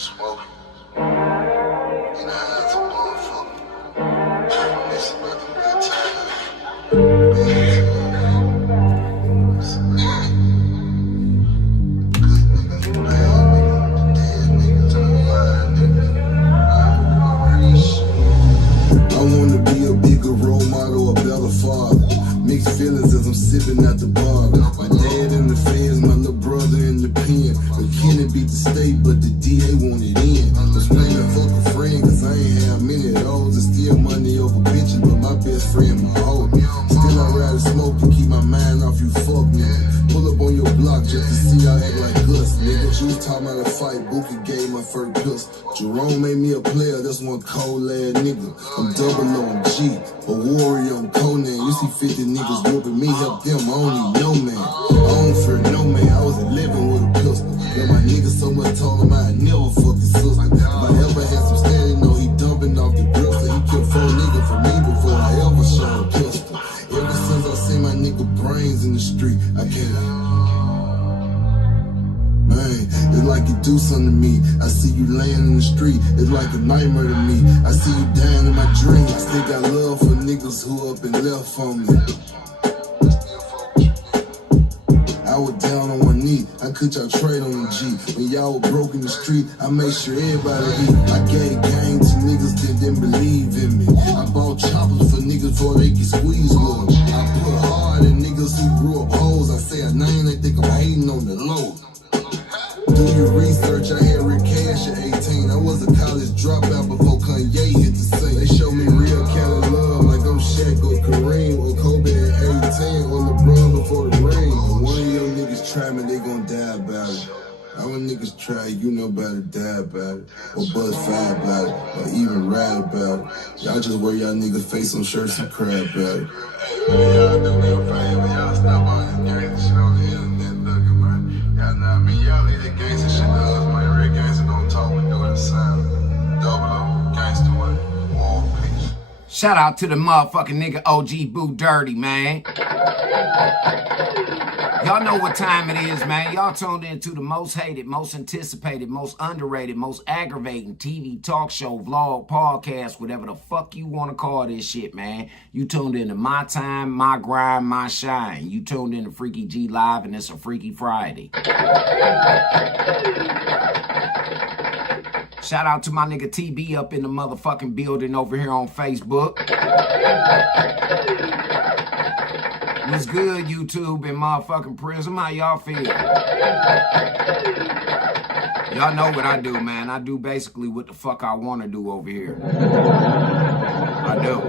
Smoking. And I had some motherfucker. Reminiscing about the good times. Good niggas, bad niggas, dead niggas, alive niggas. I wanna be a bigger role model, a better father. Mixed feelings as I'm sipping at the bar. My dad in the feds, my little brother in the pen. The Kennedy beat the state, but the DA want it in. Was playing fuck a friend, cause I ain't have many of those. And still money over bitches, but my best friend my hoe. Still I rather smoke to keep my mind off you fuck nigga. Pull up on your block just to see I act like Gus, nigga. You taught me how to fight, Bookie gave my first pistol. Jerome made me a player, that's one cold ass nigga. I'm double on G, a warrior on Conan. You see 50 niggas whooping me, help them, I don't need no man. I don't fear no man, I was 11 with a pistol. Got my niggas so much taller, I never fuck his sister. If I ever had some standing, no, he dumping off the grill. So he killed 4 niggas for me before I ever shot a pistol. Ever since I seen my nigga brains in the street, I can't. Man, it's like you do something to me. I see you laying in the street, it's like a nightmare to me. I see you dying in my dreams. I still got love for niggas who up and left from me. I was down on one knee, I could y'all trade on the G. When y'all were broke in the street, I made sure everybody eat. I gave game to niggas that didn't believe in me. I bought choppers for niggas before they could squeeze with them. I put hard in niggas who grew up hoes. I say a name, they think I'm hating on the low. Do your research, I had Rick Cash at 18. I was a college dropout before Kanye hit the scene. They show me real kind of love like I'm Shaq or Kareem or Kobe at 18 or LeBron before the ring. When one of your niggas try me, they gon' die about it. How when niggas try, you know about to die about it, or buzz fire about it, or even ride about it. Y'all just wear y'all niggas face on shirts and cry about it. Y'all do me a favor, y'all stop all this gangsta shit on the internet looking, man. Y'all know what I mean? Y'all leave that gangsta shit to us, man. Real gangsta don't talk, we do it silent. Double O, gangsta one, war peace. Shout out to the motherfucking nigga OG Boo Dirty, man. Y'all know what time it is, man. Y'all tuned into the most hated, most anticipated, most underrated, most aggravating TV talk show, vlog, podcast, whatever the fuck you want to call this shit, man. You tuned into My Time, My Grind, My Shine. You tuned into Freaky G Live, and it's a Freaky Friday. Shout out to my nigga TB up in the motherfucking building over here on Facebook. What's good, YouTube and motherfucking Prism? How y'all feel? Y'all know what I do, man. I do basically what the fuck I want to do over here. I do.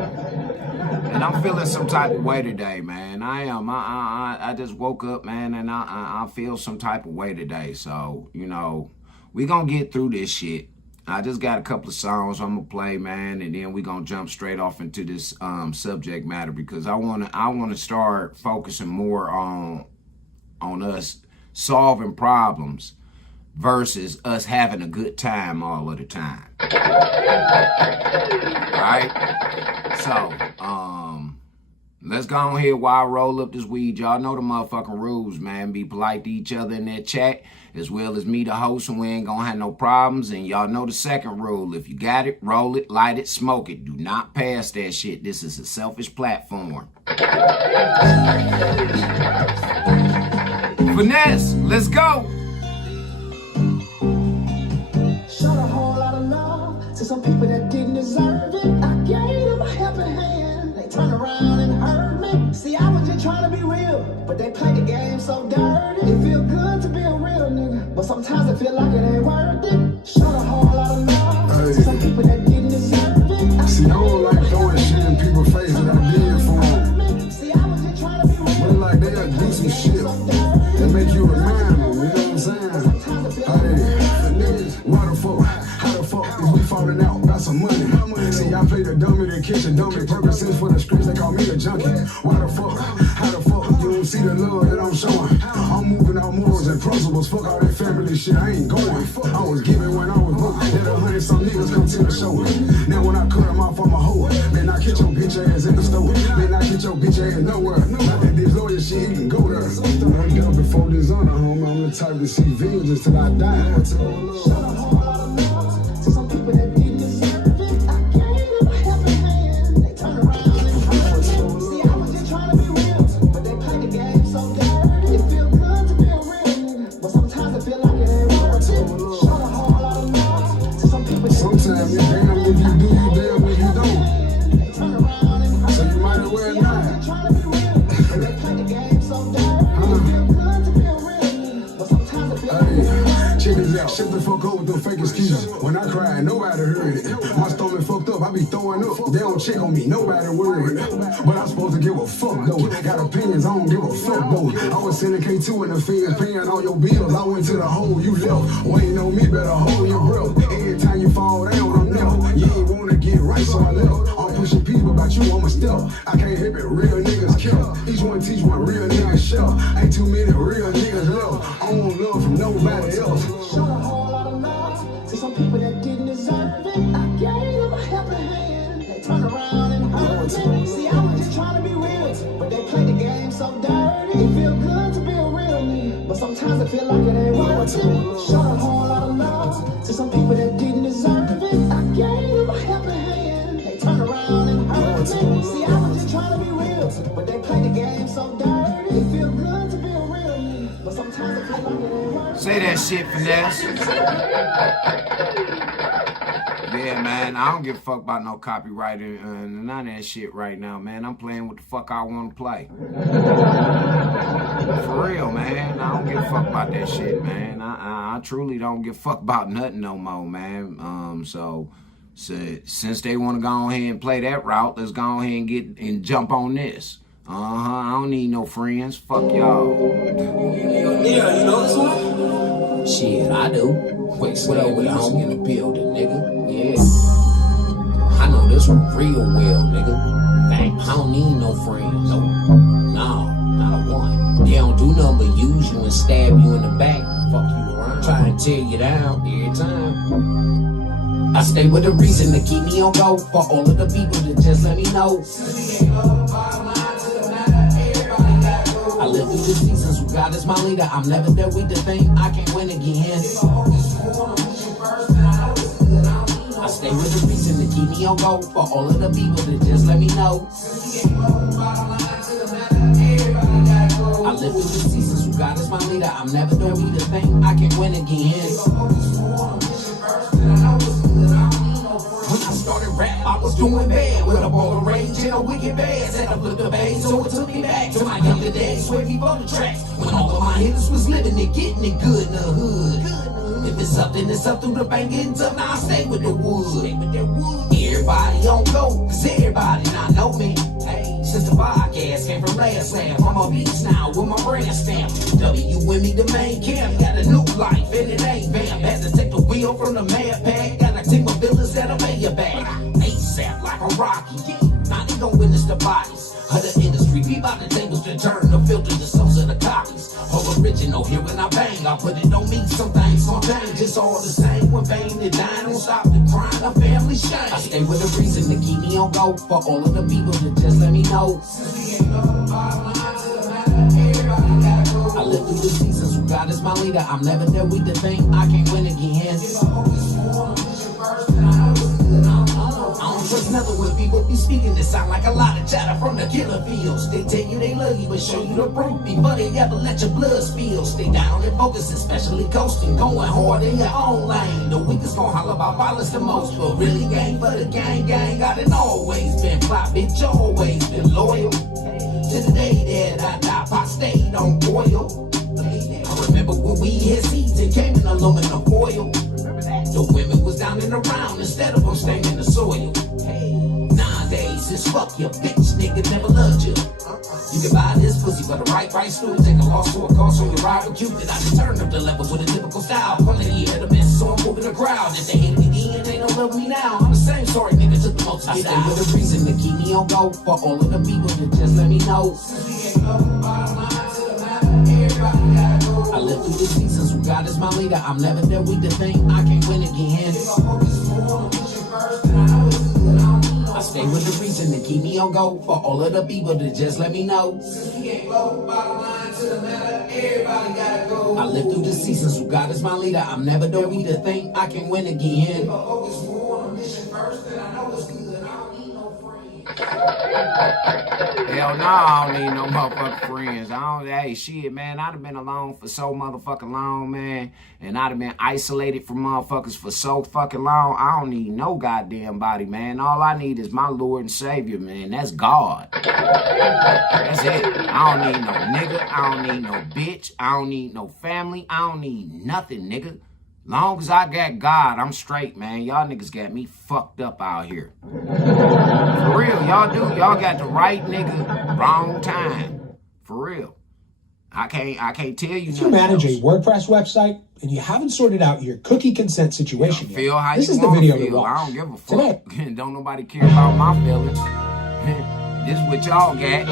And I'm feeling some type of way today, man. I am. I just woke up, man, and I feel some type of way today. So, you know, we gonna get through this shit. I just got a couple of songs I'm gonna play, man, and then we gonna jump straight off into this subject matter, because I wanna start focusing more on us solving problems versus us having a good time all of the time. All right? So, let's go on here while I roll up this weed. Y'all know the motherfucking rules, man. Be polite to each other in that chat, as well as me, the host, and we ain't gonna have no problems. And y'all know the second rule. If you got it, roll it, light it, smoke it. Do not pass that shit. This is a selfish platform. Finesse, let's go. Showed a whole lot of love to some people that didn't deserve it. I gave them a helping hand. They turned around and hurt me. See, I was just trying to be real, but they play the game so dirty. It feel good to be a real nigga, but sometimes it feel like it ain't worth it. Showed a whole lot of love to some people that didn't deserve it. See, I don't like throwing shit in people's face that I did for them. See, I was just trying to be real, but like they'll do some shit that make you remind them, you know what I'm saying? Why the fuck, how the fuck is we falling out about some money? See, I play the dummy, the kitchen dummy, purposes for the scripts, they call me a junkie. Why the fuck, how the fuck, you don't see the love that I'm showing? I'm moving out morals and principles, fuck all that family shit, I ain't going. I was giving when I was broke, let 100 some niggas come to the show. Now when I cut them off, I'm a hoe. Man, I catch your bitch ass in the store. Man, I get your bitch ass nowhere. Not that this lawyer shit, he can go there. I'm done before this honor, homie, I'm the type to see vengeance till I die. fake excuses. When I cried, nobody heard it. My stomach fucked up, I be throwing up. They don't check on me, nobody worried. But I'm supposed to give a fuck though. Got opinions, I don't give a fuck though. I was sending K2 in the feds, paying all your bills. I went to the hole, you left. Waiting on me, better hold your breath. Every time you fall down, I'm there. You ain't wanna get right, so I left. I'm pushing people about you on my step. I can't help it, real niggas kill. Each one teach one, real niggas shell. Ain't too many real niggas left. I don't want love from nobody else. Showed a whole lot of love to some people that didn't deserve it. I gave them a helping hand. They turned around and hurt me. See, I was just trying to be real, but they played the game so dirty. It feel good to be a real nigga, but sometimes I feel like it ain't worth it. Showed a whole lot of love to some people that didn't deserve it. I gave them a helping hand. They turned around and hurt me. See, I was just trying to be real, but they played the game so dirty. It feel good to be a real nigga, but sometimes I feel like it ain't worth it. Say that shit, Finesse. Yeah, man, I don't give a fuck about no copyright and none of that shit right now, man. I'm playing what the fuck I want to play. For real, man. I don't give a fuck about that shit, man. I truly don't give a fuck about nothing no more, man. So since they want to go ahead and play that route, let's go ahead and get and jump on this. I don't need no friends. Fuck y'all. Yeah, you know this one? Shit, I do. Wait, well, we home in the building, nigga. Yeah. I know this one real well, nigga. Thanks. I don't need no friends. No, not a one. They don't do nothing but use you and stab you in the back. Fuck you around. Try and tear you down every time. I stay with a reason to keep me on go. For all of the people that just let me know. I live through the seasons with God as my leader. I'm never there with the thing I can win again. I stay with a reason to keep me on go. For all of the people that just let me know. I live through the seasons with God as my leader. I'm never there with the thing I can win again. When I started rap, I was doing bad with a ball of rage and a wicked bad. Set up with the bass, so it took me back to my younger days, way before the tracks. When all of my hitters was living it, getting it good in the hood. If it's something, it's up through the bank, getting tough, now I stay with the wood. Everybody on go, cause everybody not know me. Hey, since the podcast came from last slam, I'm a beast now with my brand stamp. W with me, the main camp, got a new life, and it ain't bam. Had to take the wheel from the mad pack, got a team of villains that'll pay you back. ASAP like a Rocky, now they gon' witness the bodies of the industry. Be by the tables to turn the filter to souls of the copies. All original, here when I bang, I put it on me. Some things gon' change, it's all the same. When fame to die, don't stop the crying, a family shame. I stay with a reason to keep me on go. For all of the people that just let me know. I live through the seasons with God as my leader. I'm never there with the thing I can win again. I don't trust nothing when people be speaking. It sound like a lot of chatter from the killer fields. They tell you they love you but show you the proof before they ever let your blood spill. Stay down and focus, especially coasting, going hard in your own lane. The weakest gon' holler about violence the most, but really gang for the gang. Got it always been fly, bitch, you always been loyal. To the day that I die, I stayed on oil. I remember when we had seeds and came in aluminum foil. The women was down in the round instead of them staying in the soil. Nowadays it's fuck your bitch, nigga never loved you. You can buy this pussy for the right price, still take a loss to a cost on your ride with Cupid. I just turned up the level with a typical style. Quality of the mess, so I'm moving the crowd. If they hated me then, they don't love me now. I'm the same story, nigga took the most. I stay with a reason to keep me on go. For all of the people that just let me know. I live through the seasons with God as my leader. I'm never there with the thing I can win again. I stay with the reason to keep me on go. For all of the people that just let me know. I live through the seasons with God as my leader. I'm never there with the thing I can win again. Hell no, I don't need no motherfucking friends. Hey, shit, man, I'd have been alone for so motherfucking long, man. And I'd have been isolated from motherfuckers for so fucking long. I don't need no goddamn body, man. All I need is my Lord and Savior, man. That's God. That's it. I don't need no nigga. I don't need no bitch. I don't need no family. I don't need nothing, nigga. Long as I got God, I'm straight, man. Y'all niggas got me fucked up out here. For real, y'all got the right nigga, wrong time. For real. I can't tell you. If you manage a WordPress website and you haven't sorted out your cookie consent situation yet, feel how this you is the wanna video feel. to watch. I don't give a fuck. Today. Don't nobody care about my feelings. This is what y'all got.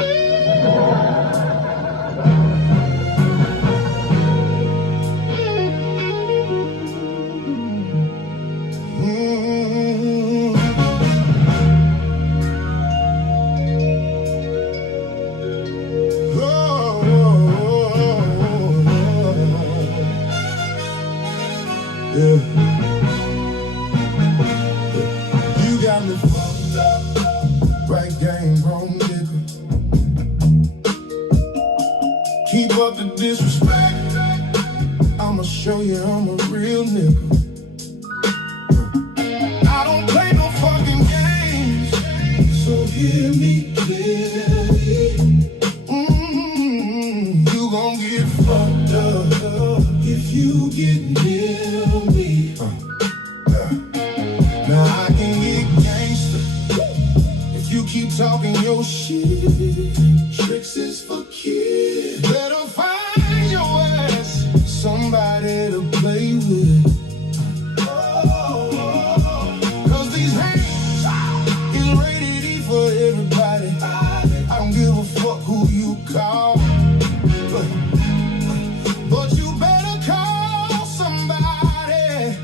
You got me fucked up, right game, wrong nigga. Keep up the disrespect, I'ma show you I'm a real nigga. I don't play no fucking games, so hear me clearly. You gon' get fucked up if you get near me. Now I can get gangster if you keep talking your shit. Tricks is for kids. Better find your ass somebody to play with. Cause these hands is rated E for everybody. I don't give a fuck who you call. But you better call somebody.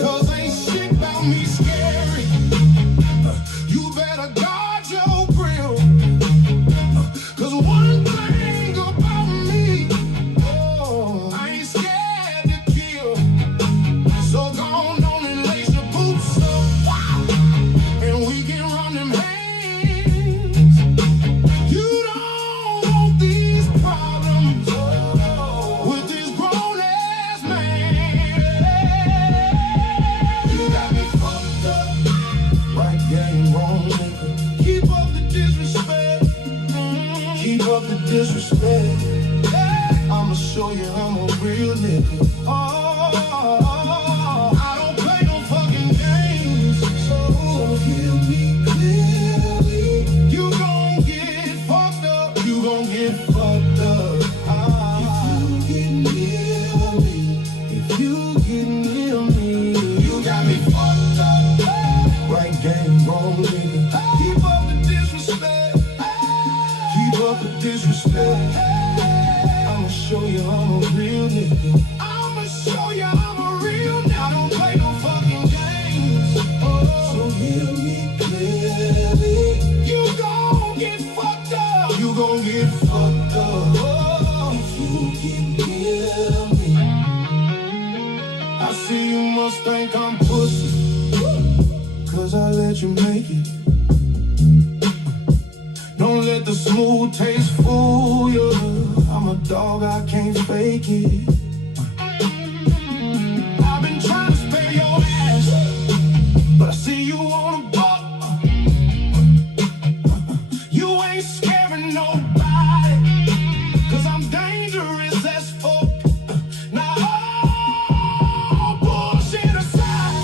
Cause ain't shit about me scary. You better guard your grill. Cause one thing about me, I ain't scared to kill. So go on and lace your boots up, and we can run them hands. You don't want these problems with this grown ass man. You got me fucked up, right game, wrong nigga. Keep up the disrespect, keep up the disrespect. I'ma show you I'm a real nigga. I don't play no fucking games, so hear me clearly. You gon' get fucked up, you gon' get fucked up. If you get near me, if you get near me, you got me fucked up. Right game, wrong nigga. Keep up the disrespect, keep up the disrespect. I'ma show you I'm a real nigga. I'ma show you I'm a real nigga. I don't play no fucking games. So hear me clearly. You gon' get fucked up. You gon' get fucked up. If you get near me. I see you must think I'm pussy, cause I let you make it. Don't let the smooth taste fool you. I'm a dog, I can't fake it. I've been trying to spare your ass, but I see you on a buck. You ain't scaring nobody, cause I'm dangerous as fuck. Now all bullshit aside,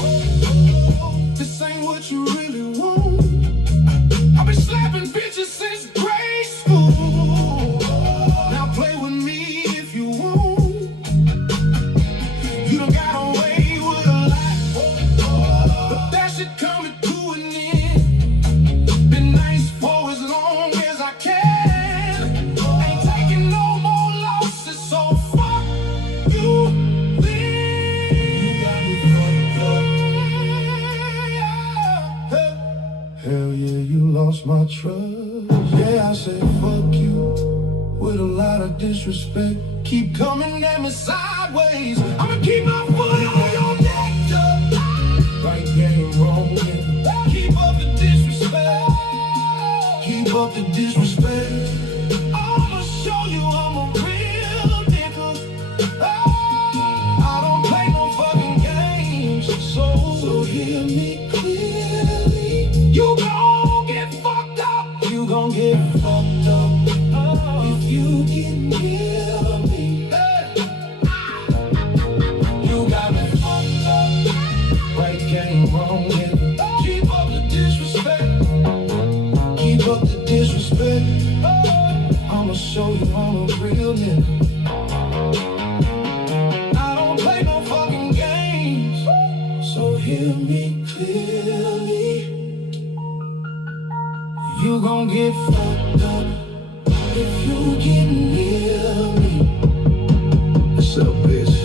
this ain't what you really want. I've been slapping bitches since grade school. Now play with me if you want. You done got away with a lot, but that shit coming to an end. Been nice for as long as I can. Ain't taking no more losses, so fuck you. You got me fucked up. Hell yeah, you lost my trust. Yeah, I said fuck you with a lot of disrespect. Keep coming at me sideways, I'ma keep my foot on your neck. Right game, wrong nigga. Keep up the disrespect, keep up the disrespect. I'ma show you I'm a real nigga. I don't play no fucking games, so hear me clearly. You gon' get fucked up, you gon' get fucked up. If you get near me, you got hear me clearly. You gon' get fucked up if you get near me. What's up, bitch?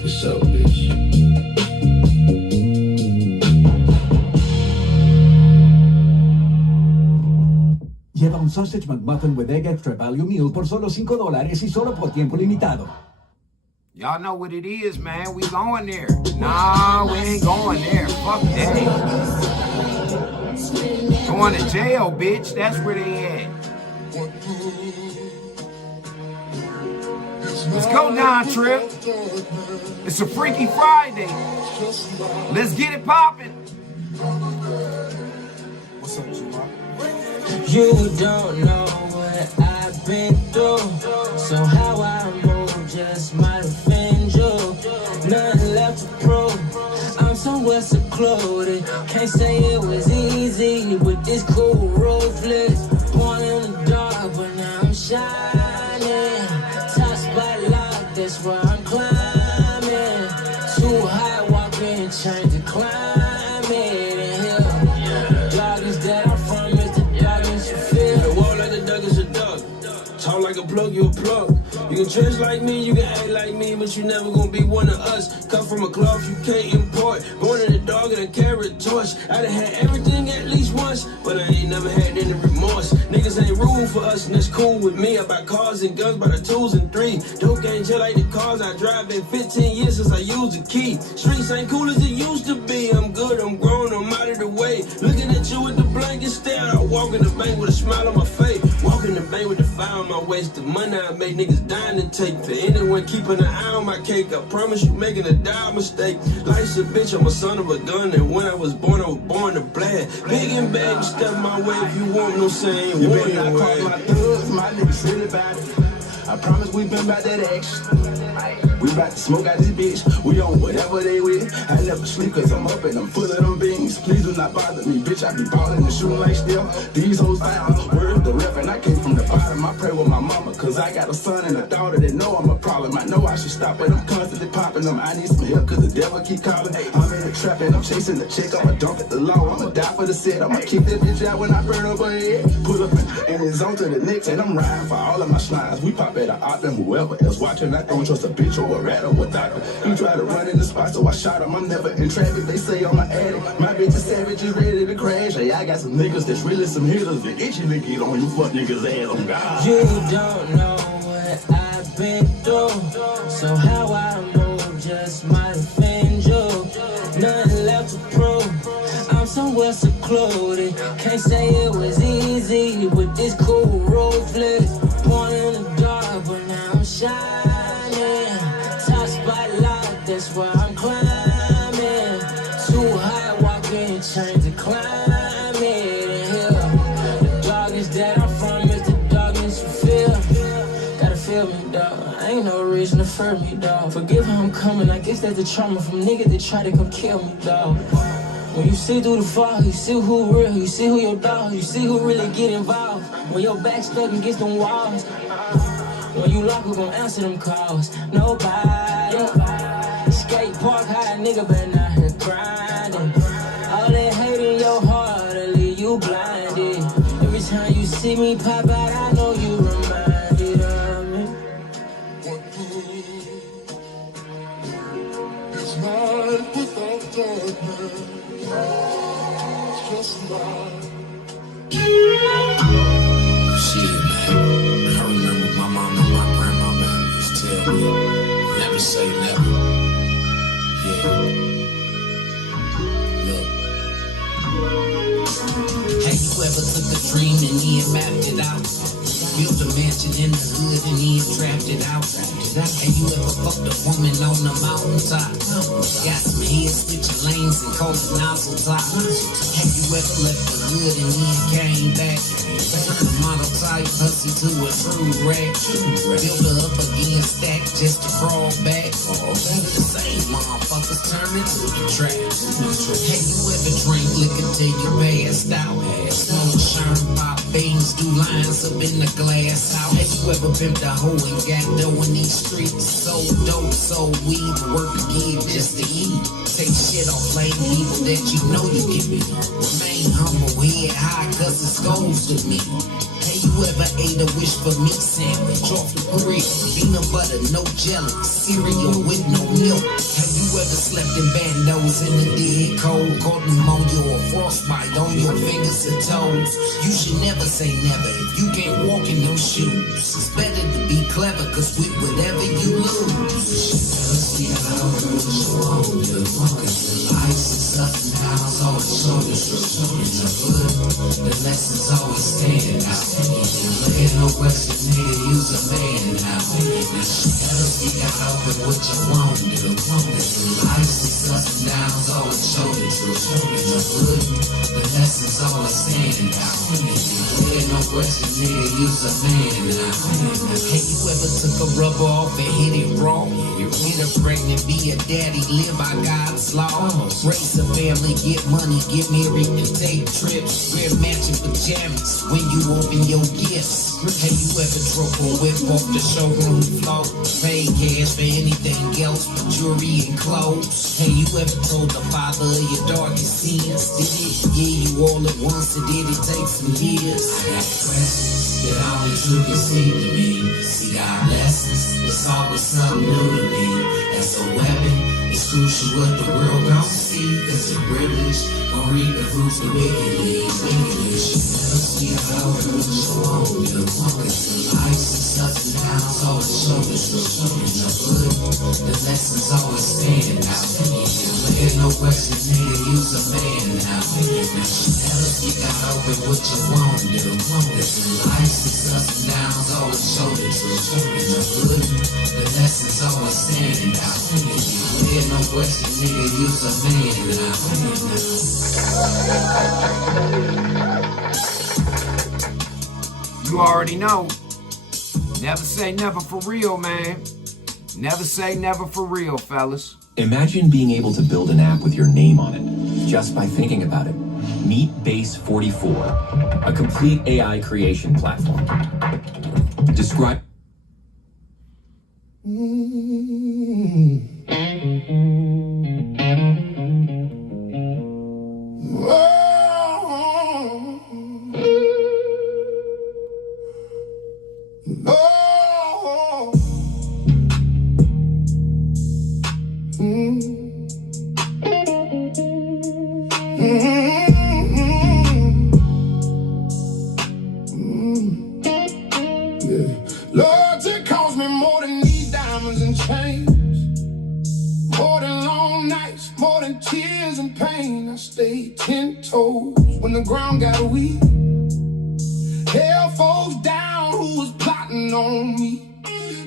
What's up, bitch? Lleva un Sausage McMuffin with Egg Extra Value Meal por solo $5 y solo por tiempo limitado. Y'all know what it is, man. We going there. Nah, we ain't going there. Fuck that. Going to jail, bitch. That's where they at. Let's go, Don Trip. It's a Freaky Friday. Let's get it poppin'. What's up, Juma? You don't know what I've been through, so how I move just might offend you. Nothing left to prove, I'm somewhere secluded. Can't say it was easy with this cool ruthless. Born in the dark, but now I'm shining. Top spotlight, that's where I'm climbing. Too high, walking, change the climate. And here, darkness that I'm from is the darkness you feel. Walk like a duck is a duck. Talk like a plug, you a plug. You can dress like me, you can act like me, but you never gonna be one of us. Cut from a cloth you can't import. Born in the dog and a carrot torch. I done had everything at least once, but I ain't never had any remorse. Niggas ain't rude for us, and that's cool with me. I buy cars and guns by the 2s and 3. Dope ain't just like the cars I drive. Been 15 years since I used the key. Streets ain't cool as it used to be. I'm good, I'm grown, I'm out of the way. Looking at you with the blanket stare. I walk in the bank with a smile on my face. Walk in the bank with the fire on my waist. The money I make niggas dying to take. For anyone keeping an eye on my cake, I promise you making a dire mistake. Life's a bitch, I'm a son of a gun, and when I was born to blast. Big and bad, you step my way if you want no saying. You better not call my thugs, my niggas silly about it. I promise we been about that action. We about to smoke out this bitch. We on whatever they with. I never sleep cause I'm up and I'm full of them beans. Please do not bother me, bitch. I be ballin' and shooting like still. These hoes found word the rep and I came from the bottom. I pray with my mama cause I got a son and a daughter that know I'm a problem. I know I should stop it. I'm constantly popping them. I need some help cause the devil keep calling. I'm in the trap and I'm chasing the chick. I'ma dump at the law. I'ma die for the set. I'ma kick that bitch out when I burn up her head. Pull up and it's on to the next and I'm riding for all of my slides. We pop at a op and whoever else watching. I don't trust a bitch or a rat or without him. You try to run in the spot so I shot him. I'm never in traffic. They say I'm an addict. My bitch is savage is ready to crash. Hey, I got some niggas that's really some hitters that itching to get on you fuck niggas ass on God. You don't know what I've been through, so how I move just might offend you. Nothing left to prove, I'm somewhere secluded. Can't say it was easy with this cool ruthless. Born in the dark, but now I'm shining. Top spotlight, that's where I'm climbing. Too high, walking, change the climate. And here, the darkness that I'm from is the darkness you feel. Gotta feel me, dog. Ain't no reason to fear me, dog. Forgive how I'm coming. I guess that's the trauma from niggas that try to come kill me, dog. When you see through the fog, you see who real, you see who your dog, you see who really get involved. When your back's stuck against them walls, when you lock, who gon' answer them calls? Nobody. Skate park high, nigga, but not here grinding. All that hate in your heart, will leave you blinded. Every time you see me pop out, I know you reminded of me. It's life without darkness. It's just life. Shit, man. I remember my mom and my grandmama used to tell me, never say never. Yeah. Look. Have you ever took a dream and then mapped it out? Built a mansion in the hood and then trapped it out. Have you ever fucked a woman on the mountaintop? Got some head switching lanes and cold nozzle top. Have you ever left the hood and then came back? Turned a model type pussy to a true rat. Built her up again, stacked just to crawl back. The same motherfuckers determined to the trap. Have you ever drank liquor till you passed out? Smoke sherm, pop beans, do lines up in the glass out. Have you ever pimped a hoe and got dough in these streets? So dope, so weed, work to give just to eat. Take shit off lame people that you know you can be. Remain humble, head high, cause it's goals to me. Have you ever ate a wish for meat sandwich off the grill? Peanut butter, no jelly, cereal with no milk. Have you ever slept in bandos in the dead cold? Caught pneumonia or frostbite on your fingers and toes? You should never say never if you can't walk in those shoes. It's better to be clever, cause with whatever you lose. See how it goes, life's is ups and downs, always shoulders to shoulders of good. The lessons always stand out. Ain't no question, nigga, you's a man now. Better see out with what you want to do. Life's is ups and downs, always shoulders to shoulders of good. The lessons always stand out. Ain't no question, nigga, you's a man now. Have you ever took a rubber off and hit it raw? You hit her pregnant, be a daddy, live by God's law. Raise a family, get money, get married, and take trips. Wear matching pajamas when you open your gifts. Have you ever drove a whip off the showroom floor? Pay cash for anything else but jewelry and clothes. Have you ever told the father of your darkest sins? Did it give you all at once, or did it take some years? I got questions that only you can see to me. See our lessons, it's always something new to me. As a weapon, it's crucial what the world gon' see. Cause the privilege gon' reap the fruits of wickedly. You never see how it goes wrong. Cause life's is ups and downs, always shoulders to shoulders of good. The lessons always stand out. Ain't no question, nigga, you's a man now. Never see out with what you want to do. Cause life's is ups and downs, always shoulders to shoulders of good. The lessons always stand out. Ain't no question, nigga, you's a man now. You already know. Never say never for real, man. Never say never for real, fellas. Imagine being able to build an app with your name on it, just by thinking about it. Meet Base 44, a complete AI creation platform. Describe... Loyalty costs me more than these diamonds and chains. More than long nights, more than tears and pain. I stayed 10 toes when the ground got weak. Hell folks down who was plotting on me.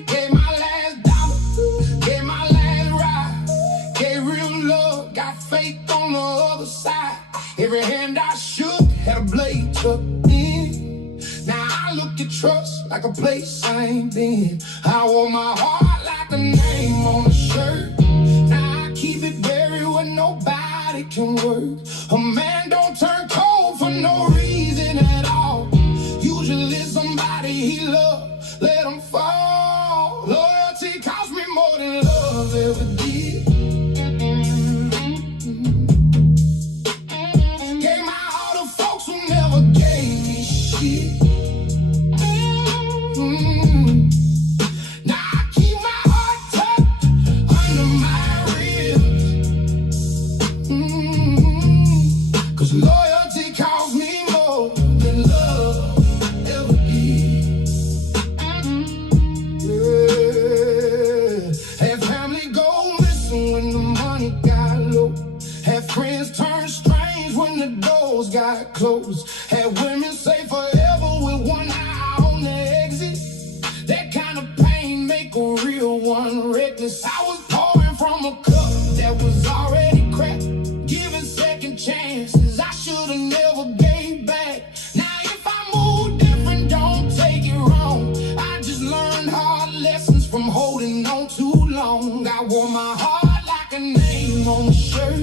Gave my last dollar, gave my last ride. Gave real love, got faith on the other side. Every hand I shook had a blade tucked in. Now I look at trust like a place I ain't been. I wore my heart like a name on a shirt. Now I keep it buried where nobody can work. A man don't turn cold for no reason at all. Usually somebody he loved, let him fall. Loyalty cost me more than love ever did. Gave my all to folks who never gave me shit. Now I keep my heart tucked under my ribs. Cause loyalty costs me more than love ever did. Yeah. Had family go missing when the money got low. Had friends turn strange when the doors got closed. Had women say forever with one eye on the exit. That kind of pain make a real one reckless. I was pouring from a cup that was already cracked. Giving second chances I should've never gave back. Now if I move different, don't take it wrong. I just learned hard lessons from holding on too long. I wore my heart like a name on the shirt.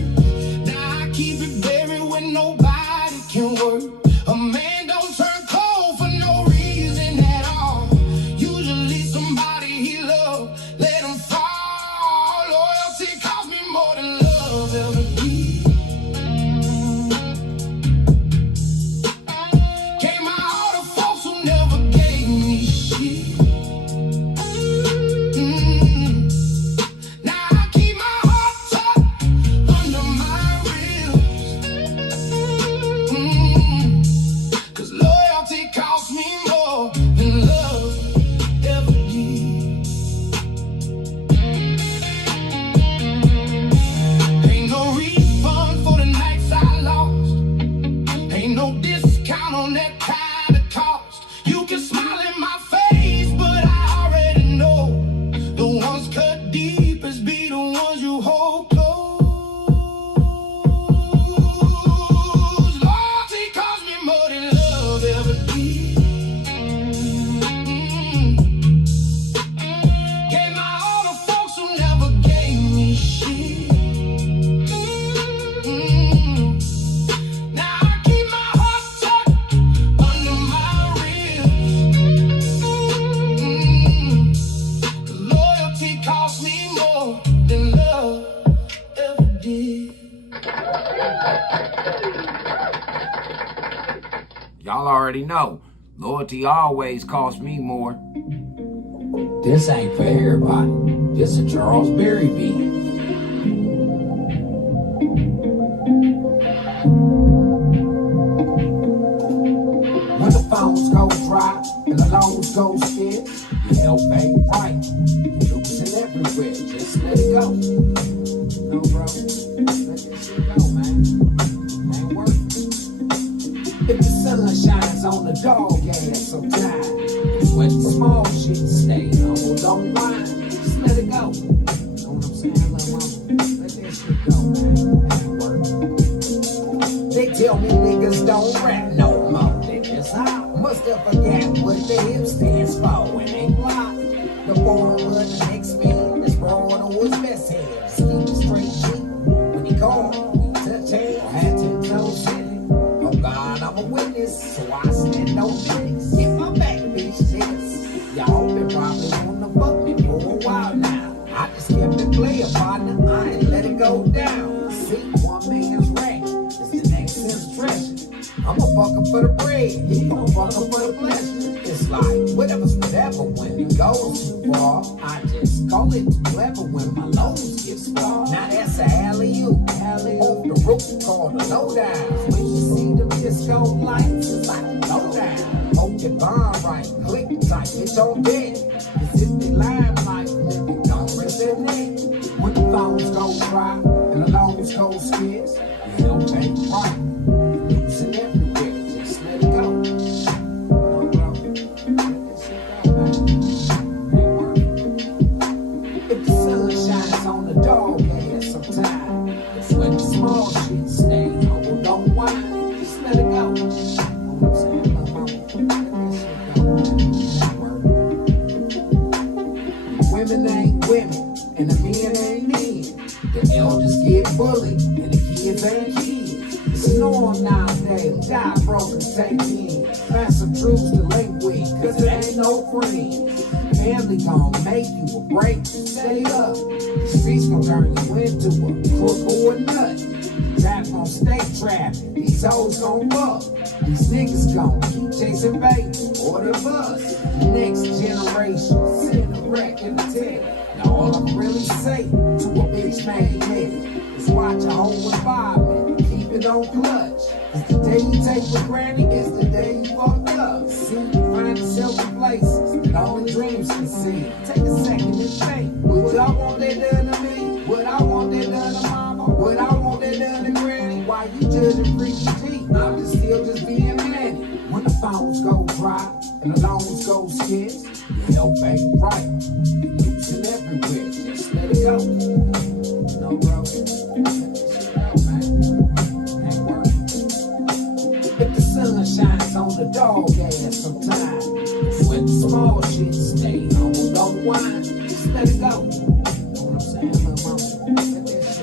Now I keep it buried when nobody can work. A man don't turn cold for no reason at all. Usually somebody he loved let him fall. Loyalty cost me more than love ever did. Came out all the folks who never gave me shit. Now I keep my heart tucked under my ribs. 'Cause loyalty cost me more than love ever did. Ain't no refund for the nights I lost. Ain't no discount on that kind of cost. You can smile in my face, but I already know the ones cut deepest be the ones you hold close. Loyalty cost me more than love ever did. Gave my all to folks who never gave me shit. Now I keep my heart tucked under my ribs. 'Cause loyalty cost me more than love ever did. Y'all already know. Loyalty always costs me more. This ain't for everybody. This a Charles Berry beat. When the phones go dry and the loans go stiff, your help ain't right. Losing everywhere, just let it go. No, bro, let this shit go, man. Ain't worth it. If the sun shines on the dog ass sometimes, it's when the small shit stay humble, don't mind. Just let it go. Know what I'm saying, little mama? Let that shit go, man. Ain't worth it. They tell me niggas don't rap no more. They just hop. Must have forgot what the hip stands for when they block. The born was the next man that's born on his best head. Keep straight G. When he called, we touch hands. Had 10 toes sitting. Oh God, I'm a witness, so I stand no business. Get my back, bitch, yes. Y'all been probably on the fuck me for a while now. I just kept it player, partner. I ain't let it go down. See, one man's rack is the next man's treasure. I'm a fucker for the bread, he gon' fucker for the pleasure. It's like whatever's whatever when it goes too far. I just call it clever when my lows get sparred. Now that's a alley-oop, off the roof called a lowdown. When you see them disco lights, it's like a lowdown. Hold your bond right, click tight, it's on deck. 'Cause if the limelight, nigga, don't rest their neck. When the phones go dry and the loans go scarce, you don't pay right. Losing everywhere, just let it go. No, bro, let that shit go, man. Ain't worth it. If the sun shines on the dog ass sometime, it's when the small shit stay humble, don't whine. Just let it go. Know what I'm saying, little mama? Let that shit go, man. Ain't worth it. Women ain't women, and the men ain't men. The elders get bullied, and the kids ain't kids. It's norm nowadays, die broken, take in. Find some truths to link with, 'cause it ain't no friend. Family gon' make you a break, set it up. The streets gon' turn you into a crook or a nut. Rap gon' stay trapped, these hoes gon' fuck. These niggas gon' keep chasing bait or the bus. Next generation, send a wreck in the tent. Now all I'm really say to a bitch magnetic is watch a whole environment, keep it on clutch. 'Cause the day you take for granted is the day you fucked up. See, find yourself in places that only dreams can see. Take a second and think, would I want that done to me? Would I want that done to mama? Would I want that done to granny? Why you judging freaky G? I'm just still just being manny. When the phones go dry and the loans go scarce, your help ain't right. You're losing everywhere, just let it go. No, bro, let this shit go, man. Ain't worth it. If the sun shines on the dog ass sometimes, it's when the small shit stay humble, don't whine, just let it go. Know what I'm saying, little mama? Let that shit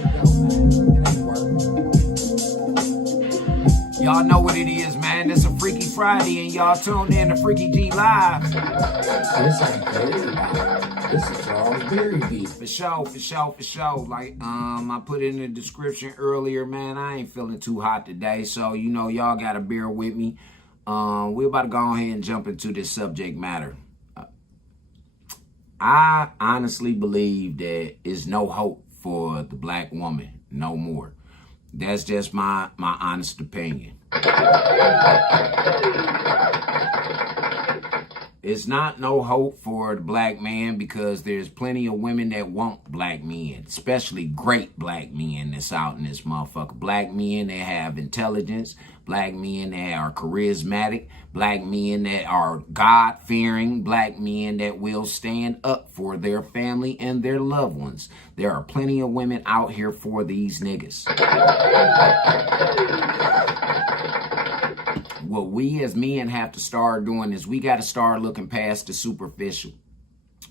Y'all know what it is, man. It's a Freaky Friday, and y'all tuned in to Freaky G Live. This ain't everybody. This is Charles Berry beat. For sure. Like, I put in the description earlier, man. I ain't feeling too hot today, so you know y'all gotta bear with me. We're about to go ahead and jump into this subject matter. I honestly believe that there's no hope for the black woman no more. That's just my honest opinion. It's not no hope for the black man because there's plenty of women that want black men, especially great black men that's out in this motherfucker. Black men that have intelligence, black men that are charismatic, black men that are God-fearing, black men that will stand up for their family and their loved ones. There are plenty of women out here for these niggas. What we as men have to start doing is we got to start looking past the superficial.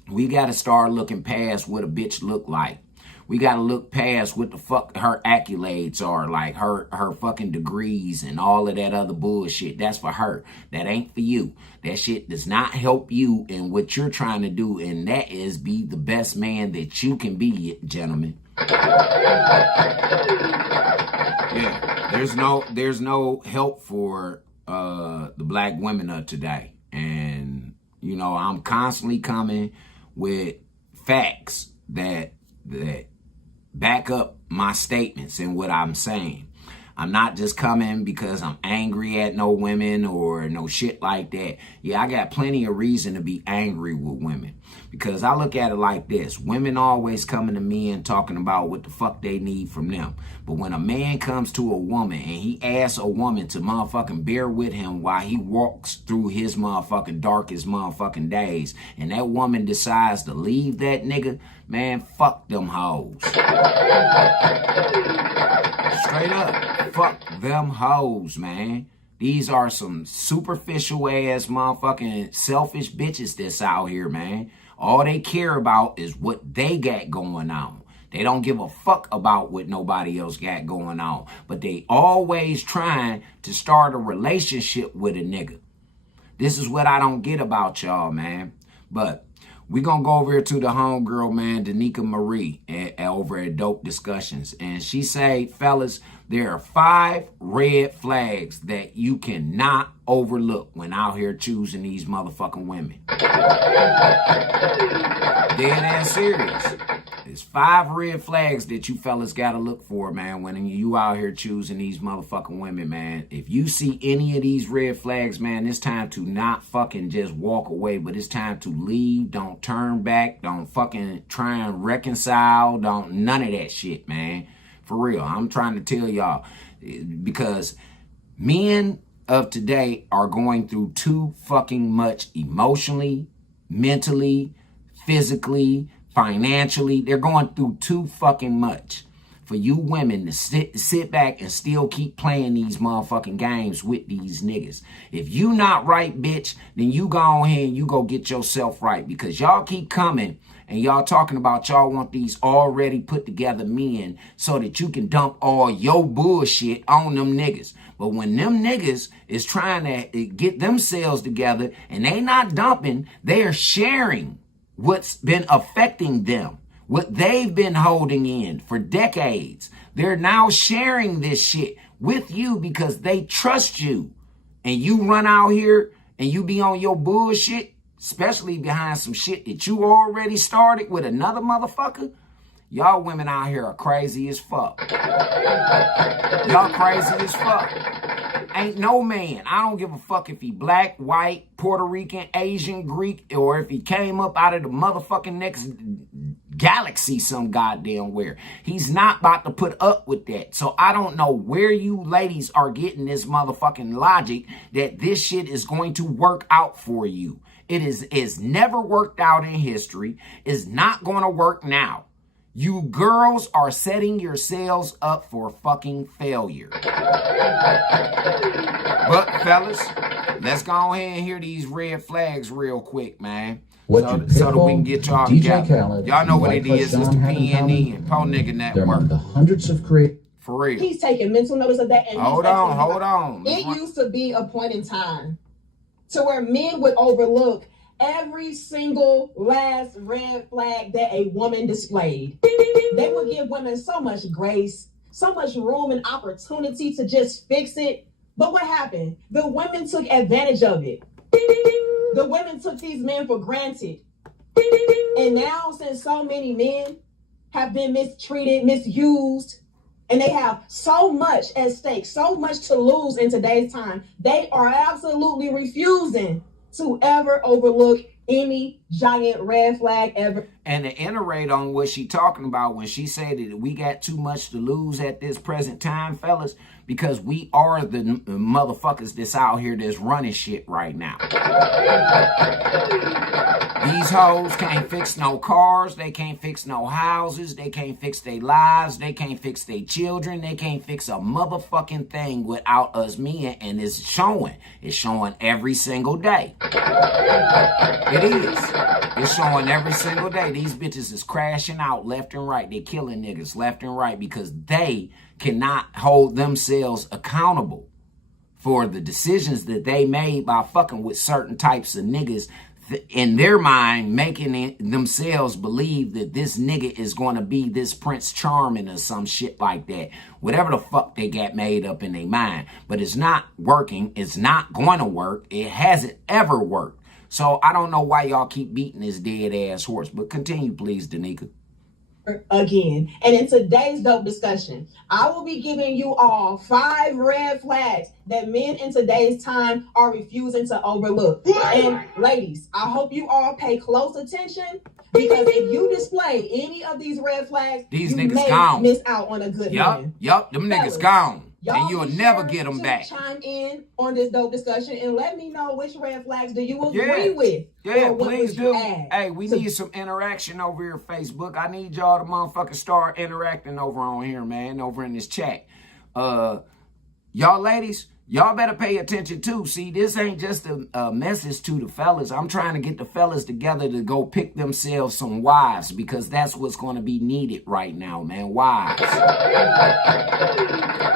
We got to start looking past what a bitch look like. We got to look past what the fuck her accolades are, like her fucking degrees and all of that other bullshit. That's for her. That ain't for you. That shit does not help you in what you're trying to do, and that is be the best man that you can be, gentlemen. Yeah, there's no help for the black women of today. And, you know, I'm constantly coming with facts that back up my statements and what I'm saying. I'm not just coming because I'm angry at no women or no shit like that. Yeah, I got plenty of reason to be angry with women because I look at it like this. Women always coming to me and talking about what the fuck they need from them. But when a man comes to a woman and he asks a woman to motherfucking bear with him while he walks through his motherfucking darkest motherfucking days, and that woman decides to leave that nigga, man, fuck them hoes. Straight up, fuck them hoes, man. These are some superficial ass motherfucking selfish bitches that's out here, man. All they care about is what they got going on. They don't give a fuck about what nobody else got going on. But they always trying to start a relationship with a nigga. This is what I don't get about y'all, man. But we're going to go over here to the homegirl, man, Danica Marie, over at Dope Discussions. And she say, fellas, there are 5 red flags that you cannot overlook when out here choosing these motherfucking women. Dead ass serious. There's 5 red flags that you fellas got to look for, man, when you out here choosing these motherfucking women, man. If you see any of these red flags, man, it's time to not fucking just walk away, but it's time to leave. Don't turn back. Don't fucking try and reconcile. Don't none of that shit, man. For real. I'm trying to tell y'all because men of today are going through too fucking much emotionally, mentally, physically, financially. They're going through too fucking much for you women to sit back and still keep playing these motherfucking games with these niggas. If you not right, bitch, then you go ahead and you go get yourself right, because y'all keep coming and y'all talking about y'all want these already put together men so that you can dump all your bullshit on them niggas. But when them niggas is trying to get themselves together and they not dumping, they are sharing what's been affecting them, what they've been holding in for decades. They're now sharing this shit with you because they trust you. And you run out here and you be on your bullshit, especially behind some shit that you already started with another motherfucker. Y'all women out here are crazy as fuck. Y'all crazy as fuck. Ain't no man, I don't give a fuck if he black, white, Puerto Rican, Asian, Greek, or if he came up out of the motherfucking next galaxy some goddamn where. He's not about to put up with that. So I don't know where you ladies are getting this motherfucking logic that this shit is going to work out for you. It is never worked out in history. It's not going to work now. You girls are setting yourselves up for fucking failure. But fellas, let's go ahead and hear these red flags real quick, man. So that we can get y'all together. Y'all know what it is. It's the PNE and Po Nigga Network. There are the hundreds of creators. For real. He's taking mental notice of that. And hold on. It used to be a point in time to where men would overlook every single last red flag that a woman displayed. They would give women so much grace, so much room and opportunity to just fix it. But what happened? The women took advantage of it. The women took these men for granted. And now, since so many men have been mistreated, misused, and they have so much at stake, so much to lose in today's time, they are absolutely refusing to ever overlook any giant red flag ever. And to iterate on what she talking about when she said that we got too much to lose at this present time, fellas, because we are the motherfuckers that's out here that's running shit right now. These hoes can't fix no cars, they can't fix no houses, they can't fix their lives, they can't fix their children, they can't fix a motherfucking thing without us men, and it's showing. It's showing every single day. It is. It's showing every single day. These bitches is crashing out left and right. They killing niggas left and right because they cannot hold themselves accountable for the decisions that they made by fucking with certain types of niggas in their mind, making themselves believe that this nigga is going to be this Prince Charming or some shit like that. Whatever the fuck they got made up in their mind. But it's not working. It's not going to work. It hasn't ever worked. So I don't know why y'all keep beating this dead ass horse. But continue, please, Danica. Again. And in today's dope discussion, I will be giving you all 5 red flags that men in today's time are refusing to overlook. And ladies, I hope you all pay close attention, because if you display any of these red flags, these you niggas may gone. miss out on a good man. Yup, them niggas gone. Y'all and you'll never get them back. Chime in on this dope discussion and let me know which red flags do you agree with. Yeah, please do. Hey, we need some interaction over here, Facebook. I need y'all to motherfucking start interacting over on here, man, over in this chat. Y'all ladies, y'all better pay attention too. See, this ain't just a message to the fellas. I'm trying to get the fellas together to go pick themselves some wives, because that's what's going to be needed right now, man. Wives.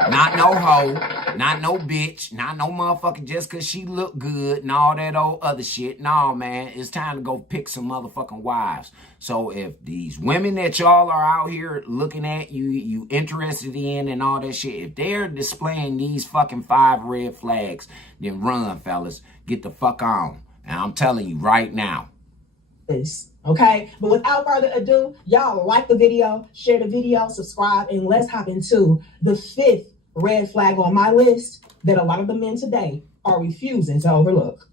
Not no hoe, not no bitch, not no motherfucker just because she look good and all that old other shit. No, man, it's time to go pick some motherfucking wives. So if these women that y'all are out here looking at, you interested in and all that shit, if they're displaying these fucking 5 red flags, then run, fellas. Get the fuck on. And I'm telling you right now. Okay, but without further ado, y'all like the video, share the video, subscribe, and let's hop into the 5th red flag on my list that a lot of the men today are refusing to overlook.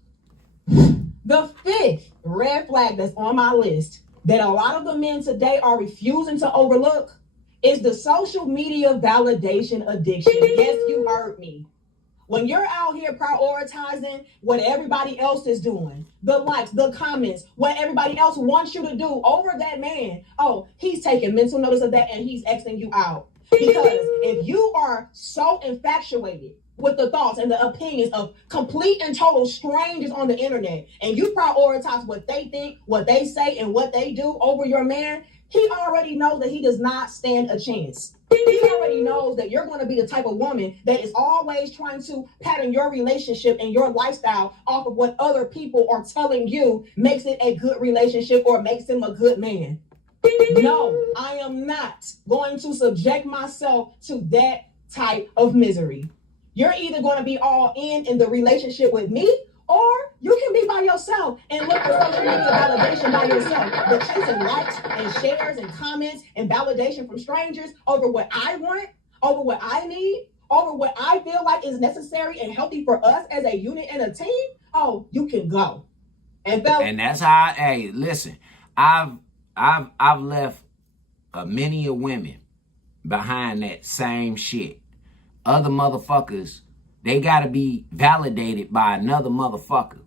The 5th red flag that's on my list that a lot of the men today are refusing to overlook is the social media validation addiction. Yes, you heard me. When you're out here prioritizing what everybody else is doing, the likes, the comments, what everybody else wants you to do over that man, oh, he's taking mental notice of that and he's Xing you out. Because if you are so infatuated with the thoughts and the opinions of complete and total strangers on the internet, and you prioritize what they think, what they say, and what they do over your man, he already knows that he does not stand a chance. He already knows that you're going to be the type of woman that is always trying to pattern your relationship and your lifestyle off of what other people are telling you makes it a good relationship or makes him a good man. No, I am not going to subject myself to that type of misery. You're either going to be all in the relationship with me, or you can be by yourself and look for social media validation by yourself. But chasing likes and shares and comments and validation from strangers over what I want, over what I need, over what I feel like is necessary and healthy for us as a unit and a team, oh, you can go. And that's how, hey, listen, I've left many a women behind that same shit. Other motherfuckers, they gotta be validated by another motherfucker.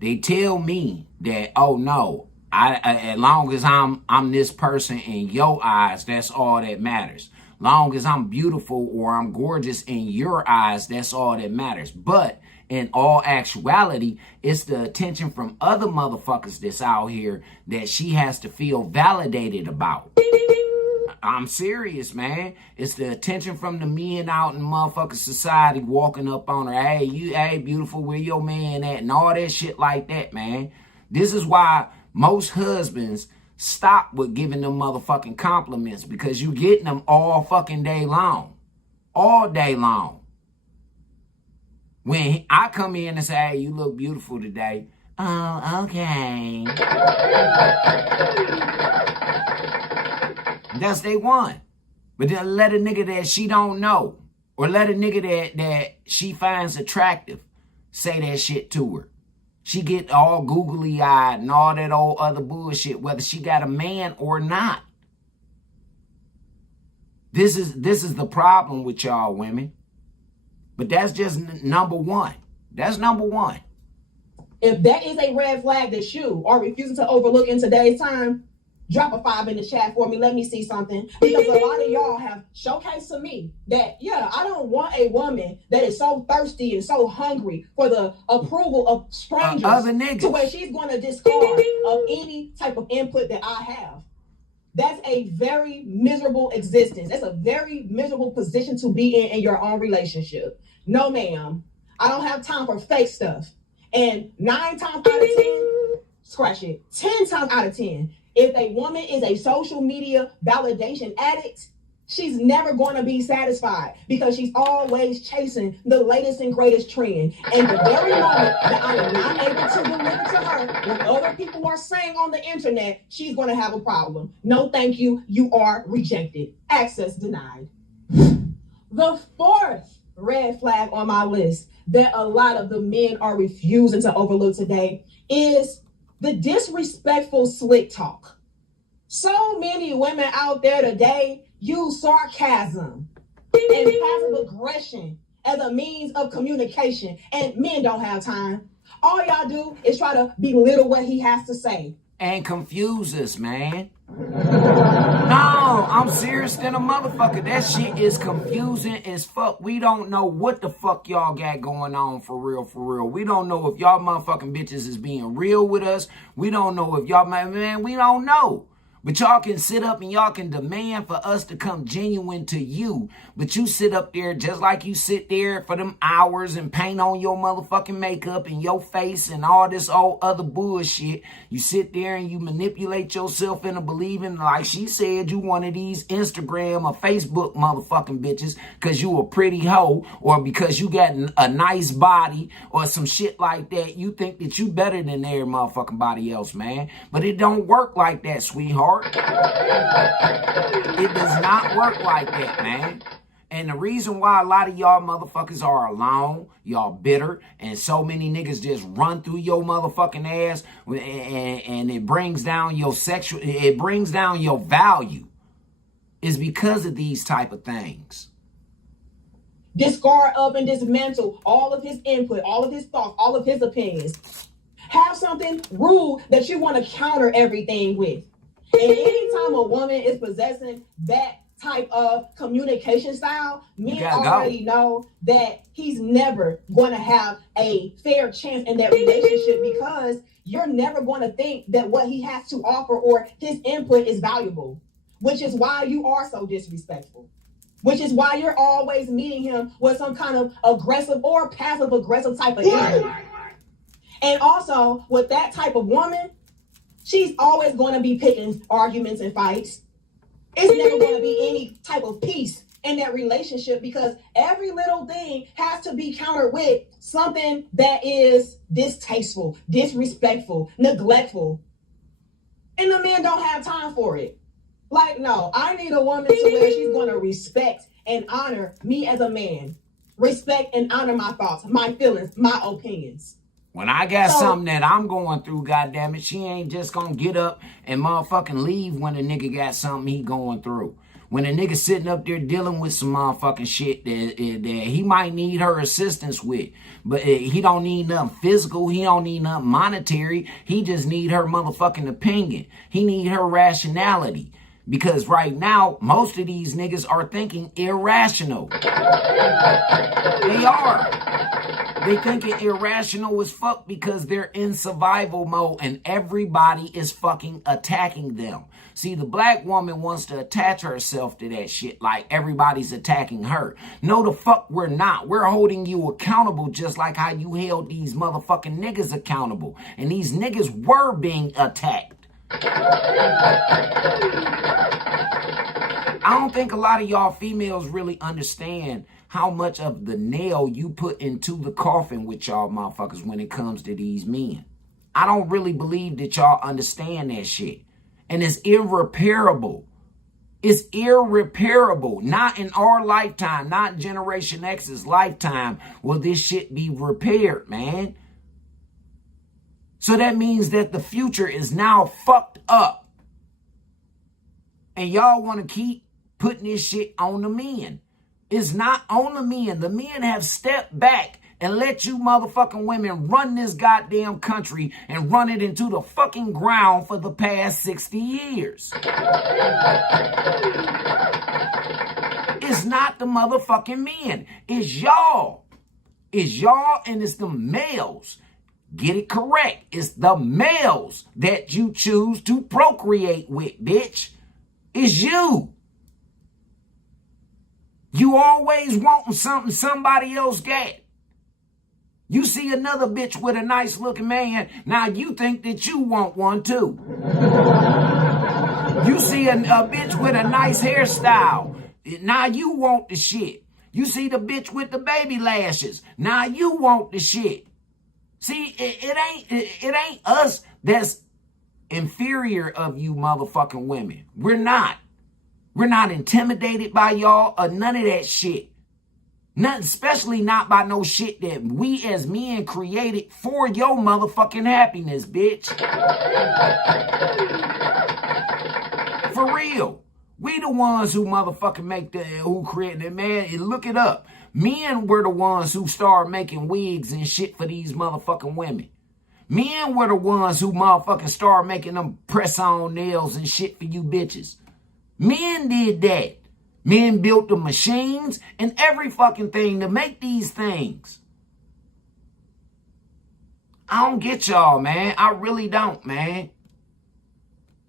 They tell me that, oh no, I as long as I'm this person in your eyes, that's all that matters. Long as I'm beautiful or I'm gorgeous in your eyes, that's all that matters. But in all actuality, it's the attention from other motherfuckers that's out here that she has to feel validated about. I'm serious, man. It's the attention from the men out in motherfucking society walking up on her. Hey, beautiful, where your man at? And all that shit like that, man. This is why most husbands stop with giving them motherfucking compliments, because you getting them all fucking day long. All day long. When I come in and say, hey, you look beautiful today. Oh, okay. That's they want. But then let a nigga that she don't know, or let a nigga that she finds attractive say that shit to her. She get all googly-eyed and all that old other bullshit, whether she got a man or not. This is the problem with y'all women. But that's just number one. That's number one. If that is a red flag that you are refusing to overlook in today's time, drop a 5 in the chat for me. Let me see something. Because a lot of y'all have showcased to me that, yeah, I don't want a woman that is so thirsty and so hungry for the approval of strangers other niggas, to where she's going to discard of any type of input that I have. That's a very miserable existence. That's a very miserable position to be in your own relationship. No, ma'am. I don't have time for fake stuff. And 9 times out of 10, scratch it, 10 times out of 10, if a woman is a social media validation addict, she's never going to be satisfied because she's always chasing the latest and greatest trend. And the very moment that I am not able to deliver to her what other people are saying on the internet, she's going to have a problem. No, thank you. You are rejected. Access denied. The 4th red flag on my list that a lot of the men are refusing to overlook today is the disrespectful slick talk. So many women out there today use sarcasm and passive aggression as a means of communication, and men don't have time. All y'all do is try to belittle what he has to say. And confuse us, man. No, I'm serious than a motherfucker. That shit is confusing as fuck. We don't know what the fuck y'all got going on for real, for real. We don't know if y'all motherfucking bitches is being real with us. We don't know if y'all, man, we don't know. But y'all can sit up and y'all can demand for us to come genuine to you. But you sit up there just like you sit there for them hours and paint on your motherfucking makeup and your face and all this old other bullshit. You sit there and you manipulate yourself into believing, like she said, you one of these Instagram or Facebook motherfucking bitches because you a pretty hoe or because you got a nice body or some shit like that. You think that you better than every motherfucking body else, man. But it don't work like that, sweetheart. It does not work like that, man. And the reason why a lot of y'all motherfuckers are alone, y'all bitter, and so many niggas just run through your motherfucking ass, and it brings down your it brings down your value, is because of these type of things. Discard of and dismantle all of his input, all of his thoughts, all of his opinions. Have something rude that you want to counter everything with. And anytime a woman is possessing that type of communication style, men already know that he's never going to have a fair chance in that relationship because you're never going to think that what he has to offer or his input is valuable, which is why you are so disrespectful, which is why you're always meeting him with some kind of aggressive or passive aggressive type of energy. And also with that type of woman, she's always going to be picking arguments and fights. It's never going to be any type of peace in that relationship because every little thing has to be countered with something that is distasteful, disrespectful, neglectful. And the men don't have time for it. Like, no, I need a woman to where she's going to respect and honor me as a man. Respect and honor my thoughts, my feelings, my opinions. When I got something that I'm going through, goddammit, she ain't just gonna get up and motherfucking leave when a nigga got something he going through. When a nigga sitting up there dealing with some motherfucking shit that he might need her assistance with. But he don't need nothing physical. He don't need nothing monetary. He just need her motherfucking opinion. He need her rationality. Because right now, most of these niggas are thinking irrational. They are. They think it irrational as fuck because they're in survival mode and everybody is fucking attacking them. See, the black woman wants to attach herself to that shit like everybody's attacking her. No, the fuck we're not. We're holding you accountable just like how you held these motherfucking niggas accountable. And these niggas were being attacked. I don't think a lot of y'all females really understand how much of the nail you put into the coffin with y'all motherfuckers when it comes to these men. I don't really believe that y'all understand that shit. And it's irreparable. It's irreparable. Not in our lifetime, not Generation X's lifetime will this shit be repaired, man. So that means that the future is now fucked up. And y'all want to keep putting this shit on the men. It's not on the men. The men have stepped back and let you motherfucking women run this goddamn country and run it into the fucking ground for the past 60 years. It's not the motherfucking men. It's y'all. It's y'all and it's the males. Get it correct. It's the males that you choose to procreate with, bitch. It's you. You always wanting something somebody else got. You see another bitch with a nice looking man, now you think that you want one too. You see a bitch with a nice hairstyle, now you want the shit. You see the bitch with the baby lashes, now you want the shit. See, it ain't us that's inferior of you motherfucking women. We're not. We're not intimidated by y'all or none of that shit. Nothing, especially not by no shit that we as men created for your motherfucking happiness, bitch. For real. We the ones who motherfucking who created it, man. And look it up. Men were the ones who started making wigs and shit for these motherfucking women. Men were the ones who motherfucking started making them press-on nails and shit for you bitches. Men did that. Men built the machines and every fucking thing to make these things. I don't get y'all, man. I really don't, man.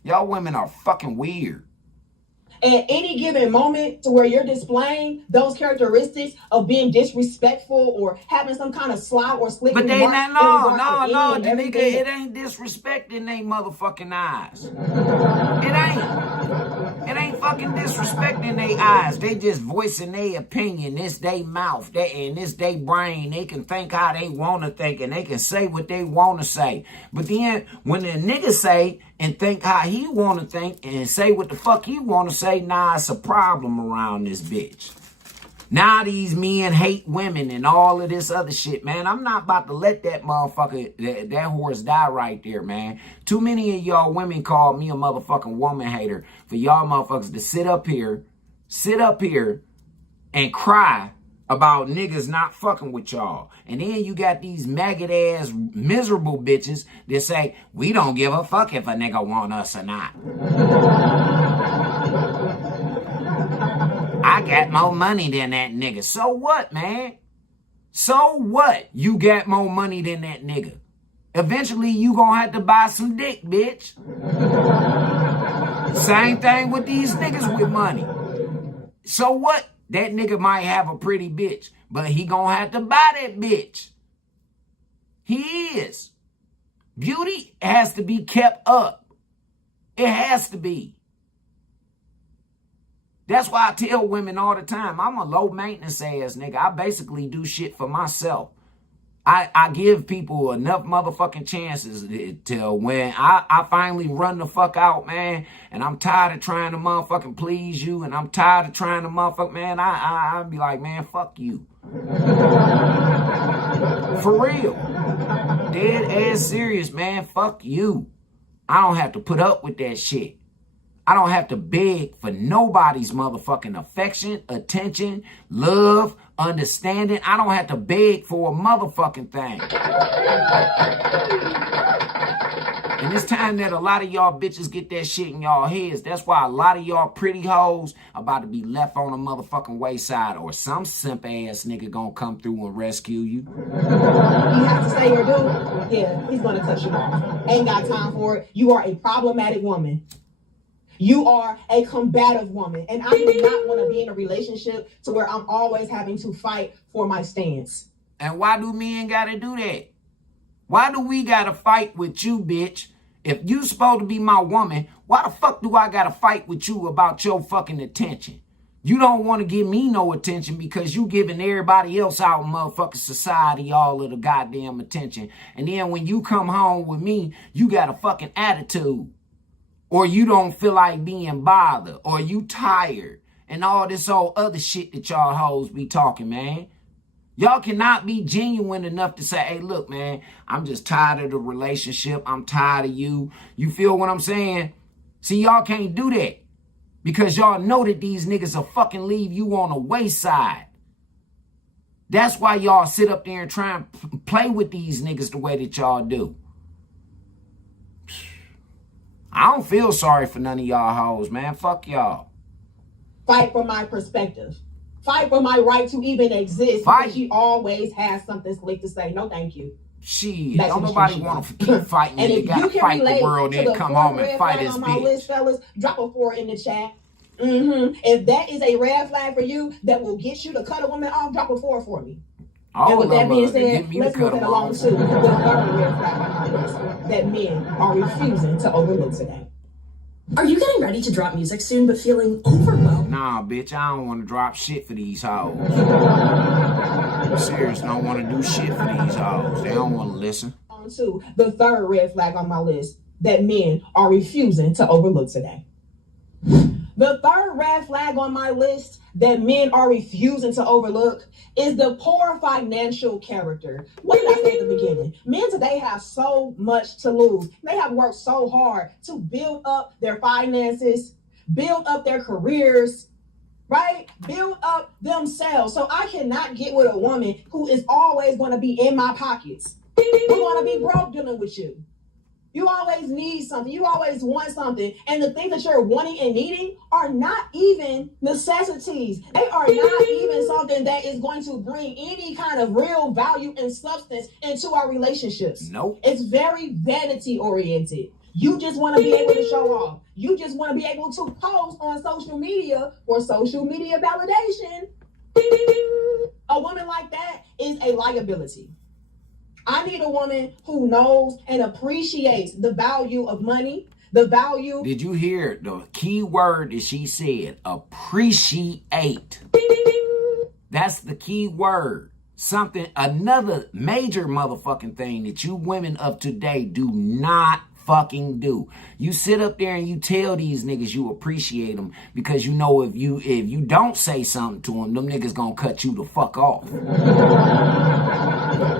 Y'all women are fucking weird. At any given moment to where you're displaying those characteristics of being disrespectful or having some kind of sly or slick. But they not, no, the nigga, it ain't disrespect in they motherfucking eyes. It ain't fucking disrespect in their eyes. They just voicing their opinion. This they mouth, and this they brain. They can think how they want to think, and they can say what they want to say. But then when the nigga say and think how he want to think and say what the fuck he want to say, nah, it's a problem around this bitch. Now these men hate women and all of this other shit, man. I'm not about to let that motherfucker, that horse die right there, man. Too many of y'all women call me a motherfucking woman hater for y'all motherfuckers to sit up here and cry about niggas not fucking with y'all. And then you got these maggot ass miserable bitches that say, we don't give a fuck if a nigga want us or not. I got more money than that nigga. So what, man? So what? You got more money than that nigga. Eventually, you gonna have to buy some dick, bitch. Same thing with these niggas with money. So what? That nigga might have a pretty bitch, but he gonna have to buy that bitch. He is. Beauty has to be kept up. It has to be. That's why I tell women all the time, I'm a low maintenance ass nigga. I basically do shit for myself. I give people enough motherfucking chances till when I finally run the fuck out, man, and I'm tired of trying to motherfucking please you, and I'm tired of trying to motherfuck, man, I be like, man, fuck you. For real. Dead ass serious, man, fuck you. I don't have to put up with that shit. I don't have to beg for nobody's motherfucking affection, attention, love, understanding. I don't have to beg for a motherfucking thing. And it's time that a lot of y'all bitches get that shit in y'all heads. That's why a lot of y'all pretty hoes about to be left on a motherfucking wayside, or some simp ass nigga gonna come through and rescue you. You have to stay here, dude. Yeah, he's gonna cut you off. Ain't got time for it. You are a problematic woman. You are a combative woman. And I do not want to be in a relationship to where I'm always having to fight for my stance. And why do men gotta do that? Why do we gotta fight with you, bitch? If you supposed to be my woman, why the fuck do I gotta fight with you about your fucking attention? You don't want to give me no attention because you giving everybody else out in motherfucking society all of the goddamn attention. And then when you come home with me, you got a fucking attitude. Or you don't feel like being bothered. Or you tired. And all this old other shit that y'all hoes be talking, man. Y'all cannot be genuine enough to say, hey, look, man, I'm just tired of the relationship. I'm tired of you. You feel what I'm saying? See, y'all can't do that. Because y'all know that these niggas will fucking leave you on the wayside. That's why y'all sit up there and try and play with these niggas the way that y'all do. I don't feel sorry for none of y'all hoes, man. Fuck y'all. Fight for my perspective. Fight for my right to even exist. Fight. Because she always has something slick to say. No, thank you. Shit, That's don't what nobody she want to wants. keep fighting. And They if got you to can fight the relate world to and the come 4 home and red fight flag his on my list, bitch. fellas, drop a 4 in the chat. If that is a red flag for you that will get you to cut a woman off, drop a 4 for me. All And with that being of them, said, get me to let's cut move it them along off. to the 3rd red flag on my list that men are refusing to overlook today. Are you getting ready to drop music soon but feeling overwhelmed? Nah, bitch, I don't want to drop shit for these hoes. Serious, don't want to do shit for these hoes. They don't want to listen. On to the 3rd red flag on my list that men are refusing to overlook today. The 3rd red flag on my list that men are refusing to overlook is the poor financial character. What did I say at the beginning? Men today have so much to lose. They have worked so hard to build up their finances, build up their careers, right? Build up themselves. So I cannot get with a woman who is always going to be in my pockets. We're going to be broke dealing with you. You always need something. You always want something. And the things that you're wanting and needing are not even necessities. They are not even something that is going to bring any kind of real value and substance into our relationships. Nope. It's very vanity oriented. You just want to be able to show off. You just want to be able to post on social media for social media validation. A woman like that is a liability. I need a woman who knows and appreciates the value of money, the value. Did you hear the key word that she said? Appreciate. That's the key word. Something, another major motherfucking thing that you women of today do not fucking do. You sit up there and you tell these niggas you appreciate them because you know if you don't say something to them niggas gonna cut you the fuck off.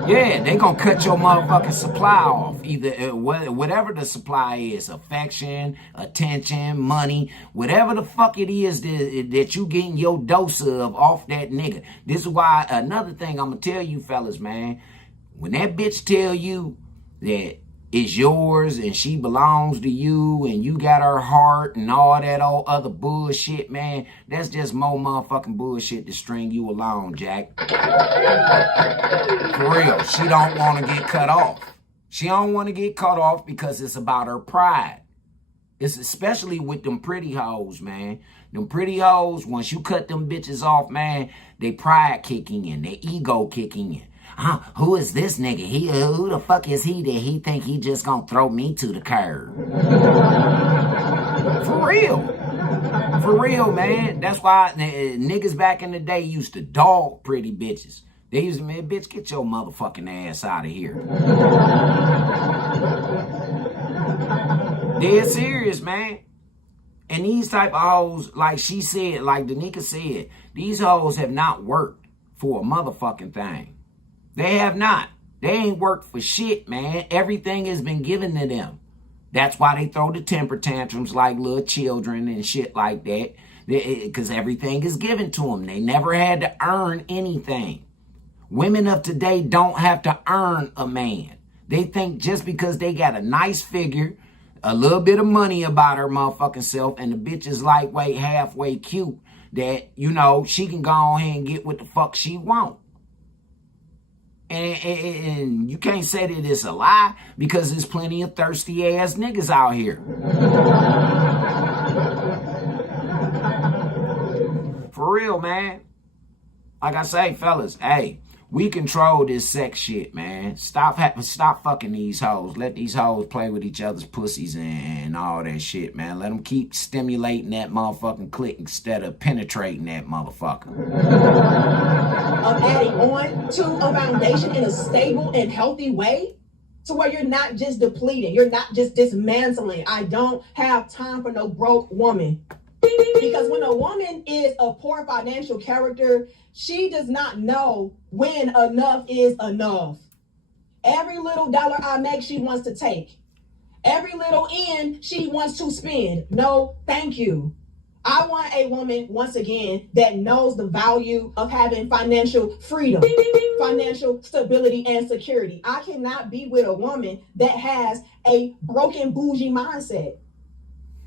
Yeah, they gonna cut your motherfucking supply off. Either whatever the supply is, affection, attention, money, whatever the fuck it is that you getting your dose of off that nigga. This is why another thing I'm gonna tell you fellas, man, when that bitch tell you that it's yours and she belongs to you and you got her heart and all that old other bullshit, man, that's just more motherfucking bullshit to string you along, Jack. For real, she don't want to get cut off. She don't want to get cut off because it's about her pride. It's especially with them pretty hoes, man. Them pretty hoes, once you cut them bitches off, man, they pride kicking in, their ego kicking in. Who is this nigga? Who the fuck is he that he think he just gonna throw me to the curb? For real. For real, man. That's why niggas back in the day used to dog pretty bitches. They used to, man, bitch, get your motherfucking ass out of here. Dead serious, man. And these type of hoes, like she said, like Danica said, these hoes have not worked for a motherfucking thing. They have not. They ain't worked for shit, man. Everything has been given to them. That's why they throw the temper tantrums like little children and shit like that. Because everything is given to them. They never had to earn anything. Women of today don't have to earn a man. They think just because they got a nice figure, a little bit of money about her motherfucking self, and the bitch is lightweight, halfway cute, that, you know, she can go ahead and get what the fuck she want. And you can't say that it's a lie, because there's plenty of thirsty ass niggas out here. For real, man. Like I say, fellas, hey, we control this sex shit, man. Stop fucking these hoes. Let these hoes play with each other's pussies and all that shit, man. Let them keep stimulating that motherfucking clit instead of penetrating that motherfucker. Of adding on to a foundation in a stable and healthy way, to where you're not just depleting, you're not just dismantling. I don't have time for no broke woman. Because when a woman is a poor financial character, she does not know when enough is enough. Every little dollar I make, she wants to take. Every little end, she wants to spend. No, thank you. I want a woman, once again, that knows the value of having financial freedom, financial stability, and security. I cannot be with a woman that has a broken, bougie mindset.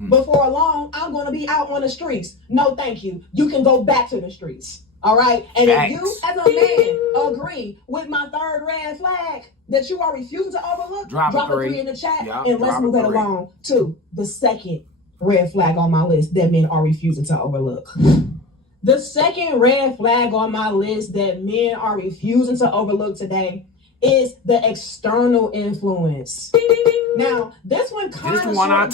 Before long, I'm going to be out on the streets. No, thank you. You can go back to the streets. All right? And if you, as a man, agree with my third red flag that you are refusing to overlook, drop a 3 in the chat, and let's move it along to the second red flag on my list that men are refusing to overlook. The second red flag on my list that men are refusing to overlook today is the external influence. Now, this one kind of goes hand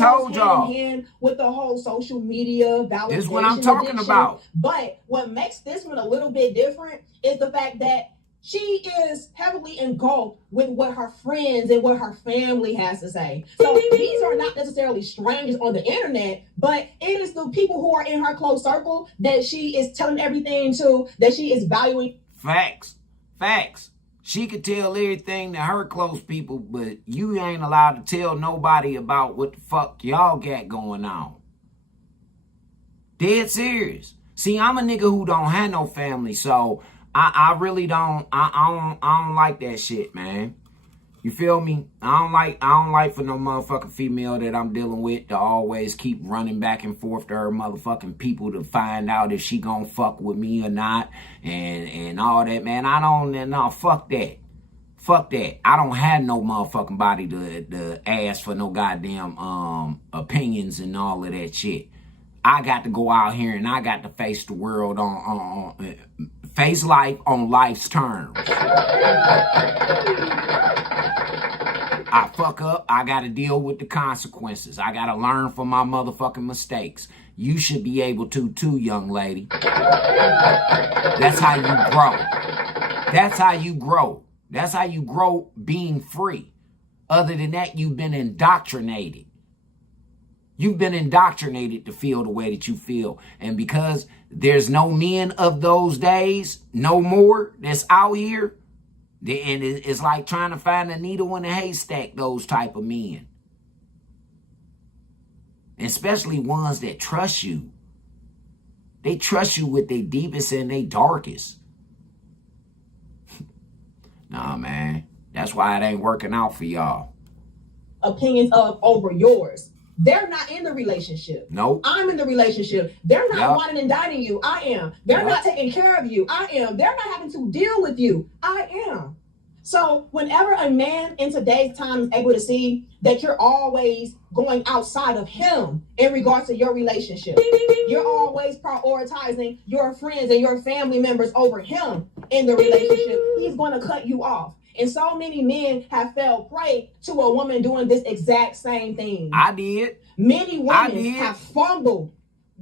in hand with the whole social media validation. This is what I'm talking about. But what makes this one a little bit different is the fact that she is heavily engulfed with what her friends and what her family has to say. So these are not necessarily strangers on the internet, but it is the people who are in her close circle that she is telling everything to, that she is valuing. Facts. She could tell everything to her close people, but you ain't allowed to tell nobody about what the fuck y'all got going on. Dead serious. See, I'm a nigga who don't have no family, so I really don't, I don't like that shit, man. You feel me? I don't like for no motherfucking female that I'm dealing with to always keep running back and forth to her motherfucking people to find out if she gonna fuck with me or not and all that, man. No, fuck that. Fuck that. I don't have no motherfucking body to ask for no goddamn opinions and all of that shit. I got to go out here and I got to face the world on face life on life's terms. I fuck up, I gotta deal with the consequences. I gotta learn from my motherfucking mistakes. You should be able to too, young lady. That's how you grow. That's how you grow. That's how you grow being free. Other than that, you've been indoctrinated. You've been indoctrinated to feel the way that you feel. And because there's no men of those days, no more, that's out here, and it's like trying to find a needle in a haystack, those type of men. Especially ones that trust you. They trust you with their deepest and their darkest. Nah, man. That's why it ain't working out for y'all. Opinions of over yours. They're not in the relationship. Nope. I'm in the relationship. They're not wanting and dining you. I am. They're not taking care of you. I am. They're not having to deal with you. I am. So whenever a man in today's time is able to see that you're always going outside of him in regards to your relationship, you're always prioritizing your friends and your family members over him in the relationship, he's going to cut you off. And so many men have fell prey to a woman doing this exact same thing. I did. Many women have fumbled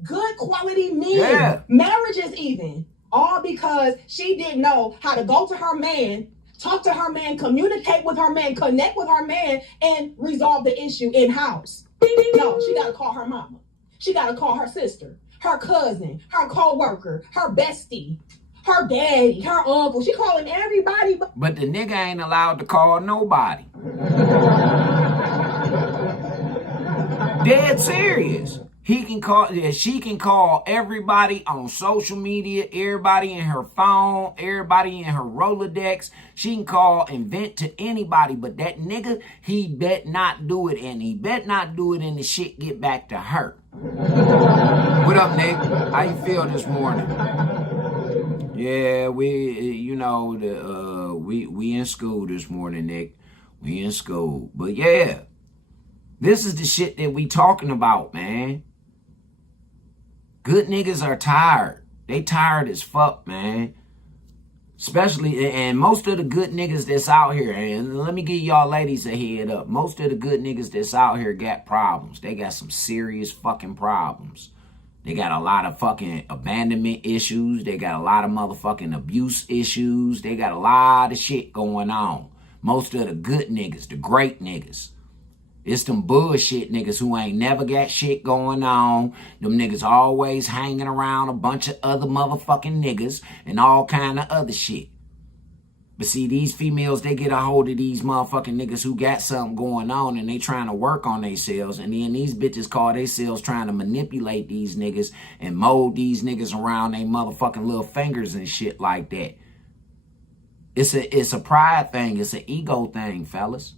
good quality men, marriages even, all because she didn't know how to go to her man, talk to her man, communicate with her man, connect with her man, and resolve the issue in-house. No, she got to call her mama. She got to call her sister, her cousin, her co-worker, her bestie, her daddy, her uncle. She calling everybody. But the nigga ain't allowed to call nobody. Dead serious. He can call, she can call everybody on social media, everybody in her phone, everybody in her Rolodex. She can call and vent to anybody, but that nigga, he bet not do it, and he bet not do it and the shit get back to her. What up, Nick? How you feel this morning? Yeah, we in school this morning, Nick. We in school. But yeah, this is the shit that we talking about, man. Good niggas are tired. They tired as fuck, man. Especially, and most of the good niggas that's out here, and let me give y'all ladies a head up. Most of the good niggas that's out here got problems. They got some serious fucking problems. They got a lot of fucking abandonment issues. They got a lot of motherfucking abuse issues. They got a lot of shit going on. Most of the good niggas, the great niggas. It's them bullshit niggas who ain't never got shit going on. Them niggas always hanging around a bunch of other motherfucking niggas and all kind of other shit. But see, these females, they get a hold of these motherfucking niggas who got something going on and they trying to work on themselves. And then these bitches call themselves trying to manipulate these niggas and mold these niggas around their motherfucking little fingers and shit like that. It's a pride thing. It's an ego thing, fellas.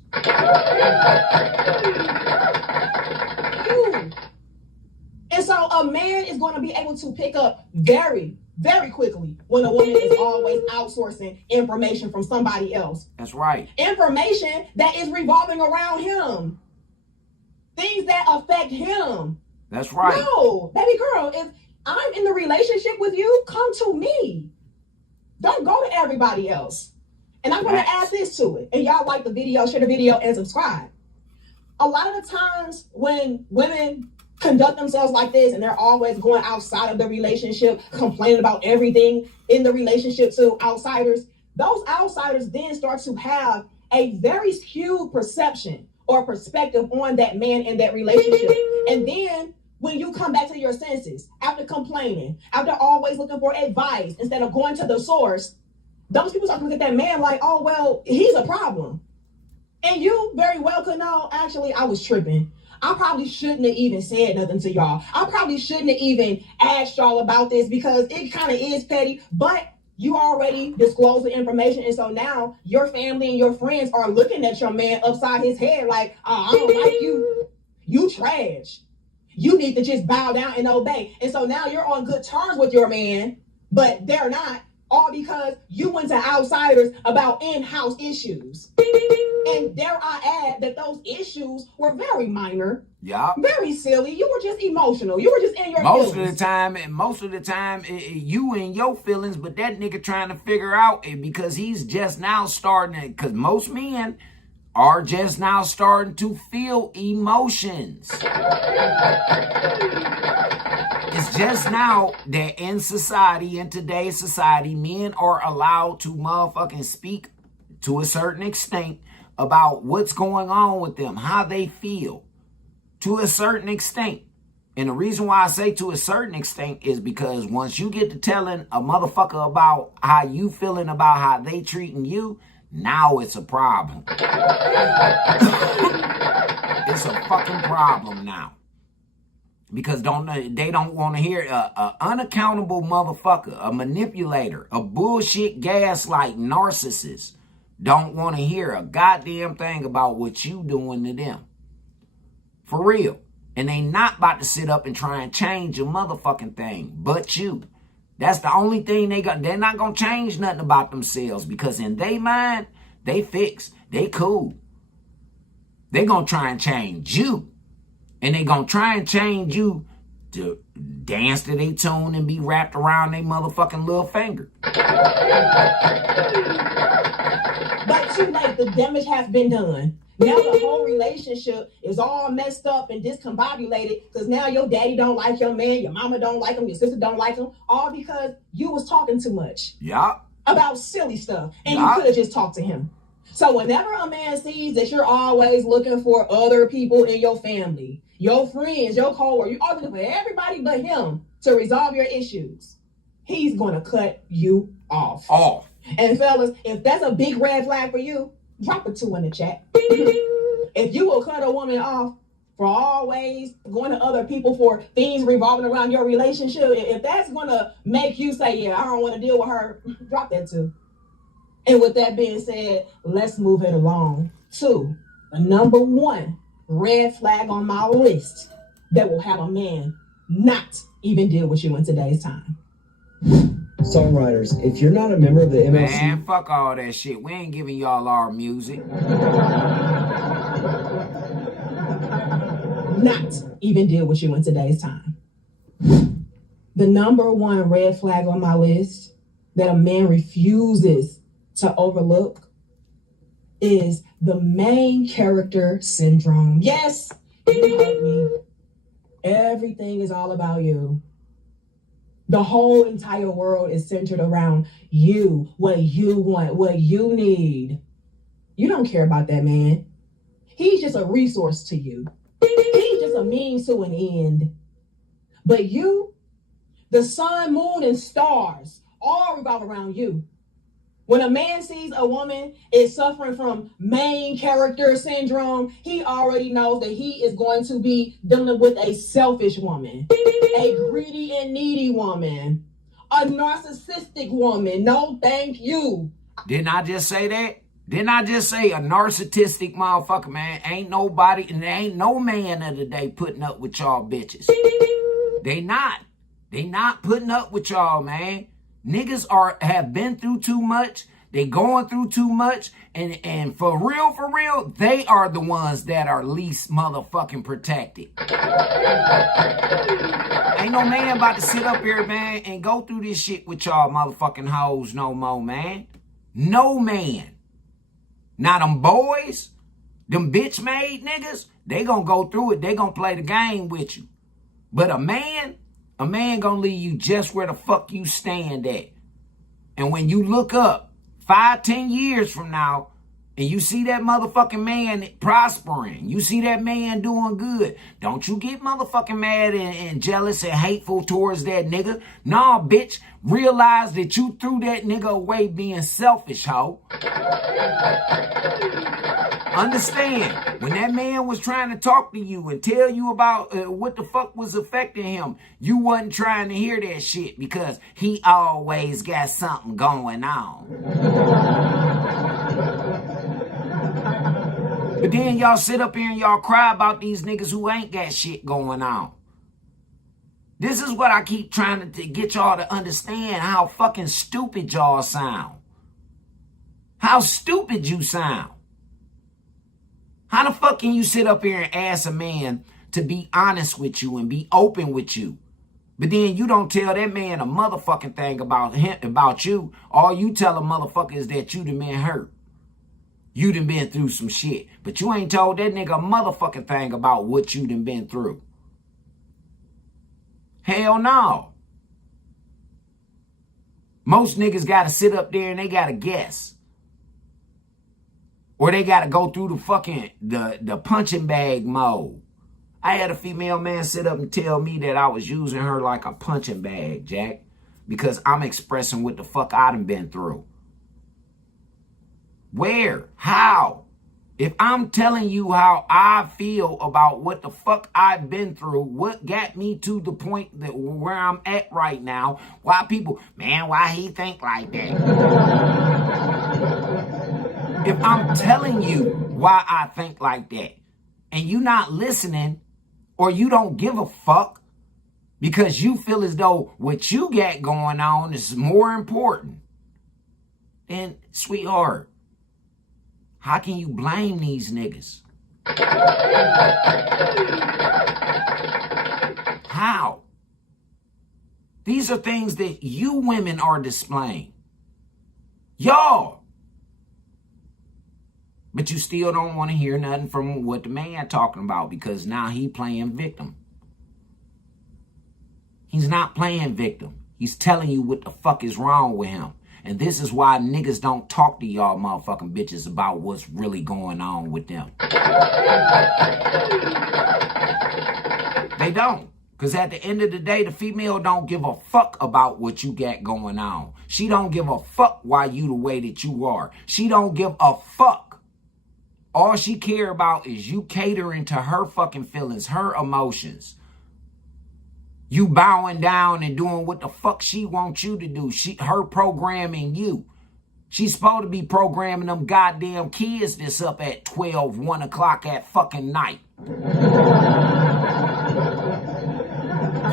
And so a man is going to be able to pick up very, very quickly when a woman is always outsourcing information from somebody else. That's right. Information that is revolving around him. Things that affect him. That's right. No, baby girl, if I'm in the relationship with you, come to me. Don't go to everybody else. And I'm going to add this to it. And y'all like the video, share the video, and subscribe. A lot of the times when women conduct themselves like this and they're always going outside of the relationship, complaining about everything in the relationship to outsiders, those outsiders then start to have a very skewed perception or perspective on that man and that relationship. And then when you come back to your senses, after complaining, after always looking for advice, instead of going to the source, those people start to look at that man like, oh, well, he's a problem. And you very well could know, actually, I was tripping. I probably shouldn't have even said nothing to y'all. I probably shouldn't have even asked y'all about this because it kind of is petty, but you already disclosed the information. And so now your family and your friends are looking at your man upside his head like, oh, I don't like you. You trash. You need to just bow down and obey. And so now you're on good terms with your man, but they're not, all because you went to outsiders about in-house issues. And dare I add that those issues were very minor. Yeah. Very silly. You were just emotional. You were just in your most feelings. of the time, you in your feelings, but that nigga trying to figure out it because he's just now starting it. Because most men are just now starting to feel emotions. It's just now that in society, in today's society, men are allowed to motherfucking speak to a certain extent about what's going on with them, how they feel, to a certain extent. And the reason why I say to a certain extent is because once you get to telling a motherfucker about how you feeling about how they treating you, now it's a problem. It's a fucking problem now. Because they don't want to hear a unaccountable motherfucker, a manipulator, a bullshit gaslight narcissist. Don't want to hear a goddamn thing about what you doing to them. For real. And they not about to sit up and try and change a motherfucking thing but you. That's the only thing they got. They're not going to change nothing about themselves because in their mind, they fixed. They cool. They're going to try and change you. And they going to try and change you to dance to their tune and be wrapped around their motherfucking little finger. But too late, the damage has been done. Now the whole relationship is all messed up and discombobulated because now your daddy don't like your man, your mama don't like him, your sister don't like him, all because you was talking too much. Yeah. About silly stuff. And you could have just talked to him. So whenever a man sees that you're always looking for other people in your family, your friends, your coworkers, you're always looking for everybody but him to resolve your issues, he's going to cut you off. And fellas, if that's a big red flag for you, drop a 2 in the chat. If you will cut a woman off, for always going to other people for things revolving around your relationship, if that's going to make you say, yeah, I don't want to deal with her, drop that too. And with that being said, let's move it along to the number one red flag on my list that will have a man not even deal with you in today's time. Songwriters, if you're not a member of the MLC... Man, fuck all that shit. We ain't giving y'all our music. Not even deal with you in today's time. The number one red flag on my list that a man refuses to overlook is the main character syndrome. Yes, you heard me. Everything is all about you. The whole entire world is centered around you, what you want, what you need. You don't care about that man. He's just a resource to you. He's just a means to an end. But you, the sun, moon, and stars all revolve around you. When a man sees a woman is suffering from main character syndrome, he already knows that he is going to be dealing with a selfish woman, a greedy and needy woman, a narcissistic woman. No, thank you. Didn't I just say that? Didn't I just say a narcissistic motherfucker, man? Ain't nobody, and there ain't no man of the day putting up with y'all bitches. They not. They not putting up with y'all, man. Niggas have been through too much. They going through too much. And for real, they are the ones that are least motherfucking protected. Ain't no man about to sit up here, man, and go through this shit with y'all motherfucking hoes no more, man. No man. Now them boys, them bitch made niggas, they gonna go through it. They gonna play the game with you. But a man gonna leave you just where the fuck you stand at. And when you look up 5-10 years from now and you see that motherfucking man prospering, you see that man doing good, don't you get motherfucking mad and jealous and hateful towards that nigga. Nah, bitch, realize that you threw that nigga away being selfish, hoe. Understand, when that man was trying to talk to you and tell you about what the fuck was affecting him, you wasn't trying to hear that shit because he always got something going on. But then y'all sit up here and y'all cry about these niggas who ain't got shit going on. This is what I keep trying to get y'all to understand, how fucking stupid y'all sound. How stupid you sound. How the fuck can you sit up here and ask a man to be honest with you and be open with you? But then you don't tell that man a motherfucking thing about him, about you. All you tell a motherfucker is that you done been hurt. You done been through some shit. But you ain't told that nigga a motherfucking thing about what you done been through. Hell no. Most niggas gotta sit up there and they gotta guess. Or they got to go through the fucking, the punching bag mode. I had a female man sit up and tell me that I was using her like a punching bag, Jack. Because I'm expressing what the fuck I done been through. Where? How? If I'm telling you how I feel about what the fuck I've been through, what got me to the point that where I'm at right now, why people, man, why he think like that? If I'm telling you why I think like that, and you not listening, or you don't give a fuck, because you feel as though what you got going on is more important, then, sweetheart, how can you blame these niggas? How? These are things that you women are displaying. Y'all. But you still don't want to hear nothing from what the man talking about, because now he playing victim. He's not playing victim. He's telling you what the fuck is wrong with him. And this is why niggas don't talk to y'all motherfucking bitches about what's really going on with them. They don't. Because at the end of the day, the female don't give a fuck about what you got going on. She don't give a fuck why you the way that you are. She don't give a fuck. All she care about is you catering to her fucking feelings, her emotions. You bowing down and doing what the fuck she wants you to do. Her programming you. She's supposed to be programming them goddamn kids that's up at 12, 1 o'clock at fucking night.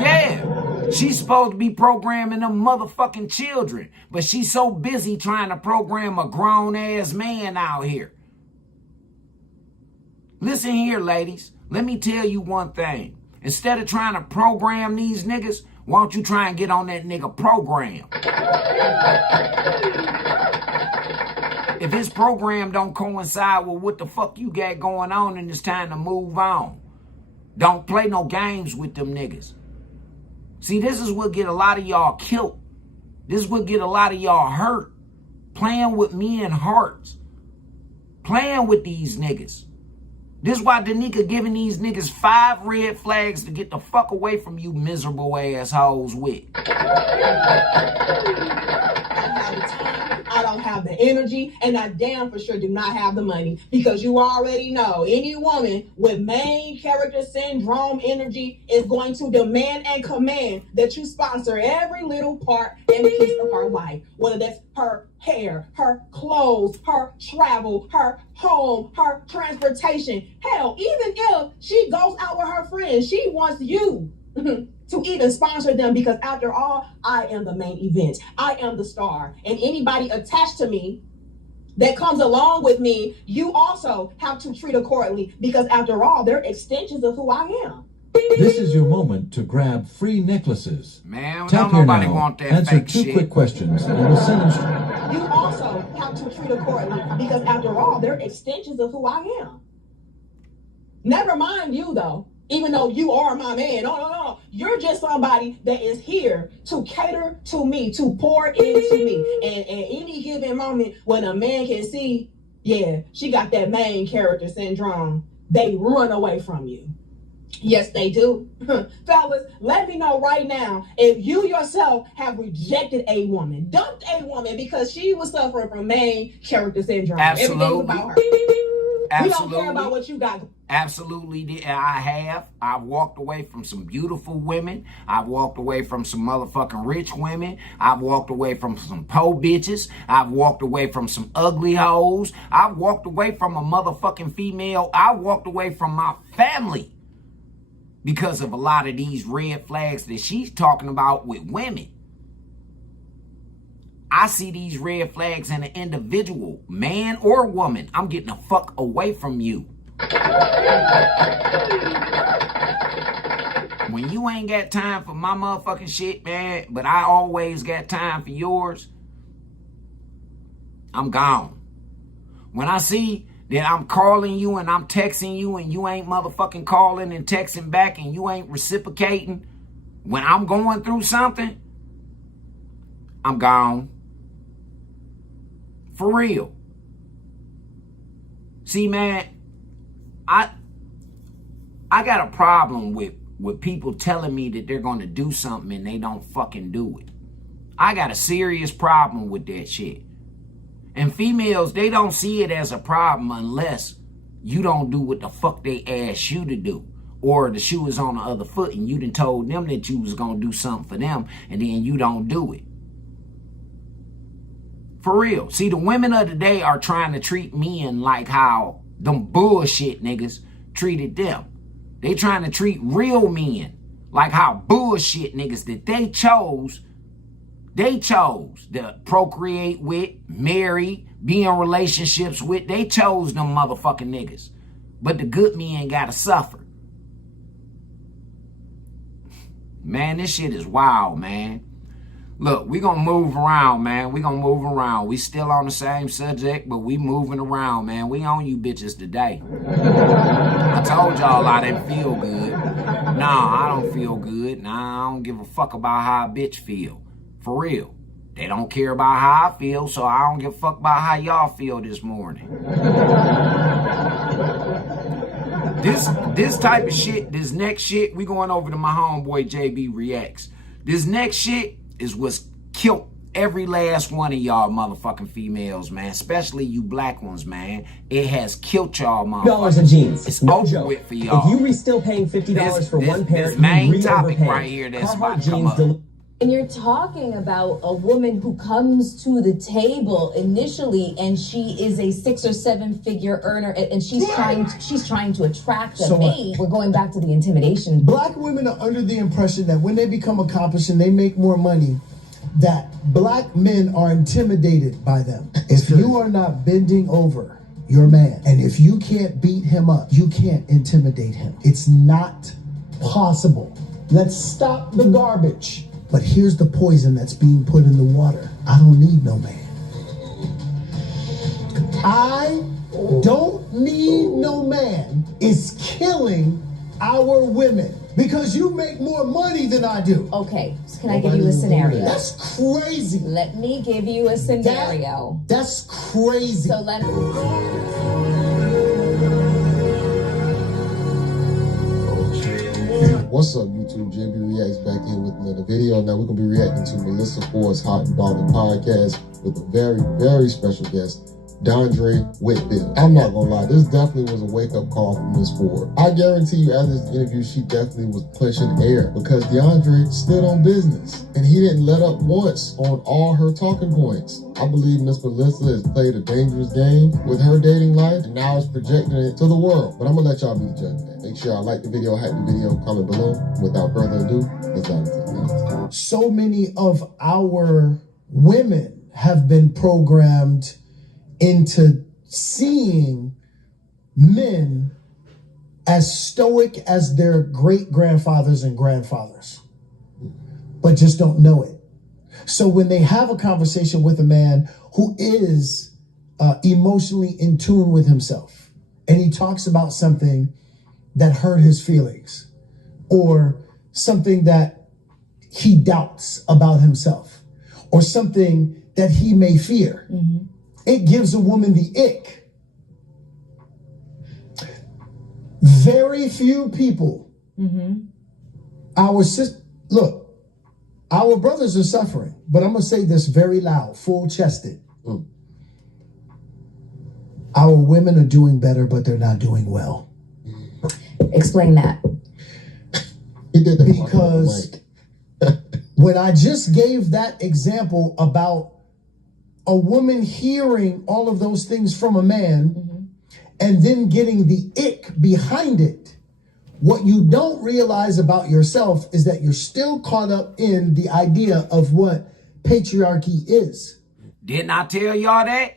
Yeah, she's supposed to be programming them motherfucking children. But she's so busy trying to program a grown-ass man out here. Listen here, ladies. Let me tell you one thing. Instead of trying to program these niggas, why don't you try and get on that nigga program? If his program don't coincide with what the fuck you got going on, and it's time to move on. Don't play no games with them niggas. See, this is what get a lot of y'all killed. This is what get a lot of y'all hurt. Playing with men's hearts. Playing with these niggas. This is why Danica giving these niggas 5 red flags to get the fuck away from you miserable assholes with. I don't have the energy, and I damn for sure do not have the money, because you already know any woman with main character syndrome energy is going to demand and command that you sponsor every little part and piece of her life, whether that's her hair, her clothes, her travel, her home, her transportation. Hell, even if she goes out with her friends, she wants you to even sponsor them, because after all, I am the main event. I am the star. And anybody attached to me that comes along with me, you also have to treat accordingly, because after all, they're extensions of who I am. This is your moment to grab free necklaces. Man, Tap don't here nobody now. want that Answer fake 2 shit. quick questions and we'll send instructions. You also have to treat accordingly, because after all, they're extensions of who I am. Never mind you, though. Even though you are my man. No. You're just somebody that is here to cater to me, to pour into me. And at any given moment, when a man can see, yeah, she got that main character syndrome, they run away from you. Yes, they do. Fellas, let me know right now if you yourself have rejected a woman, dumped a woman because she was suffering from main character syndrome. Absolutely. Everything's about her. Absolutely. We don't care about what you got. Absolutely, I have. I've walked away from some beautiful women. I've walked away from some motherfucking rich women. I've walked away from some po bitches. I've walked away from some ugly hoes. I've walked away from a motherfucking female. I walked away from my family because of a lot of these red flags that she's talking about with women. I see these red flags in an individual, man or woman. I'm getting the fuck away from you. When you ain't got time for my motherfucking shit, man, but I always got time for yours, I'm gone. When I see that I'm calling you and I'm texting you and you ain't motherfucking calling and texting back and you ain't reciprocating, when I'm going through something, I'm gone. For real. See, man, I got a problem with people telling me that they're going to do something and they don't fucking do it. I got a serious problem with that shit. And females, they don't see it as a problem unless you don't do what the fuck they ask you to do. Or the shoe is on the other foot and you done told them that you was going to do something for them and then you don't do it. For real. See, the women of the day are trying to treat men like how them bullshit niggas treated them. They trying to treat real men like how bullshit niggas that they chose to procreate with, marry, be in relationships with. They chose them motherfucking niggas. But the good men gotta suffer. Man, this shit is wild, man. Look, we gonna move around, man. We gonna move around. We still on the same subject, but we moving around, man. We on you bitches today. I told y'all I didn't feel good. Nah, I don't feel good. Nah, I don't give a fuck about how a bitch feel. For real. They don't care about how I feel, so I don't give a fuck about how y'all feel this morning. This type of shit, this next shit, we going over to my homeboy JB Reacts. This next shit is what's killed Every last one of y'all motherfucking females, man, especially you black ones, man, it has killed y'all $50 a motherfuckers. jeans. It's No over joke. with for y'all. If you were still paying $50 for one pair, this main you topic overpay. right here that's Carhartt about to come jeans up. And you're talking about a woman who comes to the table initially, and she is a 6 or 7 figure earner, and she's trying to attract a mate. We're going back to the intimidation. Black women are under the impression that when they become accomplished and they make more money, that black men are intimidated by them. If you are not bending over your man, and if you can't beat him up, you can't intimidate him. It's not possible. Let's stop the garbage. But here's the poison that's being put in the water. I don't need no man. I don't need no man is killing our women because you make more money than I do. Okay, so can I give you a scenario? That's crazy. Let me give you a scenario. That's crazy. So let What's up, YouTube? JB Reacts back in with another video. Now we're going to be reacting to Melissa Ford's Hot and Bothered podcast with a very, very special guest, Dondre Whitfield. I'm not going to lie, this definitely was a wake-up call from Miss Ford. I guarantee you, after this interview, she definitely was punching air because DeAndre stood on business and he didn't let up once on all her talking points. I believe Miss Melissa has played a dangerous game with her dating life and now is projecting it to the world. But I'm going to let y'all be the judge of that. Make sure y'all like the video, hype the video, comment below. Without further ado, let's dive into the video. So many of our women have been programmed into seeing men as stoic as their great-grandfathers and grandfathers, but just don't know it. So when they have a conversation with a man who is emotionally in tune with himself, and he talks about something that hurt his feelings, or something that he doubts about himself, or something that he may fear, it gives a woman the ick. Very few people, look, our brothers are suffering, but I'm going to say this very loud, full-chested. Our women are doing better, but they're not doing well. explain that. Because when I just gave that example about a woman hearing all of those things from a man and then getting the ick behind it, what you don't realize about yourself is that you're still caught up in the idea of what patriarchy is. Didn't I tell y'all that?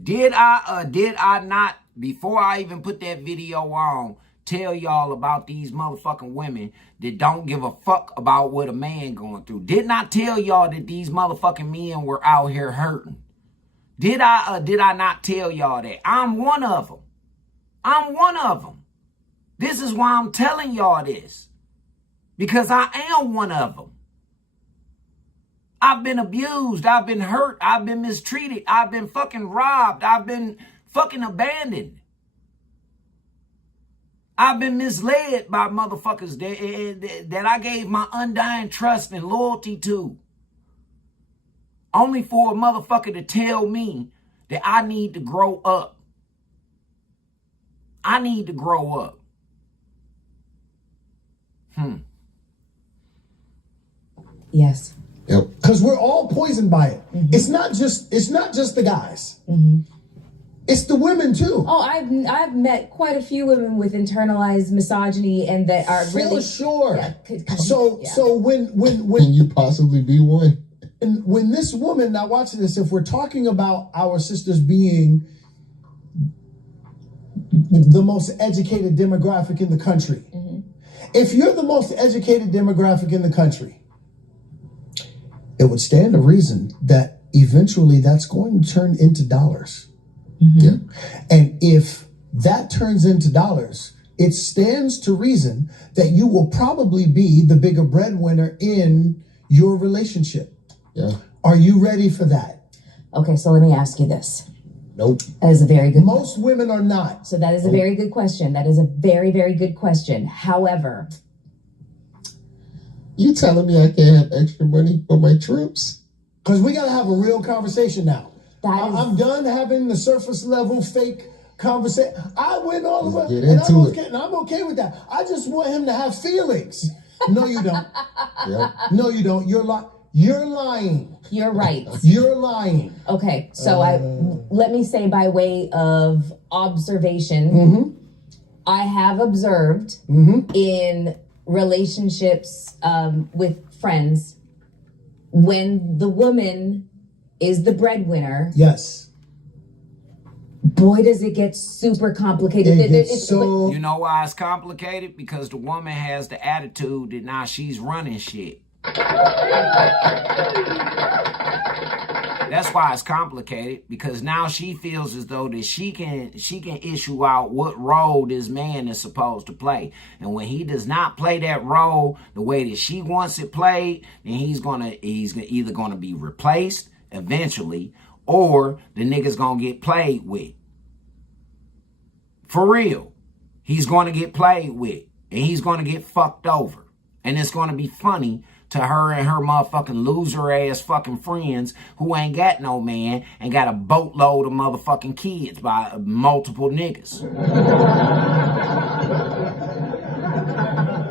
Did I not, before I even put that video on, tell y'all about these motherfucking women that don't give a fuck about what a man going through? Didn't I tell y'all that these motherfucking men were out here hurting? Did I not tell y'all that? I'm one of them. I'm one of them. This is why I'm telling y'all this. Because I am one of them. I've been abused. I've been hurt. I've been mistreated. I've been fucking robbed. I've been fucking abandoned. I've been misled by motherfuckers that I gave my undying trust and loyalty to. Only for a motherfucker to tell me that I need to grow up. I need to grow up. Yes. Yep. Because we're all poisoned by it. It's not just the guys. It's the women too. Oh, I've met quite a few women with internalized misogyny and that are really for sure. Yeah, so when can you possibly be one? And when this woman, now watching this, if we're talking about our sisters being the most educated demographic in the country, if you're the most educated demographic in the country, it would stand to reason that eventually that's going to turn into dollars. Yeah. And if that turns into dollars, it stands to reason that you will probably be the bigger breadwinner in your relationship. Yeah. Are you ready for that? Okay, so let me ask you this. Nope. That is a very good Most women are not. So that is a very good question. That is a very, very good question. However, you telling me I can't have extra money for my trips? Because we got to have a real conversation now. That is- I'm done having the surface level fake conversation. I went all the way, Get and into it. I'm okay with that. I just want him to have feelings. No, you don't. Yep. No, you don't. You're lying. You're right. You're lying. Okay, so let me say by way of observation, Mm-hmm. I have observed Mm-hmm. in relationships with friends, when the woman is the breadwinner, Yes. boy, does it get super complicated. It gets so. You know why it's complicated? Because the woman has the attitude that now she's running shit. That's why it's complicated, because now she feels as though that she can issue out what role this man is supposed to play. And when he does not play that role the way that she wants it played, then he's either gonna be replaced eventually, or the nigga's gonna get played with. For real. He's gonna get played with, and he's gonna get fucked over. And it's gonna be funny to her and her motherfucking loser ass fucking friends who ain't got no man and got a boatload of motherfucking kids by multiple niggas.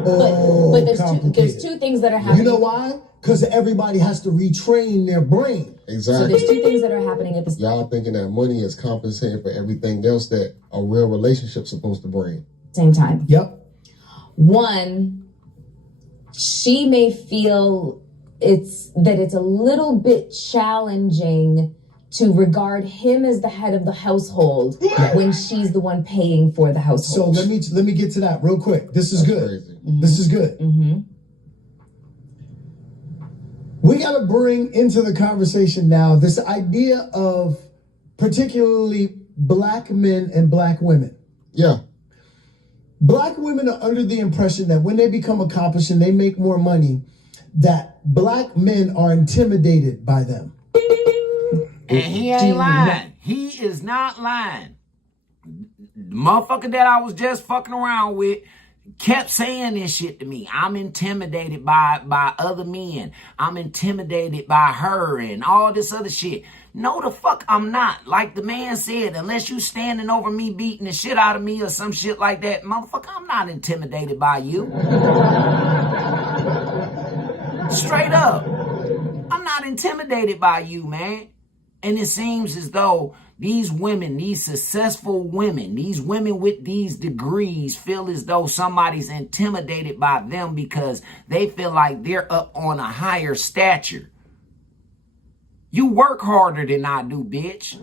but there's two things that are happening. You know why? Because everybody has to retrain their brain. So Exactly. there's two things that are happening at this Y'all thinking that money is compensating for everything else that a real relationship's supposed to bring. same time. Yep. One, she may feel it's a little bit challenging to regard him as the head of the household when she's the one paying for the So household. let me get to that real quick. This is good. Crazy. This is good. Mm-hmm. We got to bring into the conversation now this idea of particularly black men and black women. Yeah. Black women are under the impression that when they become accomplished and they make more money, that black men are intimidated by them. And he ain't lying. He is not lying. The motherfucker that I was just fucking around with kept saying this shit to me. I'm intimidated by other men. I'm intimidated by her and all this other shit. No, the fuck I'm not. Like the man said, unless you standing over me beating the shit out of me or some shit like that, motherfucker, I'm not intimidated by you. Straight up. I'm not intimidated by you, man. And it seems as though these women, these successful women, these women with these degrees feel as though somebody's intimidated by them because they feel like they're up on a higher stature. You work harder than I do, bitch.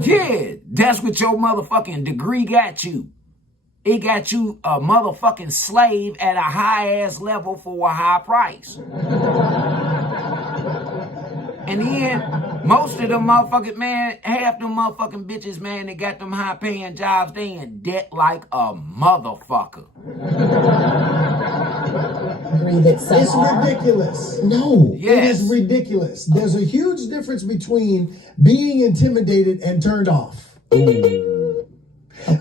Yeah, that's what your motherfucking degree got you. It got you a motherfucking slave at a high-ass level for a high price. And then, most of them motherfucking, man, half them motherfucking bitches, man, that got them high-paying jobs, they in debt like a motherfucker. Agree that some It's are. ridiculous. No. It Yes. is ridiculous. There's a huge difference between being intimidated and turned off.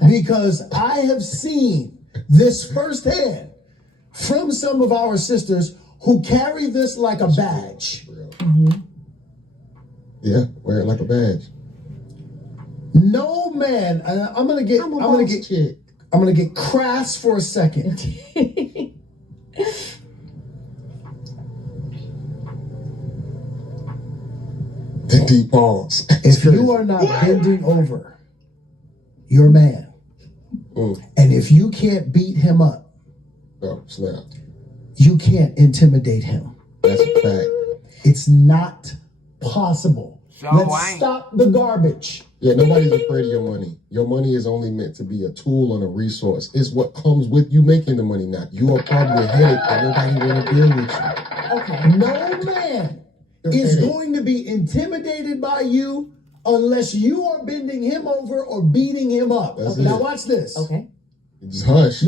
Because I have seen this firsthand from some of our sisters who carry this like a badge. Yeah, wear it like a badge. No man, I'm gonna get crass for a second. The deep pause. If you are not bending over your man, and if you can't beat him up, Oh, snap. you can't intimidate him. That's a fact. It's not possible. So Let's stop the garbage. Yeah, nobody's afraid of your money. Your money is only meant to be a tool and a resource. It's what comes with you making the money, not you are probably a headache that nobody want to deal with you. Okay. No man is going to be intimidated by you unless you are bending him over or beating him up. That's Now it. watch this. Okay. Just hush.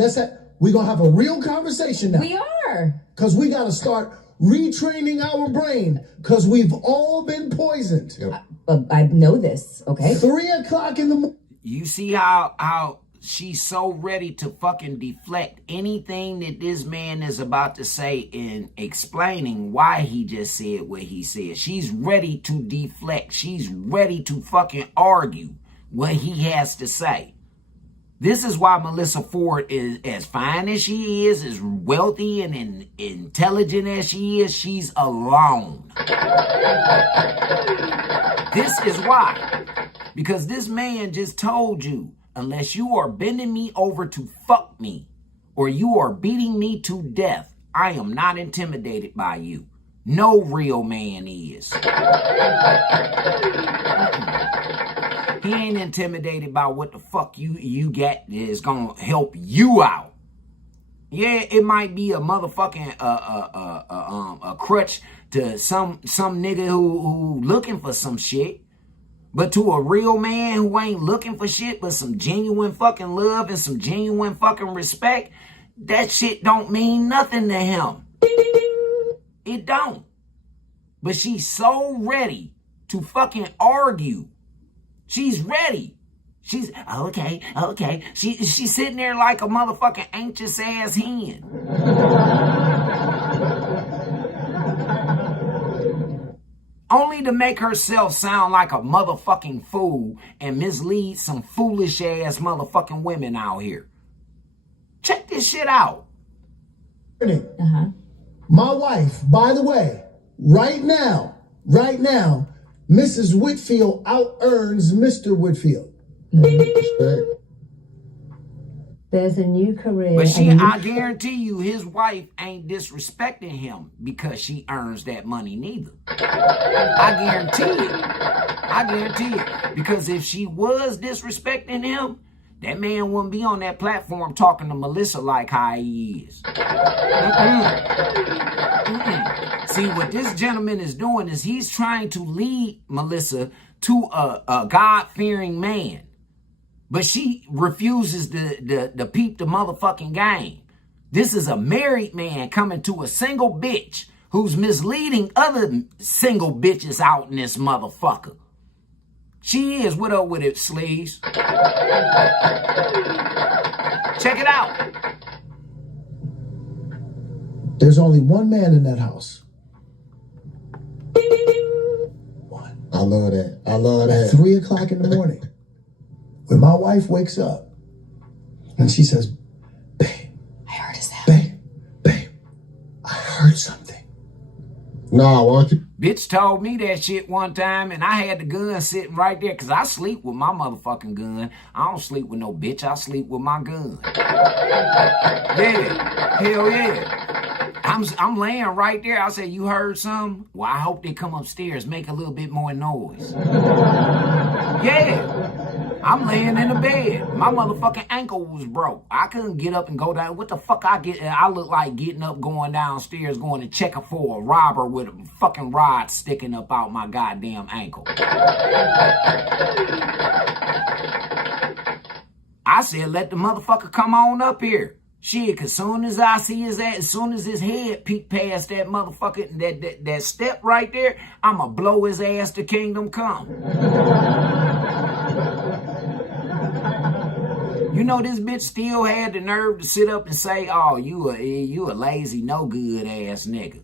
We're going to have a real conversation now. We are. Because we got to start retraining our brain because we've all been poisoned. Yep. I know this, okay? 3 o'clock in the morning. You see how she's so ready to fucking deflect anything that this man is about to say in explaining why he just said what he said. She's ready to deflect. She's ready to fucking argue what he has to say. This is why Melissa Ford is as fine as she is, as wealthy and intelligent as she is. She's alone. This is why. Because this man just told you, unless you are bending me over to fuck me, or you are beating me to death, I am not intimidated by you. No real man is. He ain't intimidated by what the fuck you get is gonna help you out. Yeah, it might be a motherfucking a crutch to some nigga who looking for some shit. But to a real man who ain't looking for shit but some genuine fucking love and some genuine fucking respect, that shit don't mean nothing to him. It don't. But she's so ready to fucking argue. She's ready. She's, okay. She's sitting there like a motherfucking anxious ass hen. Only to make herself sound like a motherfucking fool and mislead some foolish ass motherfucking women out here. Check this shit out. My wife, by the way, right now, Mrs. Whitfield out-earns Mr. Whitfield. There's a new career. But I guarantee you his wife ain't disrespecting him because she earns that money neither. I guarantee it. Because if she was disrespecting him, that man wouldn't be on that platform talking to Melissa like how he is. See, what this gentleman is doing is he's trying to lead Melissa to a God-fearing man. But she refuses to peep the motherfucking game. This is a married man coming to a single bitch who's misleading other single bitches out in this motherfucker. She is. What up with it, sleeves? Check it out. There's only one man in that house. I love that. At 3 o'clock in the morning, when my wife wakes up and she says, babe, I heard a sound. Babe, I heard something. Nah, why don't you? Bitch told me that shit one time and I had the gun sitting right there because I sleep with my motherfucking gun. I don't sleep with no bitch. I sleep with my gun. Yeah. Hell yeah. I'm laying right there. I said, you heard something? Well, I hope they come upstairs, make a little bit more noise. Yeah. I'm laying in the bed. My motherfucking ankle was broke. I couldn't get up and go down. What the fuck I look like getting up, going downstairs, going to check for a robber with a fucking rod sticking up out my goddamn ankle. I said, let the motherfucker come on up here. Shit, cause soon as I see his ass, as soon as his head peek past that motherfucker, that step right there, I'ma blow his ass to kingdom come. You know, this bitch still had the nerve to sit up and say, oh, you a lazy, no good ass nigga.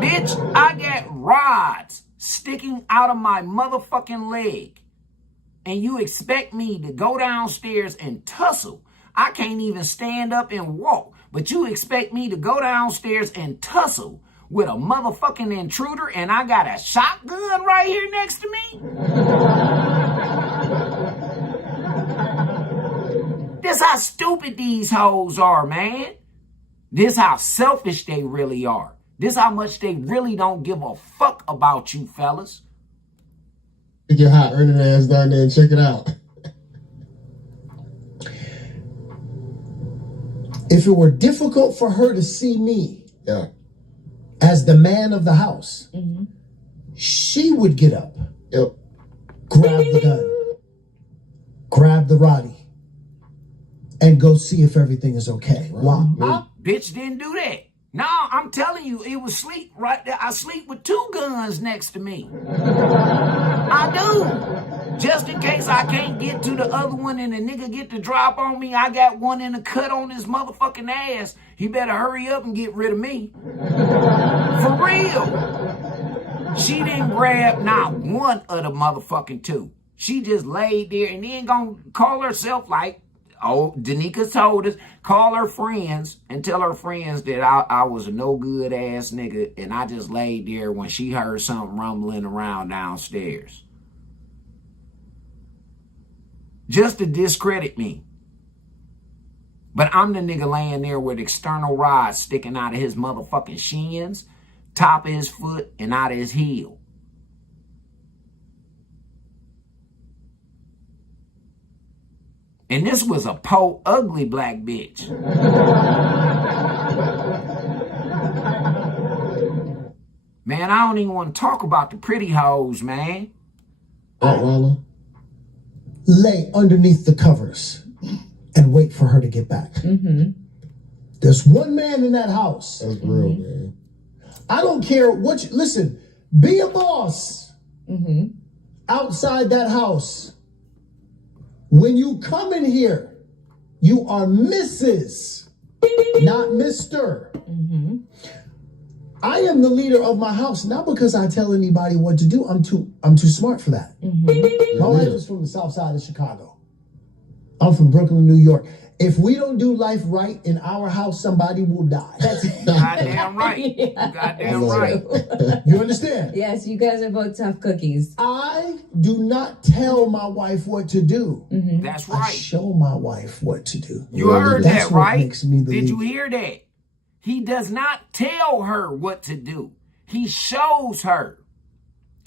Bitch, I got rods sticking out of my motherfucking leg. And you expect me to go downstairs and tussle. I can't even stand up and walk. But you expect me to go downstairs and tussle with a motherfucking intruder and I got a shotgun right here next to me? This how stupid these hoes are, man. This how selfish they really are. This how much they really don't give a fuck about you fellas. Get your hot earning ass down there and check it out. If it were difficult for her to see me as the man of the house, she would get up, grab the gun, grab the Roddy, and go see if everything is okay. Wow. Bitch didn't do that. No, I'm telling you, it was sleep right there. I sleep with 2 guns next to me. I do. Just in case I can't get to the other one and the nigga get the drop on me, I got one in the cut on his motherfucking ass. He better hurry up and get rid of me. For real. She didn't grab not one of the motherfucking 2. She just laid there and then gonna call herself like, oh, Danica told us, call her friends and tell her friends that I was a no good ass nigga and I just laid there when she heard something rumbling around downstairs. Just to discredit me. But I'm the nigga laying there with external rods sticking out of his motherfucking shins, top of his foot, and out of his heel. And this was a ugly black bitch. Man, I don't even want to talk about the pretty hoes, man. Lay underneath the covers and wait for her to get back. There's one man in that house. That's real, man. I don't care what you... Listen, be a boss outside that house. When you come in here, you are Mrs., not Mr. I am the leader of my house, not because I tell anybody what to do. I'm too smart for that. My wife is from the south side of Chicago. I'm from Brooklyn, New York. If we don't do life right in our house, somebody will die. That's goddamn right. Yeah. Goddamn right. You understand? Yes, you guys are both tough cookies. I do not tell my wife what to do. That's right. I show my wife what to do. You heard That's that, what right? makes me the Did you leader. hear that? He does not tell her what to do. He shows her.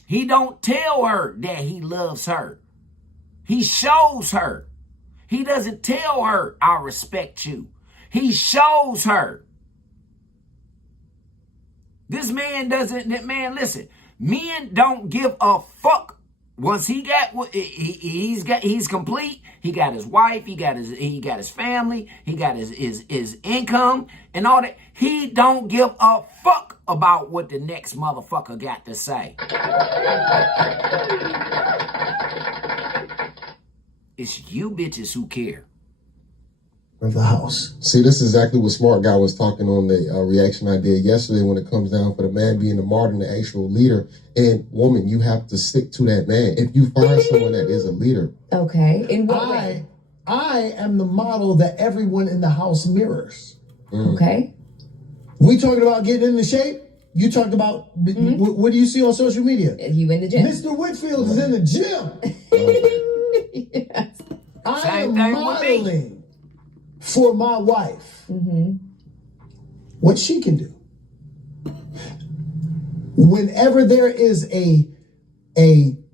He don't tell her that he loves her. He shows her. He doesn't tell her, I respect you. He shows her. This man doesn't, man, listen, men don't give a fuck. Once he got, he's complete. He got his wife, he got his family, he got his income and all that. He don't give a fuck about what the next motherfucker got to say. It's you bitches who care. Of the house. See, this is exactly what Smart Guy was talking on the reaction I did yesterday when it comes down for the man being the martyr and the actual leader. And woman, you have to stick to that man. If you find someone that is a leader. Okay. In what way? I am the model that everyone in the house mirrors. Okay. We talking about getting into shape? You talked about, what do you see on social media? You in the gym. Mr. Whitfield is in the gym. Yes. I am modeling for my wife what she can do. Whenever there is a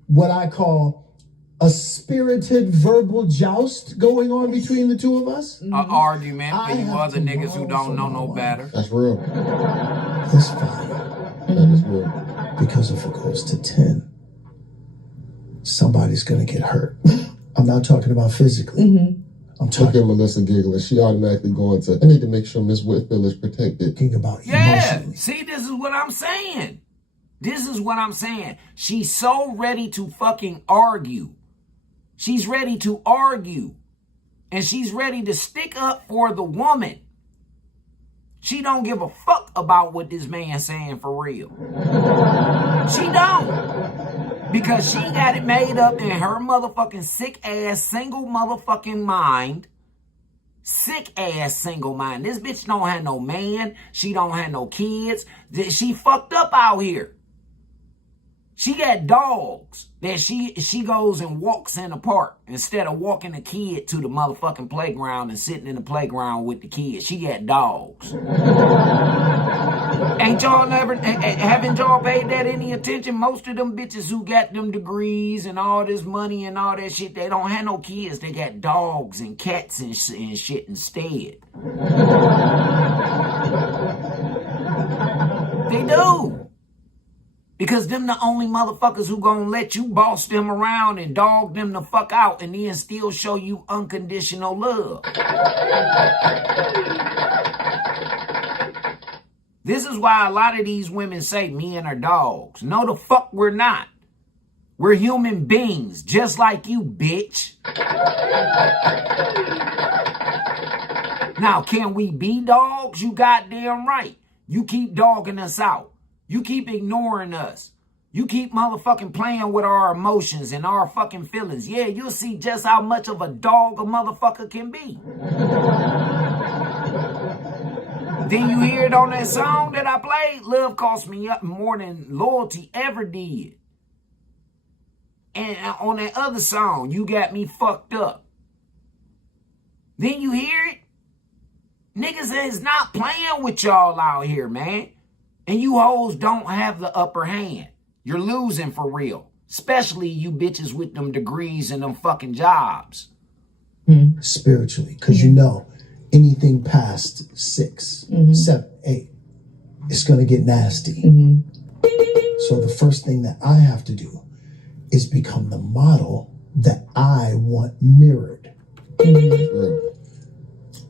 what I call a spirited verbal joust going on between the two of us, An argument for you other niggas who don't know no better. That's real. That's fine. That is real. Because if it goes to 10, somebody's gonna get hurt. I'm not talking about physically. I'm talking Look at Melissa giggling. She automatically going to, I need to make sure Miss Whitfield is protected. Thinking about Yeah, see, this is what I'm saying. This is what I'm saying. She's so ready to fucking argue. She's ready to argue. And she's ready to stick up for the woman. She don't give a fuck about what this man's saying for real. She don't. Because she got it made up in her motherfucking sick ass single motherfucking mind. Sick ass single mind. This bitch don't have no man. She don't have no kids. She fucked up out here. She got dogs that she goes and walks in the park instead of walking the kid to the motherfucking playground and sitting in the playground with the kids. She got dogs. Ain't y'all never, haven't y'all paid that any attention? Most of them bitches who got them degrees and all this money and all that shit, they don't have no kids. They got dogs and cats and shit instead. They do. Because them the only motherfuckers who gonna let you boss them around and dog them the fuck out and then still show you unconditional love. This is why a lot of these women say men are dogs. No, the fuck we're not. We're human beings, just like you, bitch. Now, can we be dogs? You goddamn right. You keep dogging us out. You keep ignoring us. You keep motherfucking playing with our emotions and our fucking feelings. Yeah, you'll see just how much of a dog a motherfucker can be. Then you hear it on that song that I played, Love Cost Me Up more than loyalty ever did. And on that other song, You Got Me Fucked Up. Then you hear it. Niggas is not playing with y'all out here, man. And you hoes don't have the upper hand. You're losing for real. Especially you bitches with them degrees and them fucking jobs. Spiritually. Because you know, anything past 6, 7, 8, it's going to get nasty. So the first thing that I have to do is become the model that I want mirrored.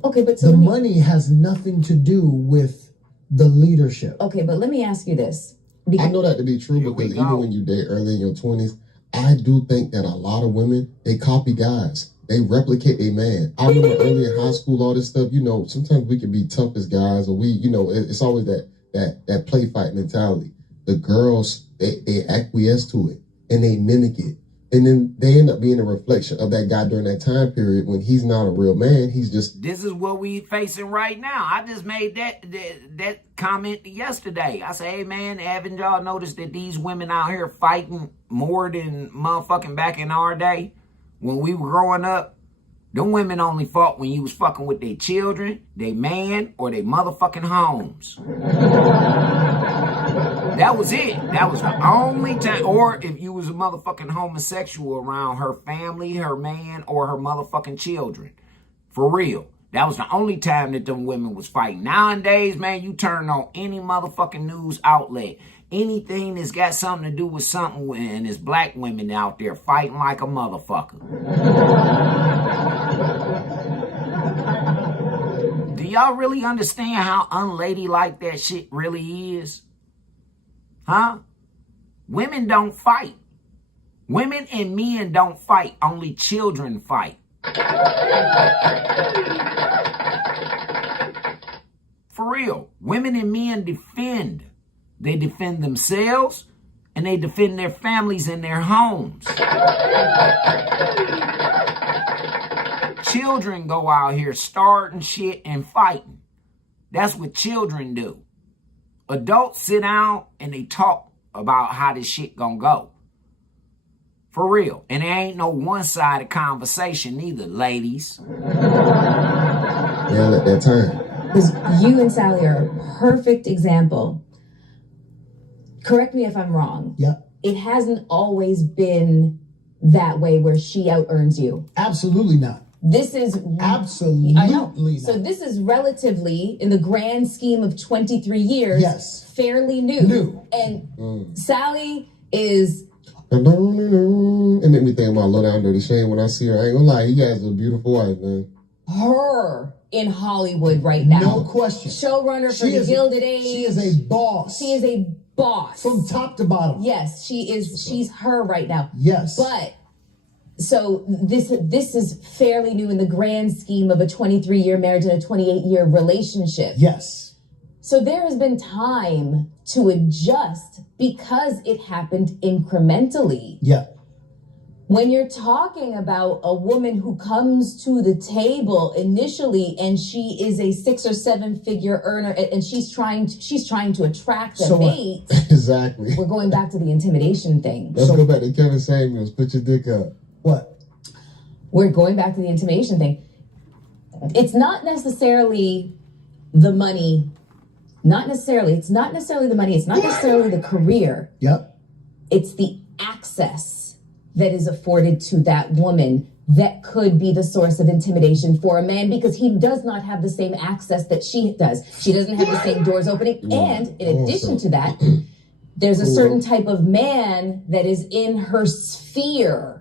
Okay, but the money has nothing to do with the leadership. Okay, but let me ask you this. I know that to be true because even when you date early in your 20s, I do think that a lot of women, they copy guys. They replicate a man. I remember early in high school, all this stuff, you know, sometimes we can be tough as guys or we, you know, it's always that play fight mentality. The girls, they acquiesce to it and they mimic it. And then they end up being a reflection of that guy during that time period when he's not a real man. He's just... This is what we facing right now. I just made that comment yesterday. I say, hey, man, haven't y'all noticed that these women out here fighting more than motherfucking back in our day? When we were growing up, them women only fought when you was fucking with their children, their man, or their motherfucking homes. That was it. That was the only time. Or if you was a motherfucking homosexual around her family, her man, or her motherfucking children. For real. That was the only time that them women was fighting. Nowadays, man, you turn on any motherfucking news outlet. Anything that's got something to do with something, and there's black women out there fighting like a motherfucker. Do y'all really understand how unladylike that shit really is? Huh? Women don't fight. Women and men don't fight. Only children fight. For real. Women and men defend. They defend themselves and they defend their families and their homes. Children go out here starting shit and fighting. That's what children do. Adults sit down and they talk about how this shit gonna go. For real. And there ain't no one-sided conversation neither, ladies. Yeah, at that time. Because you and Sally are a perfect example. Correct me if I'm wrong. Yeah. It hasn't always been that way where she out-earns you. Absolutely not. This is absolutely not. So this is relatively, in the grand scheme of 23 years, yes, fairly new. And Sally is... It made me think about Low Down Dirty Shame when I see her. I ain't gonna lie, you guys are a beautiful wife, man. Her in Hollywood right now. No question. Showrunner for The Gilded Age. She is a boss. She is a boss. From top to bottom. Yes, she is. She's her right now. Yes. But... So this is fairly new in the grand scheme of a 23-year marriage and a 28-year relationship. Yes. So there has been time to adjust because it happened incrementally. Yeah. When you're talking about a woman who comes to the table initially and she is a 6 or 7 figure earner and she's trying to attract a mate. Exactly. We're going back to the intimidation thing. Let's go back to Kevin Samuels. Put your dick up. What? We're going back to the intimidation thing. It's not necessarily the money. It's not necessarily the money. It's not necessarily the career. Yep. It's the access that is afforded to that woman that could be the source of intimidation for a man because he does not have the same access that she does. She doesn't have the same doors opening. And in addition to that, there's a certain type of man that is in her sphere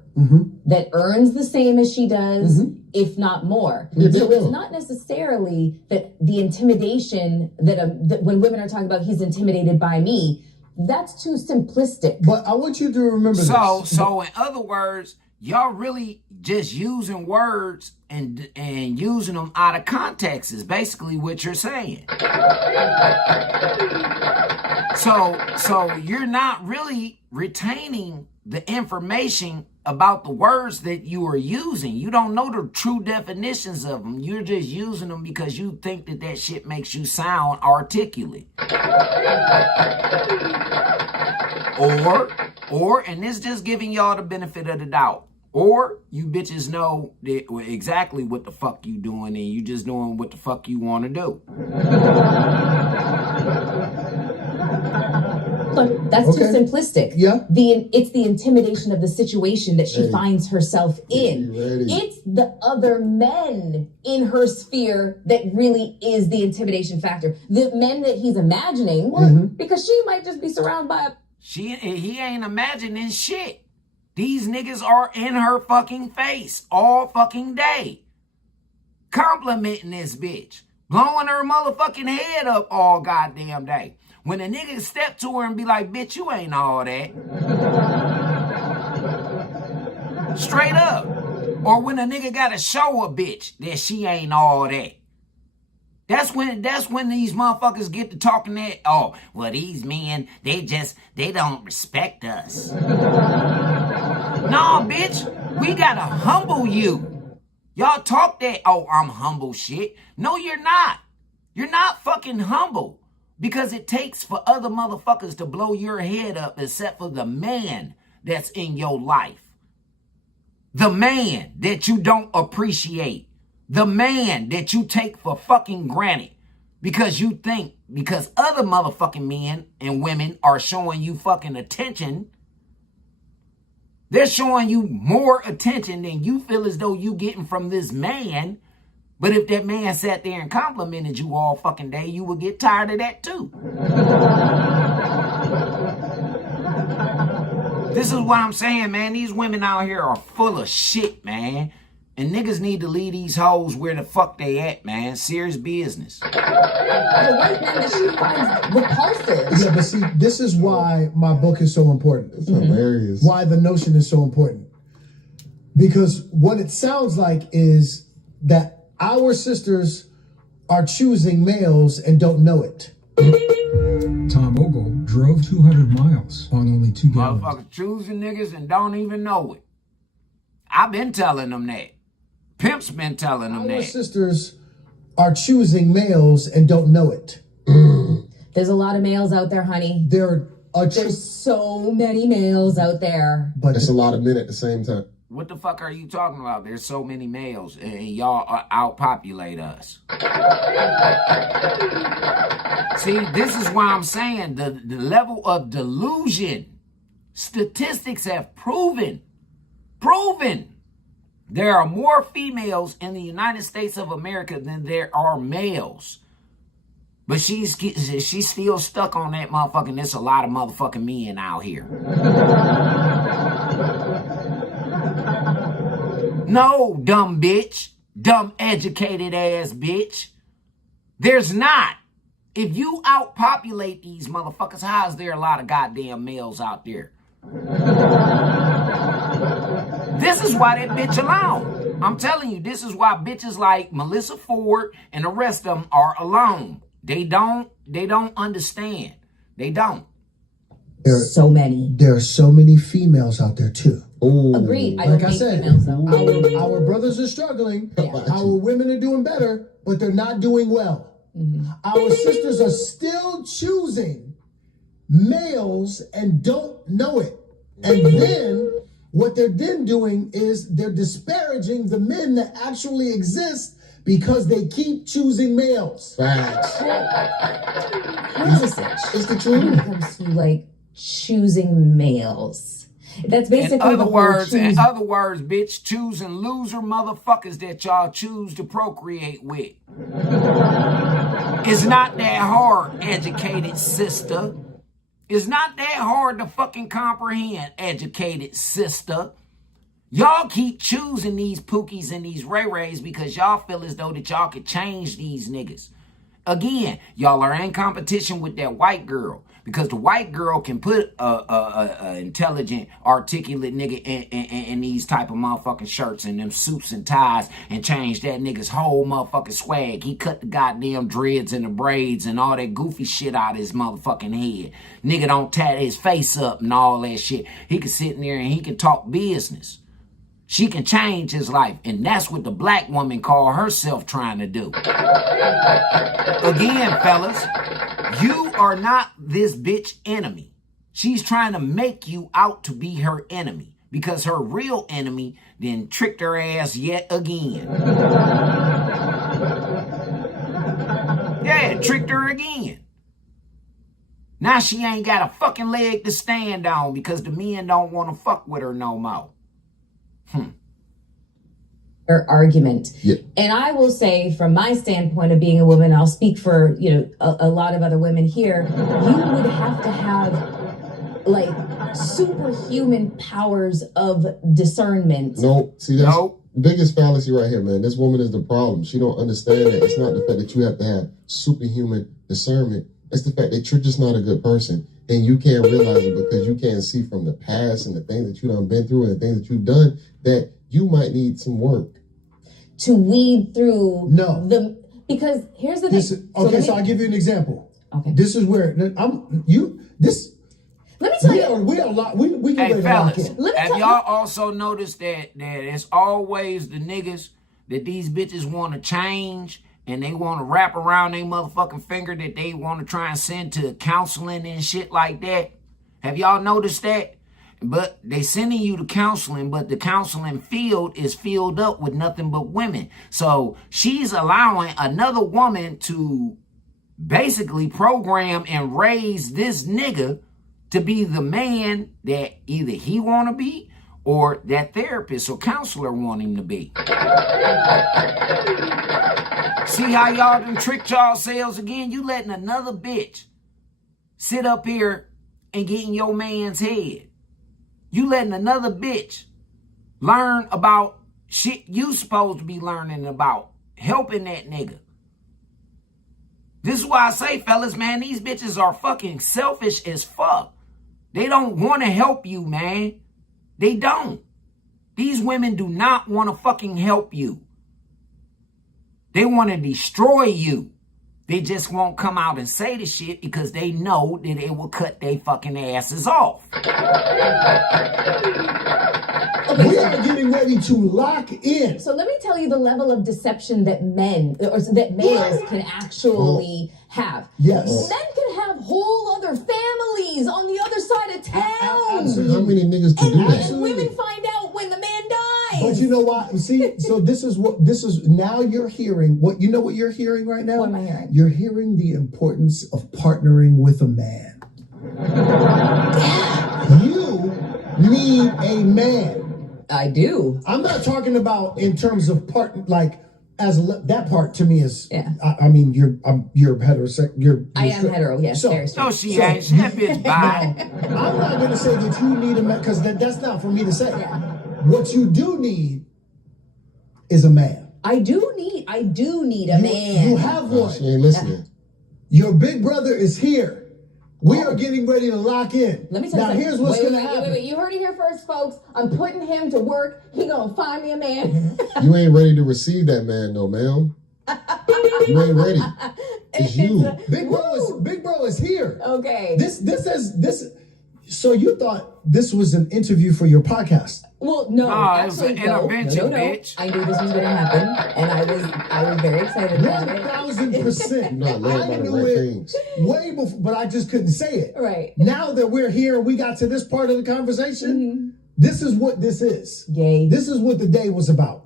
that earns the same as she does, if not more. Yeah, so yeah. it's not necessarily that the intimidation that when women are talking about he's intimidated by me, that's too simplistic. But I want you to remember this. So in other words, y'all really just using words and using them out of context is basically what you're saying. So you're not really retaining the information about the words that you are using. You don't know the true definitions of them. You're just using them because you think that shit makes you sound articulate. Or, and this just giving y'all the benefit of the doubt, or you bitches know that exactly what the fuck you doing and you just doing what the fuck you want to do. Look, that's too simplistic. Yeah. It's the intimidation of the situation that she finds herself in. It's the other men in her sphere that really is the intimidation factor. The men that he's imagining, because she might just be surrounded by he ain't imagining shit. These niggas are in her fucking face all fucking day. Complimenting this bitch. Blowing her motherfucking head up all goddamn day. When a nigga step to her and be like, bitch, you ain't all that. Straight up. Or when a nigga gotta show a bitch that she ain't all that. That's when these motherfuckers get to talking that, oh, well, these men, they don't respect us. Nah, bitch, we gotta humble you. Y'all talk that, oh, I'm humble shit. No, you're not. You're not fucking humble. Because it takes for other motherfuckers to blow your head up except for the man that's in your life. The man that you don't appreciate. The man that you take for fucking granted. Because you think, because other motherfucking men and women are showing you fucking attention. They're showing you more attention than you feel as though you getting from this man. But if that man sat there and complimented you all fucking day, you would get tired of that too. This is what I'm saying, man. These women out here are full of shit, man. And niggas need to leave these hoes where the fuck they at, man. Serious business. the white man that she finds repulsive. Yeah, but see, this is why my book is so important. It's hilarious. Why the notion is so important. Because what it sounds like is that our sisters are choosing males and don't know it. Tom Ogle drove 200 miles on only 2 gallons. Motherfuckers choosing niggas and don't even know it. I've been telling them that. Pimp's been telling them Our that. sisters are choosing males and don't know it. There's a lot of males out there, honey. There's so many males out there. But it's a lot of men at the same time. What the fuck are you talking about? There's so many males and y'all outpopulate us. See, this is why I'm saying the level of delusion. Statistics have proven there are more females in the United States of America than there are males. But she's still stuck on that motherfucking, there's a lot of motherfucking men out here. No, dumb bitch. Dumb educated ass bitch. There's not. If you outpopulate these motherfuckers, how is there a lot of goddamn males out there? This is why that bitch alone. I'm telling you, this is why bitches like Melissa Ford and the rest of them are alone. They don't understand. They don't. So many. There are so many females out there too. Agreed. Like I said, our brothers are struggling. Our women are doing better, but they're not doing well. Our sisters are still choosing males and don't know it. And then what they're then doing is they're disparaging the men that actually exist because they keep choosing males. Facts. It's the truth. When it comes to like choosing males, that's basically in other words, bitch, choosing loser motherfuckers that y'all choose to procreate with. It's not that hard, educated sister. It's not that hard to fucking comprehend, educated sister. Y'all keep choosing these Pookies and these Ray Rays because y'all feel as though that y'all could change these niggas. Again, y'all are in competition with that white girl because the white girl can put a intelligent, articulate nigga in these type of motherfucking shirts and them suits and ties and change that nigga's whole motherfucking swag. He cut the goddamn dreads and the braids and all that goofy shit out of his motherfucking head. Nigga don't tat his face up and all that shit. He can sit in there and he can talk business. She can change his life, and that's what the black woman call herself trying to do. Again, fellas, you are not this bitch enemy. She's trying to make you out to be her enemy because her real enemy then tricked her ass yet again. Yeah, tricked her again. Now she ain't got a fucking leg to stand on because the men don't want to fuck with her no more. Argument. And I will say, from my standpoint of being a woman, I'll speak for, you know, a lot of other women here, you would have to have like superhuman powers of discernment. No, see, that's biggest fallacy right here, man. This woman is the problem. She don't understand that it's not the fact that you have to have superhuman discernment. It's the fact that you're just not a good person. And you can't realize it because you can't see from the past and the things that you done been through and the things that you've done that you might need some work. To weed through because here's the thing. So I'll give you an example. Okay. This is where Let me tell you. We get ready to lock in. Have y'all also noticed that it's always the niggas that these bitches want to change and they want to wrap around their motherfucking finger that they want to try and send to counseling and shit like that? Have y'all noticed that? But they sending you to counseling, but the counseling field is filled up with nothing but women. So she's allowing another woman to basically program and raise this nigga to be the man that either he want to be or that therapist or counselor want him to be. See how y'all done tricked yourselves again? You letting another bitch sit up here and get in your man's head. You letting another bitch learn about shit you supposed to be learning about, helping that nigga. This is why I say, fellas, man, these bitches are fucking selfish as fuck. They don't want to help you, man. They don't. These women do not want to fucking help you. They want to destroy you. They just won't come out and say the shit because they know that it will cut their fucking asses off. We are getting ready to lock in. So let me tell you the level of deception that males can actually have. Yes. Men can have whole other families on the other side of town. Absolutely. How many niggas can do that? And women find out when the man dies. But you know what? See, so this is now you're hearing what you're hearing right now? What am I hearing? You're hearing the importance of partnering with a man. You need a man. I do. I'm not talking about in terms of that part to me is. Yeah. I mean, you're heterosexual. I am hetero. Yes. So, very straight. No, she ain't. She that bitch bi. I'm not going to say that you need a man because that's not for me to say. Yeah. What you do need is a man. I do need a man. You have one. She ain't listening. Your big brother is here. We are getting ready to lock in. Let me tell you now, something. here's what's going to happen. Wait. You heard it here first, folks. I'm putting him to work. He gonna find me a man. You ain't ready to receive that man, though, ma'am. You ain't ready. It's you. Big bro is here. Okay. This. So you thought this was an interview for your podcast? Well, no. It was an intervention, bitch. I knew this was going to happen, and I was very excited about it. 1,000%. Not learning about the right things. Way before, but I just couldn't say it. Right. Now that we're here and we got to this part of the conversation, this is what this is. Yay. This is what the day was about.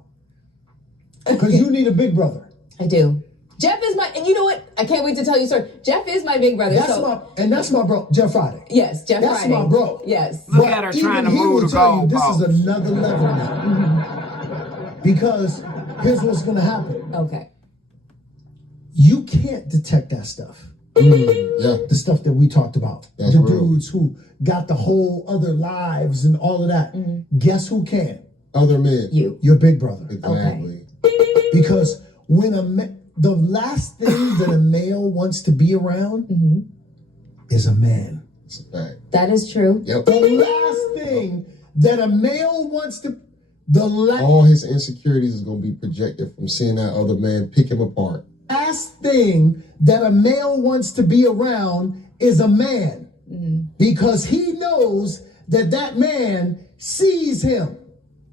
Because you need a big brother. I do. Jeff is and you know what? I can't wait to tell you, sir. Jeff is my big brother. That's my bro, Jeff Friday. Yes, Jeff That's Friday. my bro. Yes. Look at her trying to move the goalposts. This is another level now. Because here's what's going to happen. Okay. You can't detect that stuff. Yeah. The stuff that we talked about. That's the real. dudes who got the whole other lives and all of that. Guess who can? Other men. Your big brother. Exactly. Because when the last thing that a male wants to be around is a man. It's a fact. That is true. Yep. The last thing that a male wants to, all his insecurities is going to be projected from seeing that other man pick him apart. Last thing that a male wants to be around is a man, because he knows that man sees him.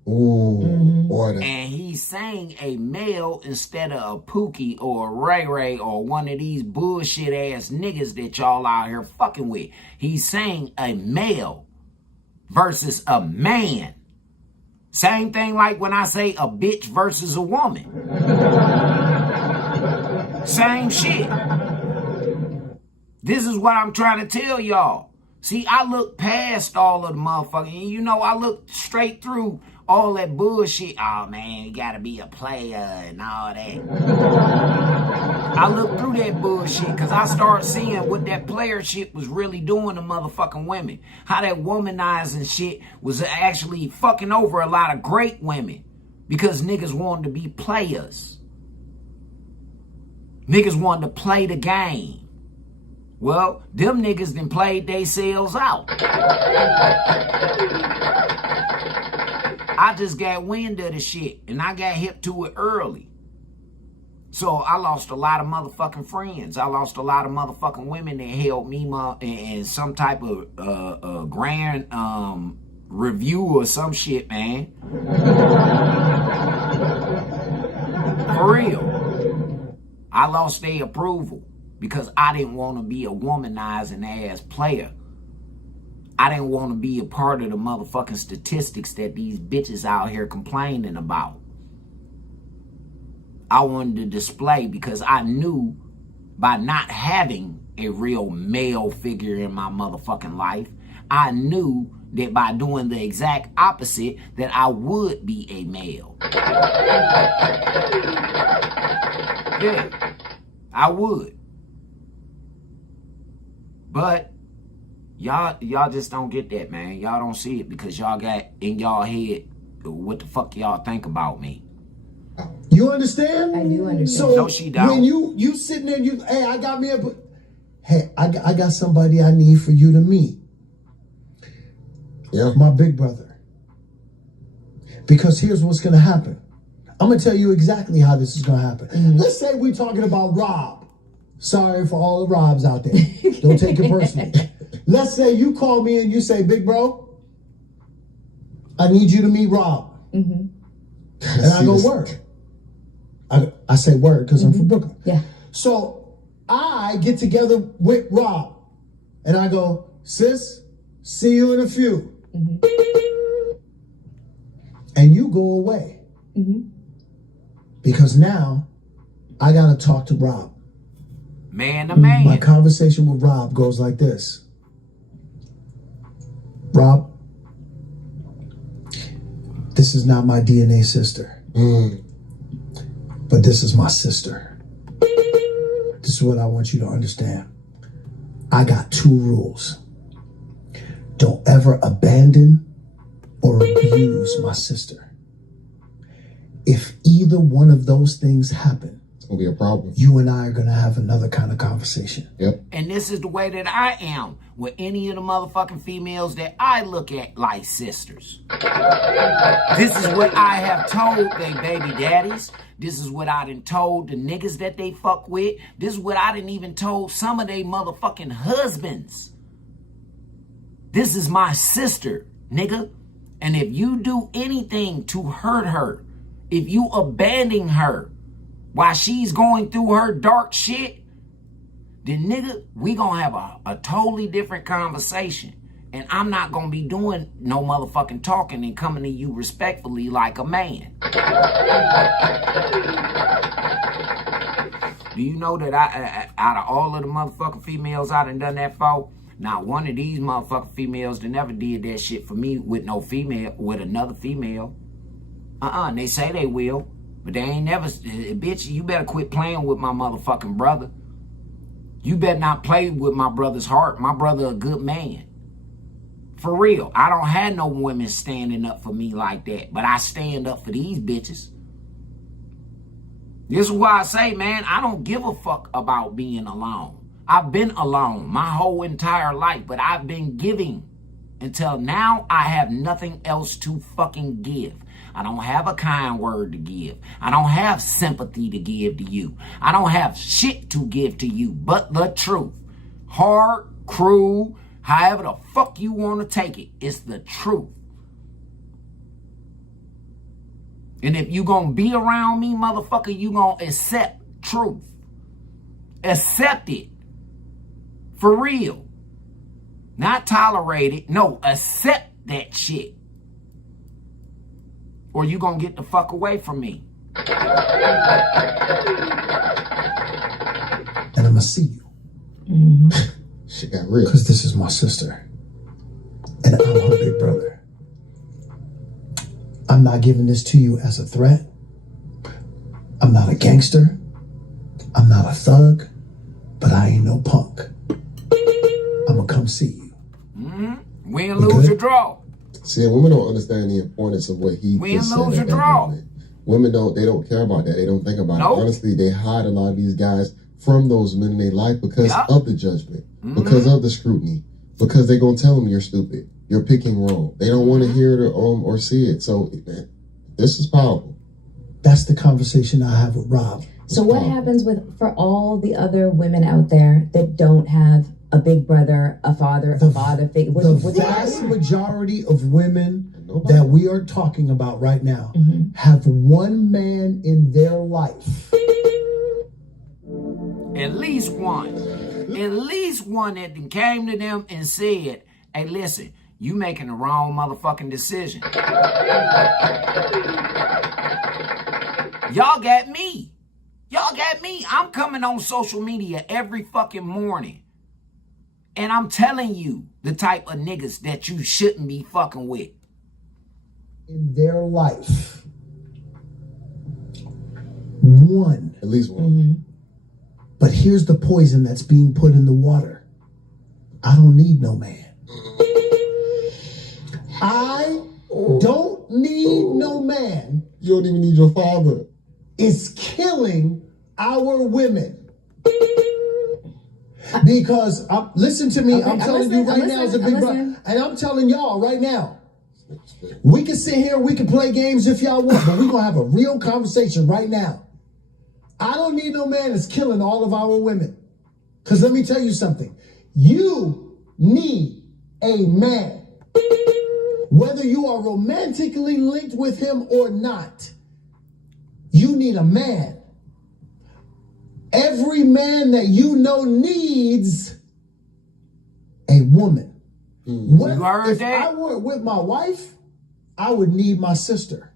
Ooh, order. And he's saying a male instead of a Pookie or a Ray Ray or one of these bullshit ass niggas that y'all out here fucking with. He's saying a male versus a man. Same thing like when I say a bitch versus a woman. Same shit. This is what I'm trying to tell y'all. See, I look past all of the motherfucking, you know, I look straight through all that bullshit. Oh, man, you gotta be a player and all that. I look through that bullshit because I started seeing what that player shit was really doing to motherfucking women. How that womanizing shit was actually fucking over a lot of great women because niggas wanted to be players. Niggas wanted to play the game. Well, them niggas done played themselves out. I just got wind of the shit, and I got hip to it early. So I lost a lot of motherfucking friends. I lost a lot of motherfucking women that held me in some type of grand review or some shit, man. For real. I lost their approval because I didn't want to be a womanizing ass player. I didn't want to be a part of the motherfucking statistics that these bitches out here complaining about. I wanted to display because I knew by not having a real male figure in my motherfucking life, I knew that by doing the exact opposite that I would be a male. Yeah, I would. But y'all just don't get that, man. Y'all don't see it because y'all got in y'all head what the fuck y'all think about me. You understand? I do understand. So no, she don't. When you sitting there, hey, I got me hey, I got somebody I need for you to meet. Yeah. My big brother. Because here's what's gonna happen. I'm gonna tell you exactly how this is gonna happen. Let's say we're talking about Rob. Sorry for all the Robs out there. Don't take it personally. Let's say you call me and you say, big bro, I need you to meet Rob. And I go, word. I say word because I'm from Brooklyn. Yeah. So I get together with Rob and I go, sis, see you in a few. And you go away. Because now I got to talk to Rob. Man to man. My conversation with Rob goes like this. Rob, this is not my DNA sister. But this is my sister. This is what I want you to understand. I got 2 rules. Don't ever abandon or abuse my sister. If either one of those things happen, it's gonna be a problem. You and I are gonna have another kind of conversation. Yep. And this is the way that I am with any of the motherfucking females that I look at like sisters. This is what I have told they baby daddies. This is what I done told the niggas that they fuck with. This is what I done even told some of they motherfucking husbands. This is my sister, nigga. And if you do anything to hurt her, if you abandon her while she's going through her dark shit, then nigga, we gonna have a totally different conversation. And I'm not gonna be doing no motherfucking talking and coming to you respectfully like a man. Do you know that I out of all of the motherfucking females I done that for, not one of these motherfucking females that never did that shit for me with no female, with another female. They say they will, but they ain't never, bitch, you better quit playing with my motherfucking brother. You better not play with my brother's heart. My brother a good man. For real. I don't have no women standing up for me like that. But I stand up for these bitches. This is why I say, man, I don't give a fuck about being alone. I've been alone my whole entire life, but I've been giving until now. I have nothing else to fucking give. I don't have a kind word to give. I don't have sympathy to give to you. I don't have shit to give to you but the truth. Hard, cruel, however the fuck you want to take it. It's the truth. And if you gonna be around me, motherfucker, you gonna accept truth. Accept it. For real. Not tolerate it. No, accept that shit. Or you gonna get the fuck away from me. And I'm gonna see you. Shit got real. Because this is my sister. And I'm her big brother. I'm not giving this to you as a threat. I'm not a gangster. I'm not a thug. But I ain't no punk. I'm gonna come see you. Win, lose, or draw. See, women don't understand the importance of what he Win, just said lose, or at that draw. moment. Women they don't care about that. They don't think about Nope. it. Honestly, they hide a lot of these guys from those men in their life because of the judgment, because of the scrutiny, because they're gonna tell them you're stupid, you're picking wrong. They don't want to hear it or see it. So, man, this is powerful. That's the conversation I have with Rob. So what happens for all the other women out there that don't have a big brother, a father figure? The vast majority of women that we are talking about right now have one man in their life. At least one. At least one that came to them and said, hey, listen, you making the wrong motherfucking decision. Y'all got me. Y'all got me. I'm coming on social media every fucking morning. And I'm telling you the type of niggas that you shouldn't be fucking with. In their life. One. At least one. But here's the poison that's being put in the water. I don't need no man. I don't need no man. You don't even need your father. It's killing our women. Because, listen to me, Okay, I'm telling you right now as a big brother, and I'm telling y'all right now, we can sit here, we can play games if y'all want, but we're going to have a real conversation right now. I don't need no man that's killing all of our women. Because let me tell you something. You need a man. Whether you are romantically linked with him or not, you need a man. Every man that you know needs a woman. If I weren't with my wife, I would need my sister.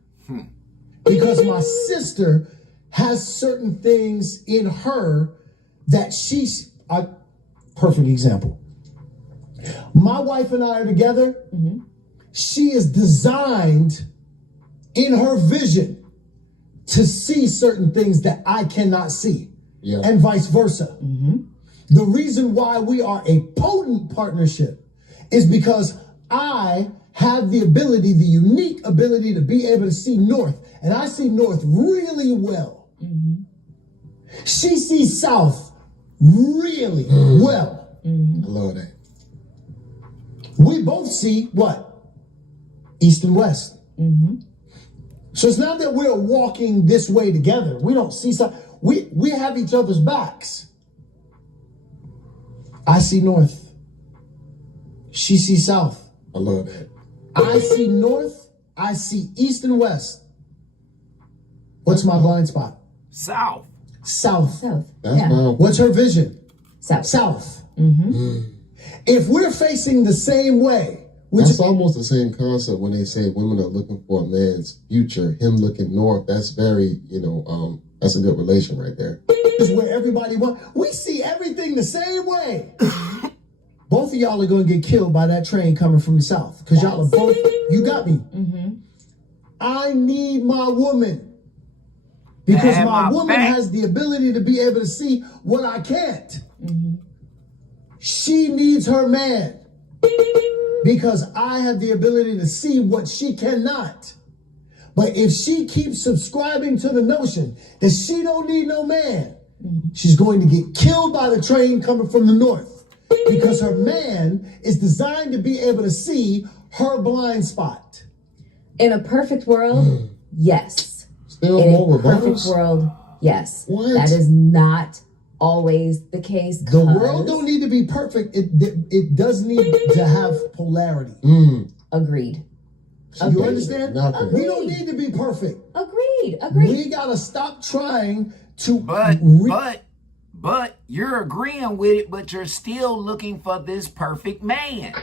Because my sister has certain things in her that a perfect example. My wife and I are together. She is designed in her vision to see certain things that I cannot see. And vice versa. The reason why we are a potent partnership is because I have the unique ability to be able to see north. And I see north really well. She sees south really well. I love that. We both see what? East and west. So it's not that we're walking this way together. We don't see something. We have each other's backs. I see north. She sees south. I love that. I see north. I see east and west. What's my blind spot? South. South. That's powerful. What's her vision? South. South. If we're facing the same way, that's almost the same concept when they say women are looking for a man's future, him looking north. That's very, that's a good relation right there. Is where everybody wants. We see everything the same way. Both of y'all are going to get killed by that train coming from the south. Because y'all are both, you got me. I need my woman. Because my woman has the ability to be able to see what I can't. She needs her man. because I have the ability to see what she cannot. But if she keeps subscribing to the notion that she don't need no man, she's going to get killed by the train coming from the north, because her man is designed to be able to see her blind spot. In a perfect world, yes. Still in more a perfect rebuttals? world, yes. What? That is not always the case. The world don't need to be perfect. It does need to have polarity. Agreed. You understand? Nothing. We don't need to be perfect. Agreed. We gotta stop trying to. But you're agreeing with it, but you're still looking for this perfect man.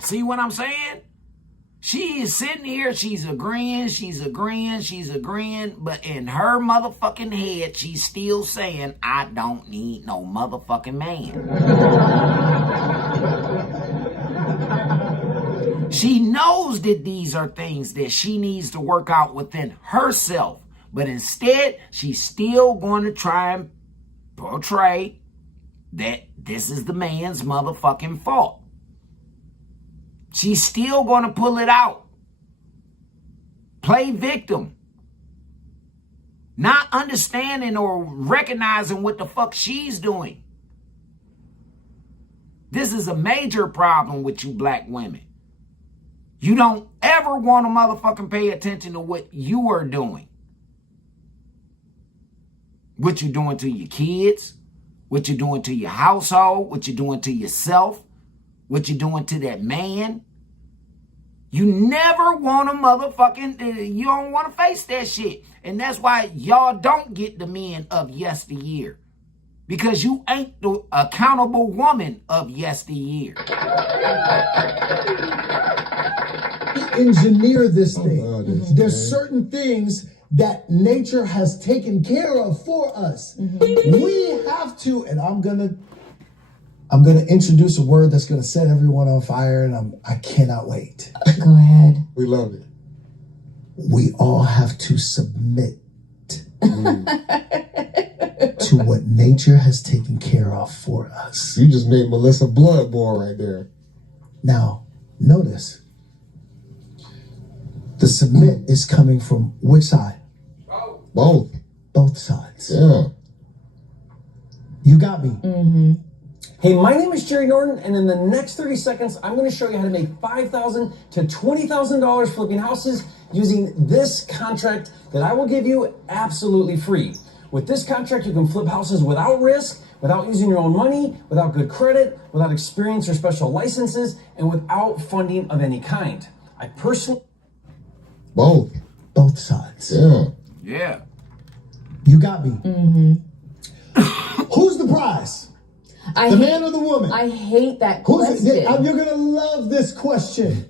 See what I'm saying? She is sitting here, she's agreeing, but in her motherfucking head, she's still saying, I don't need no motherfucking man. She knows that these are things that she needs to work out within herself, but instead, she's still going to try and portray that this is the man's motherfucking fault. She's still going to pull it out. Play victim. Not understanding or recognizing what the fuck she's doing. This is a major problem with you black women. You don't ever want to motherfucking pay attention to what you are doing. What you're doing to your kids. What you're doing to your household. What you're doing to yourself. What you're doing to that man. You never want to motherfucking, you don't want to face that shit. And that's why y'all don't get the men of yesteryear. Because you ain't the accountable woman of yesteryear. Engineer this thing. There's certain things that nature has taken care of for us. We have to, and I'm gonna introduce a word that's gonna set everyone on fire, and I cannot wait. Go ahead. We love it. We all have to submit to what nature has taken care of for us. You just made Melissa blood boil right there. Now, notice, the submit is coming from which side? Both. Both sides. Yeah. You got me. Hey, my name is Jerry Norton, and in the next 30 seconds, I'm going to show you how to make $5,000 to $20,000 flipping houses using this contract that I will give you absolutely free. With this contract, you can flip houses without risk, without using your own money, without good credit, without experience or special licenses, and without funding of any kind. I personally... Both. Both sides. Yeah. Yeah. You got me. Who's the prize? The man or the woman? I hate that question. You're going to love this question.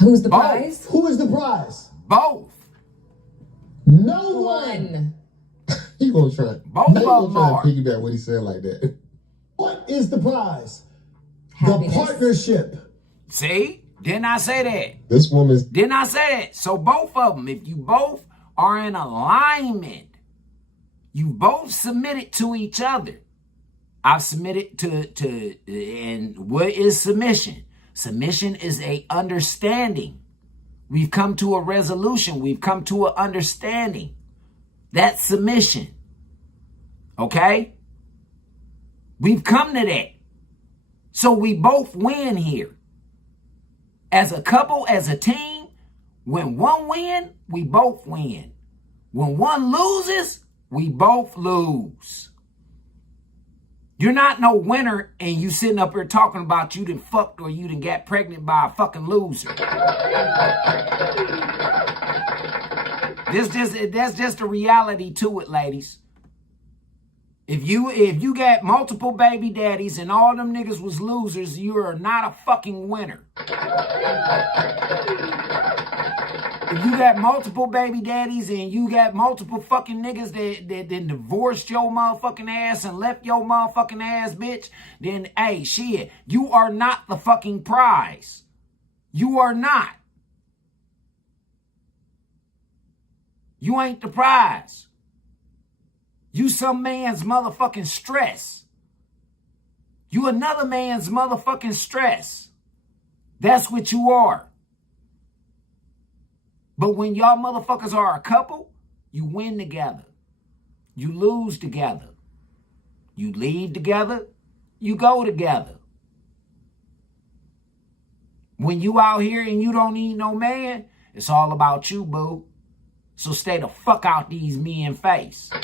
Who's the prize? Who is the prize? Both. No one. He gonna try. Both of them are. Piggyback what he said like that. What is the prize? Happiness. The partnership. See? Didn't I say that? This woman's... Didn't I say that? So both of them, if you both are in alignment, you both submitted to each other. I've submitted to and what is submission? Submission is a understanding. We've come to a resolution. We've come to an understanding. That's submission. Okay? We've come to that. So we both win here. As a couple, as a team, when one win, we both win. When one loses, we both lose. You're not no winner and you sitting up here talking about you done fucked or you done got pregnant by a fucking loser. That's just a reality to it, ladies. If you got multiple baby daddies and all them niggas was losers, you are not a fucking winner. If you got multiple baby daddies and you got multiple fucking niggas that divorced your motherfucking ass and left your motherfucking ass, bitch, then, hey, shit, you are not the fucking prize. You are not. You ain't the prize. You some man's motherfucking stress. You another man's motherfucking stress. That's what you are. But when y'all motherfuckers are a couple, you win together. You lose together. You leave together. You go together. When you out here and you don't need no man, it's all about you, boo. So stay the fuck out these men face. The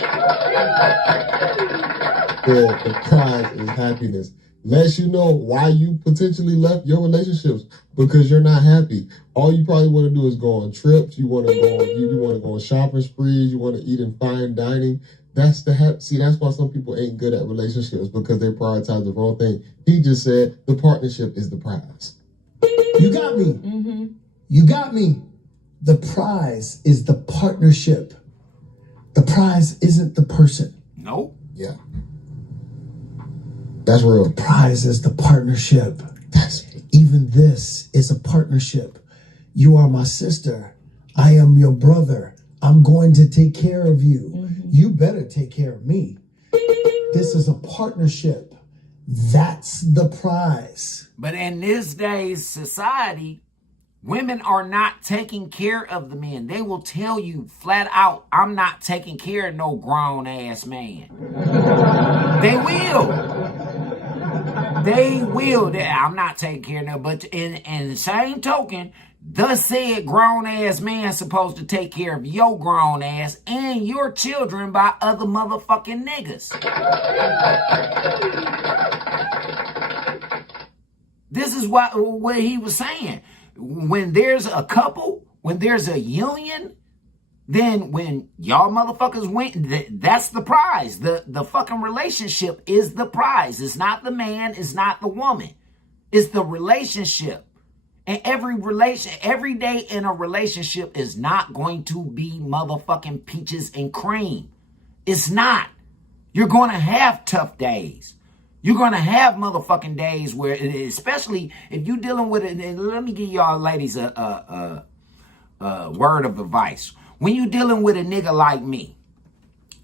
prize is happiness. Lets you know why you potentially left your relationships, because you're not happy. All you probably want to do is go on trips. You want to go on, you want to go on shopping sprees. You want to eat in fine dining. That's see, that's why some people ain't good at relationships, because they prioritize the wrong thing. He just said the partnership is the prize. You got me. Mm-hmm. You got me. The prize is the partnership. The prize isn't the person. Nope. Yeah. That's real. The prize is the partnership. Even this is a partnership. You are my sister. I am your brother. I'm going to take care of you. Mm-hmm. You better take care of me. This is a partnership. That's the prize. But in this day's society, women are not taking care of the men. They will tell you flat out, I'm not taking care of no grown ass man. They will. They will. I'm not taking care of no. But in the same token, the said grown ass man supposed to take care of your grown ass and your children by other motherfucking niggas. This is what he was saying. When there's a couple, when there's a union, then when y'all motherfuckers win, that's the prize. The fucking relationship is the prize. It's not the man, it's not the woman. It's the relationship. And every day in a relationship is not going to be motherfucking peaches and cream. It's not. You're going to have tough days. You're going to have motherfucking days where, especially if you're dealing with it, and let me give y'all ladies a word of advice. When you're dealing with a nigga like me,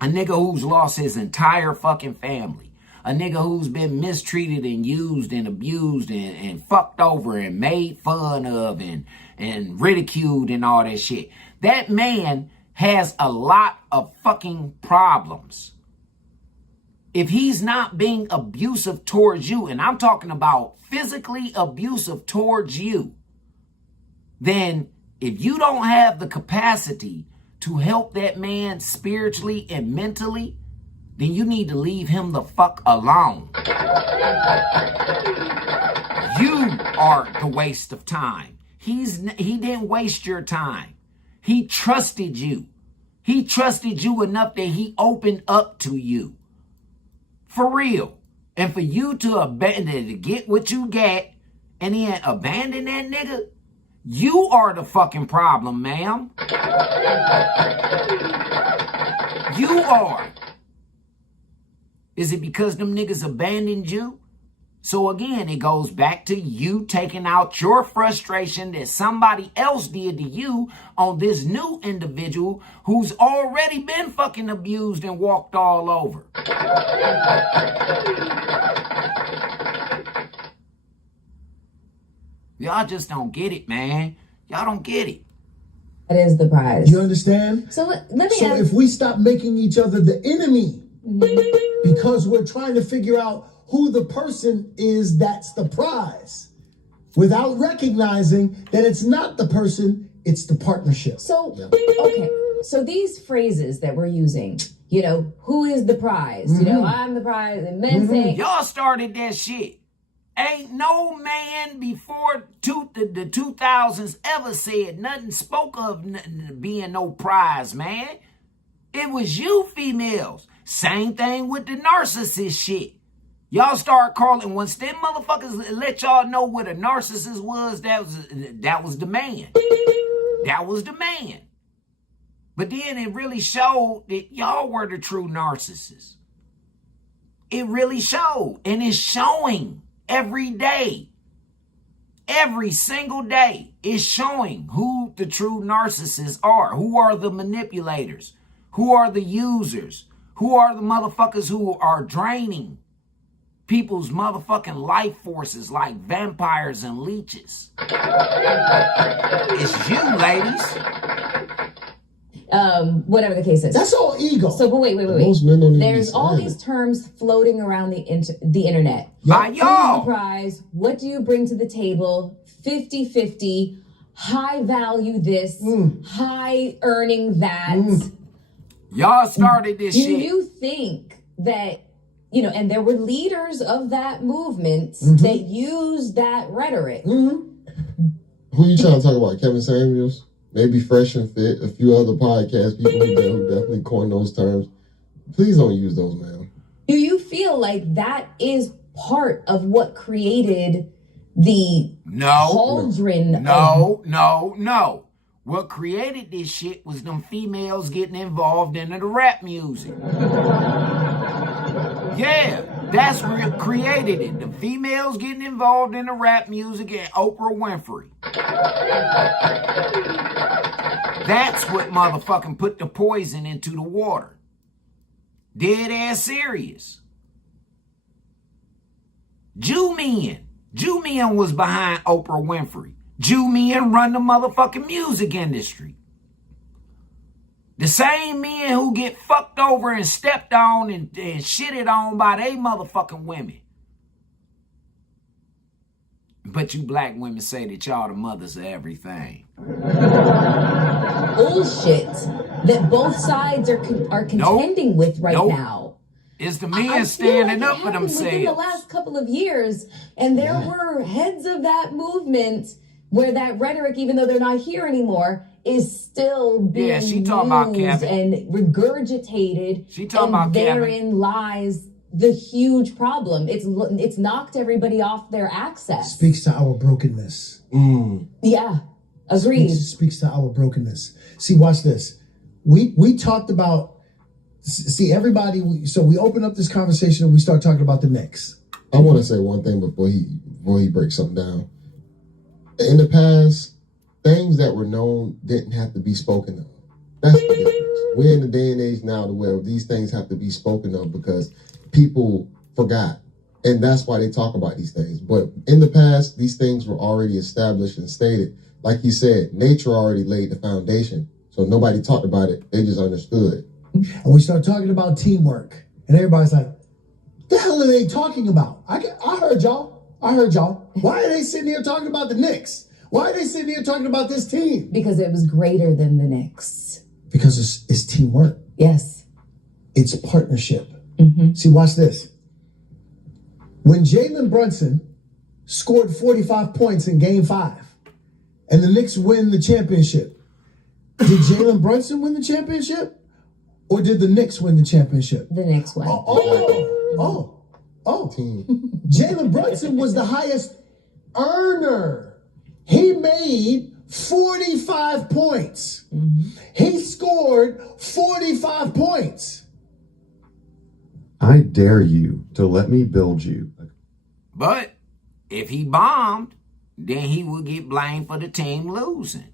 a nigga who's lost his entire fucking family, a nigga who's been mistreated and used and abused and fucked over and made fun of and ridiculed and all that shit, that man has a lot of fucking problems. If he's not being abusive towards you, and I'm talking about physically abusive towards you, then if you don't have the capacity to help that man spiritually and mentally, then you need to leave him the fuck alone. You are the waste of time. He didn't waste your time. He trusted you. He trusted you enough that he opened up to you. For real. And for you to abandon, to get what you get and then abandon that nigga, you are the fucking problem, ma'am. You are. Is it because them niggas abandoned you? So again, it goes back to you taking out your frustration that somebody else did to you on this new individual who's already been fucking abused and walked all over. Y'all just don't get it, man. Y'all don't get it. That is the prize. You understand? So let me So ask. if we stop making each other the enemy, because we're trying to figure out who the person is that's the prize, without recognizing that it's not the person, it's the partnership. So, okay. So these phrases that we're using, you know, who is the prize? You know, I'm the prize. And men say, y'all started that shit. Ain't no man before the 2000s ever said nothing, spoke of being no prize, man. It was you females. Same thing with the narcissist shit. Y'all start calling, once them motherfuckers let y'all know what a narcissist was, that was the man. That was the man. But then it really showed that y'all were the true narcissists. It really showed. And it's showing every day. Every single day is showing who the true narcissists are. Who are the manipulators? Who are the users? Who are the motherfuckers who are draining? people's motherfucking life forces like vampires and leeches. It's you, ladies. Whatever the case is. That's all ego. So, but wait. Most men don't even There's all understand these terms floating around the internet. Y'all. Who's the prize? What do you bring to the table? 50-50. High value this. High earning that. Y'all started this Do shit. you think that, and there were leaders of that movement that used that rhetoric? Who you trying to talk about? Kevin Samuels? Maybe Fresh and Fit, a few other podcast people who definitely coined those terms. Please don't use those, man. Do you feel like that is part of what created the cauldron? No. What created this shit was them females getting involved into the rap music. Yeah, that's what created it. The females getting involved in the rap music and Oprah Winfrey. That's what motherfucking put the poison into the water. Dead ass serious. Jew men was behind Oprah Winfrey. Jew men run the motherfucking music industry. The same men who get fucked over and stepped on and shitted on by they motherfucking women. But you black women say that y'all the mothers of everything. Bullshit that both sides are contending with right now. It's the men standing up for themselves. Within the last couple of years, and there were heads of that movement where that rhetoric, even though they're not here anymore, is still being she talking about used Kevin. and regurgitated. She talking about therein lies the huge problem. It's knocked everybody off their access. Speaks to our brokenness. Yeah, agreed. Speaks to our brokenness. See, watch this. We talked about. See, everybody. So we open up this conversation and we start talking about the Knicks. I want to say one thing before he breaks something down. In the past, things that were known didn't have to be spoken of. That's the difference. We're in the day and age now to where these things have to be spoken of because people forgot. And that's why they talk about these things. But in the past, these things were already established and stated. Like you said, nature already laid the foundation. So nobody talked about it. They just understood. And we start talking about teamwork. And everybody's like, the hell are they talking about? I heard y'all. Why are they sitting here talking about the Knicks? Why are they sitting here talking about this team? Because it was greater than the Knicks. Because it's teamwork. Yes. It's partnership. See, watch this. When Jalen Brunson scored 45 points in Game 5 and the Knicks win the championship, did Jalen Brunson win the championship? Or did the Knicks win the championship? The Knicks won. Oh. Jalen Brunson was the highest earner. He made 45 points. He scored 45 points. I dare you to let me build you. But if he bombed, then he would get blamed for the team losing.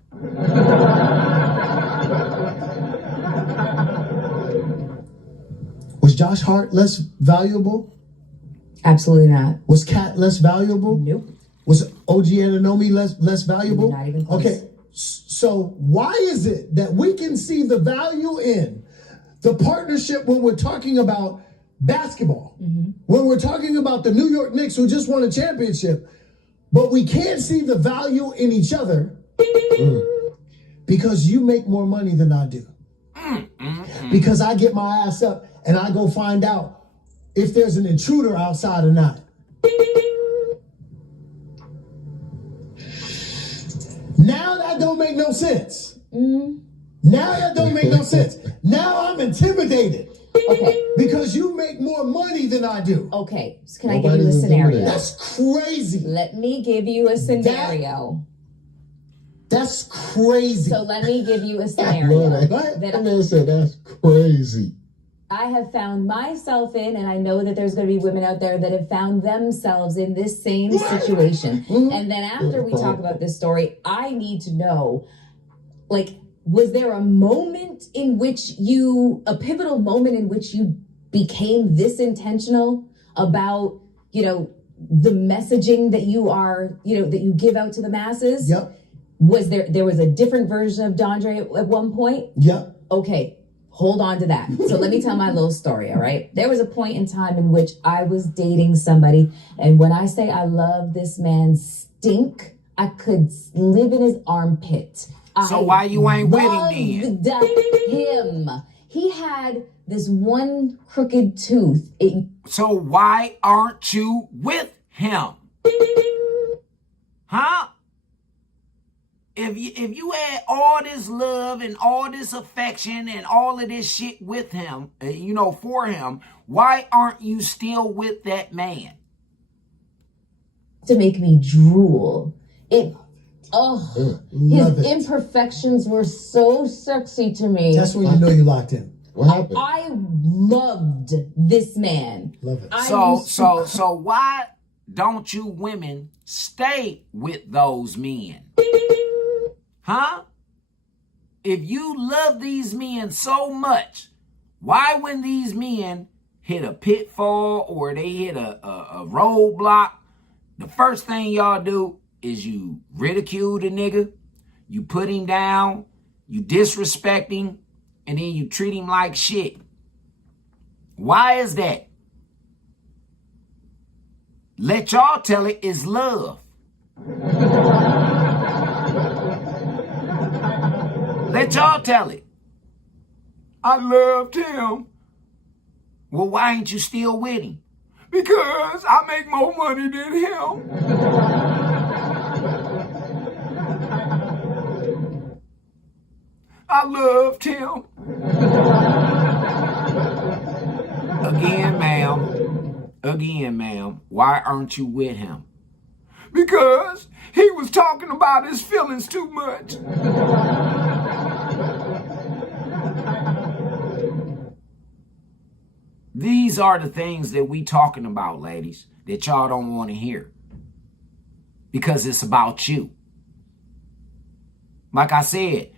Was Josh Hart less valuable? Absolutely not. Was Kat less valuable? Nope. Was OG Anunoby less valuable? Not even close. Okay, so why is it that we can see the value in the partnership when we're talking about basketball, when we're talking about the New York Knicks who just won a championship, but we can't see the value in each other because you make more money than I do. Because I get my ass up and I go find out if there's an intruder outside or not. Now that don't make no sense. Now that don't make no sense. Now I'm intimidated. Okay. Because you make more money than I do. Okay. So can I give you a scenario? That's crazy. Let me give you a scenario. That's crazy. So let me give you a scenario. That man said that's crazy. I have found myself in, and I know that there's going to be women out there that have found themselves in this same situation. And then after we talk about this story, I need to know, like, was there a moment in which a pivotal moment in which you became this intentional about the messaging that you are, that you give out to the masses? Yep. Was there was a different version of Dondre at one point? Yep. Okay, hold on to that. So let me tell my little story, all right? There was a point in time in which I was dating somebody, and when I say I love this man's stink, I could live in his armpit. So why you ain't with him then? Him. He had this one crooked tooth. So why aren't you with him? Huh? If you had all this love and all this affection and all of this shit with him, for him, why aren't you still with that man? To make me drool. His imperfections were so sexy to me. That's when you know you locked in. What happened? I loved this man. Love it. So why don't you women stay with those men? Huh? If you love these men so much, why when these men hit a pitfall or they hit a roadblock, the first thing y'all do is you ridicule the nigga, you put him down, you disrespect him, and then you treat him like shit? Why is that? Let y'all tell it is love. Let y'all tell it. I loved him. Well, why ain't you still with him? Because I make more money than him. I loved him. Again, ma'am, why aren't you with him? Because he was talking about his feelings too much. These are the things that we talking about, ladies, that y'all don't want to hear. Because it's about you. Like I said,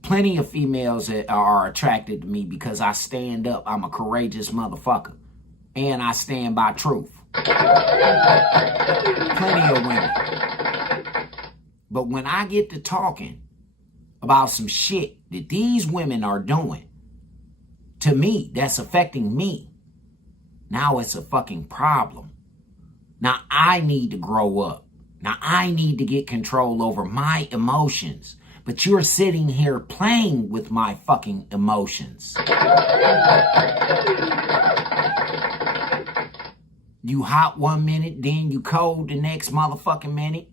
plenty of females that are attracted to me because I stand up. I'm a courageous motherfucker. And I stand by truth. Plenty of women. But when I get to talking about some shit that these women are doing, to me, that's affecting me. Now it's a fucking problem. Now I need to grow up. Now I need to get control over my emotions. But you're sitting here playing with my fucking emotions. You hot 1 minute, then you cold the next motherfucking minute.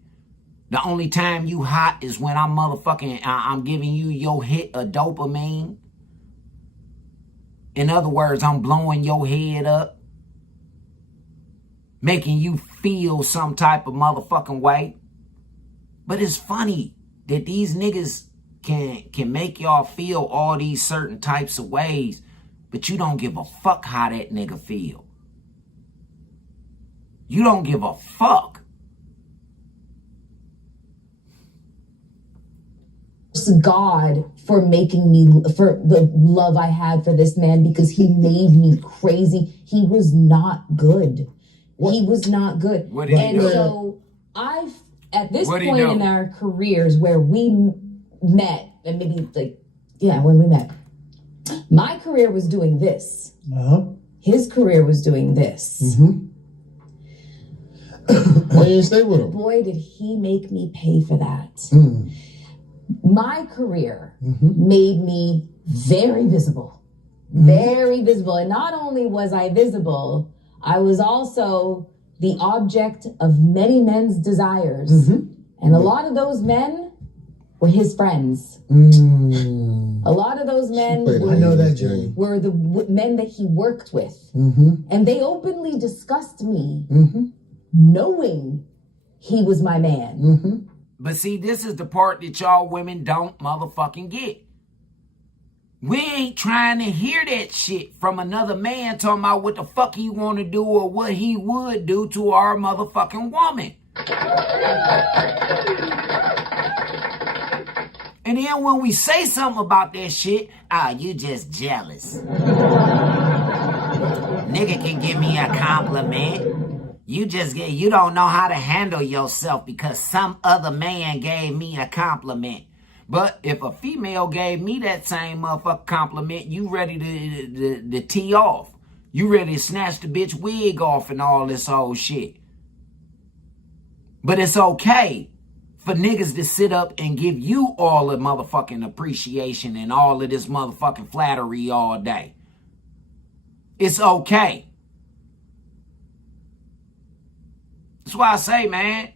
The only time you hot is when I'm giving you your hit of dopamine. In other words, I'm blowing your head up. Making you feel some type of motherfucking way. But it's funny that these niggas can make y'all feel all these certain types of ways, but you don't give a fuck how that nigga feel. You don't give a fuck. God for making me, for the love I had for this man, because he made me crazy. He was not good. What? He was not good. What did he do? So at this point in our careers where we met, and maybe when we met, my career was doing this. His career was doing this. Mm-hmm. Why didn't you stay with him? Boy, did he make me pay for that. Mm. My career made me very visible. Very visible. And not only was I visible, I was also the object of many men's desires. And a lot of those men were his friends. A lot of those men were the men that he worked with. And they openly discussed me, knowing he was my man. But see, this is the part that y'all women don't motherfucking get. We ain't trying to hear that shit from another man talking about what the fuck he want to do or what he would do to our motherfucking woman. And then when we say something about that shit, you just jealous. Nigga can give me a compliment. You don't know how to handle yourself because some other man gave me a compliment. But if a female gave me that same motherfucking compliment, you ready to tee off. You ready to snatch the bitch wig off and all this old shit. But it's okay for niggas to sit up and give you all the motherfucking appreciation and all of this motherfucking flattery all day. It's okay. That's why I say, man,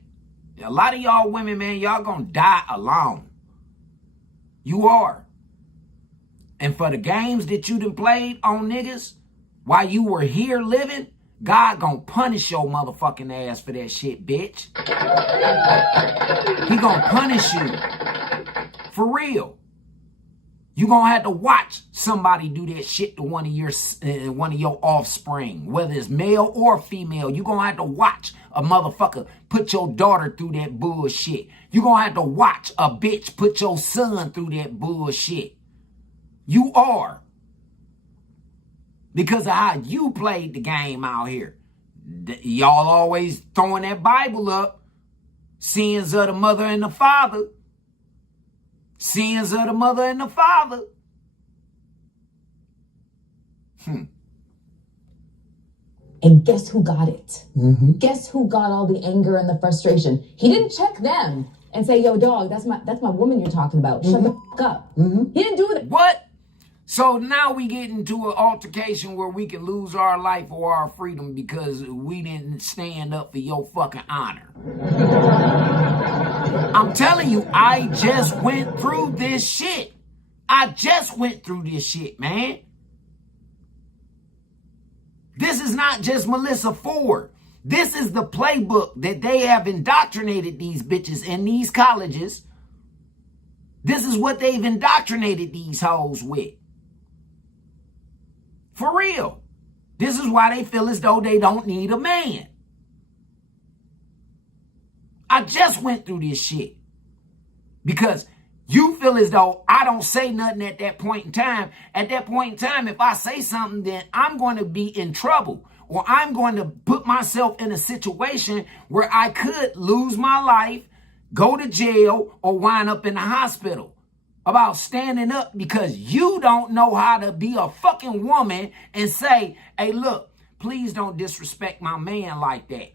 a lot of y'all women, man, y'all gonna die alone. You are. And for the games that you done played on niggas while you were here living, God gonna punish your motherfucking ass for that shit, bitch. He gonna punish you. For real. You gonna have to watch somebody do that shit to one of your offspring, whether it's male or female. You gonna have to watch a motherfucker put your daughter through that bullshit. You gonna have to watch a bitch put your son through that bullshit. You are. Because of how you played the game out here. Y'all always throwing that Bible up. Sins of the mother and the father. Sins of the mother and the father. And guess who got it? Guess who got all the anger and the frustration? He didn't check them and say, yo, dog, that's my woman you're talking about. Shut the fuck up. He didn't do that. What? So now we get into an altercation where we can lose our life or our freedom because we didn't stand up for your fucking honor. I'm telling you, I just went through this shit. Man. This is not just Melissa Ford. This is the playbook that they have indoctrinated these bitches in these colleges. This is what they've indoctrinated these hoes with. For real. This is why they feel as though they don't need a man. I just went through this shit. Because you feel as though I don't say nothing at that point in time. At that point in time, if I say something, then I'm going to be in trouble. Or I'm going to put myself in a situation where I could lose my life, go to jail, or wind up in the hospital. About standing up because you don't know how to be a fucking woman and say, hey, look, please don't disrespect my man like that.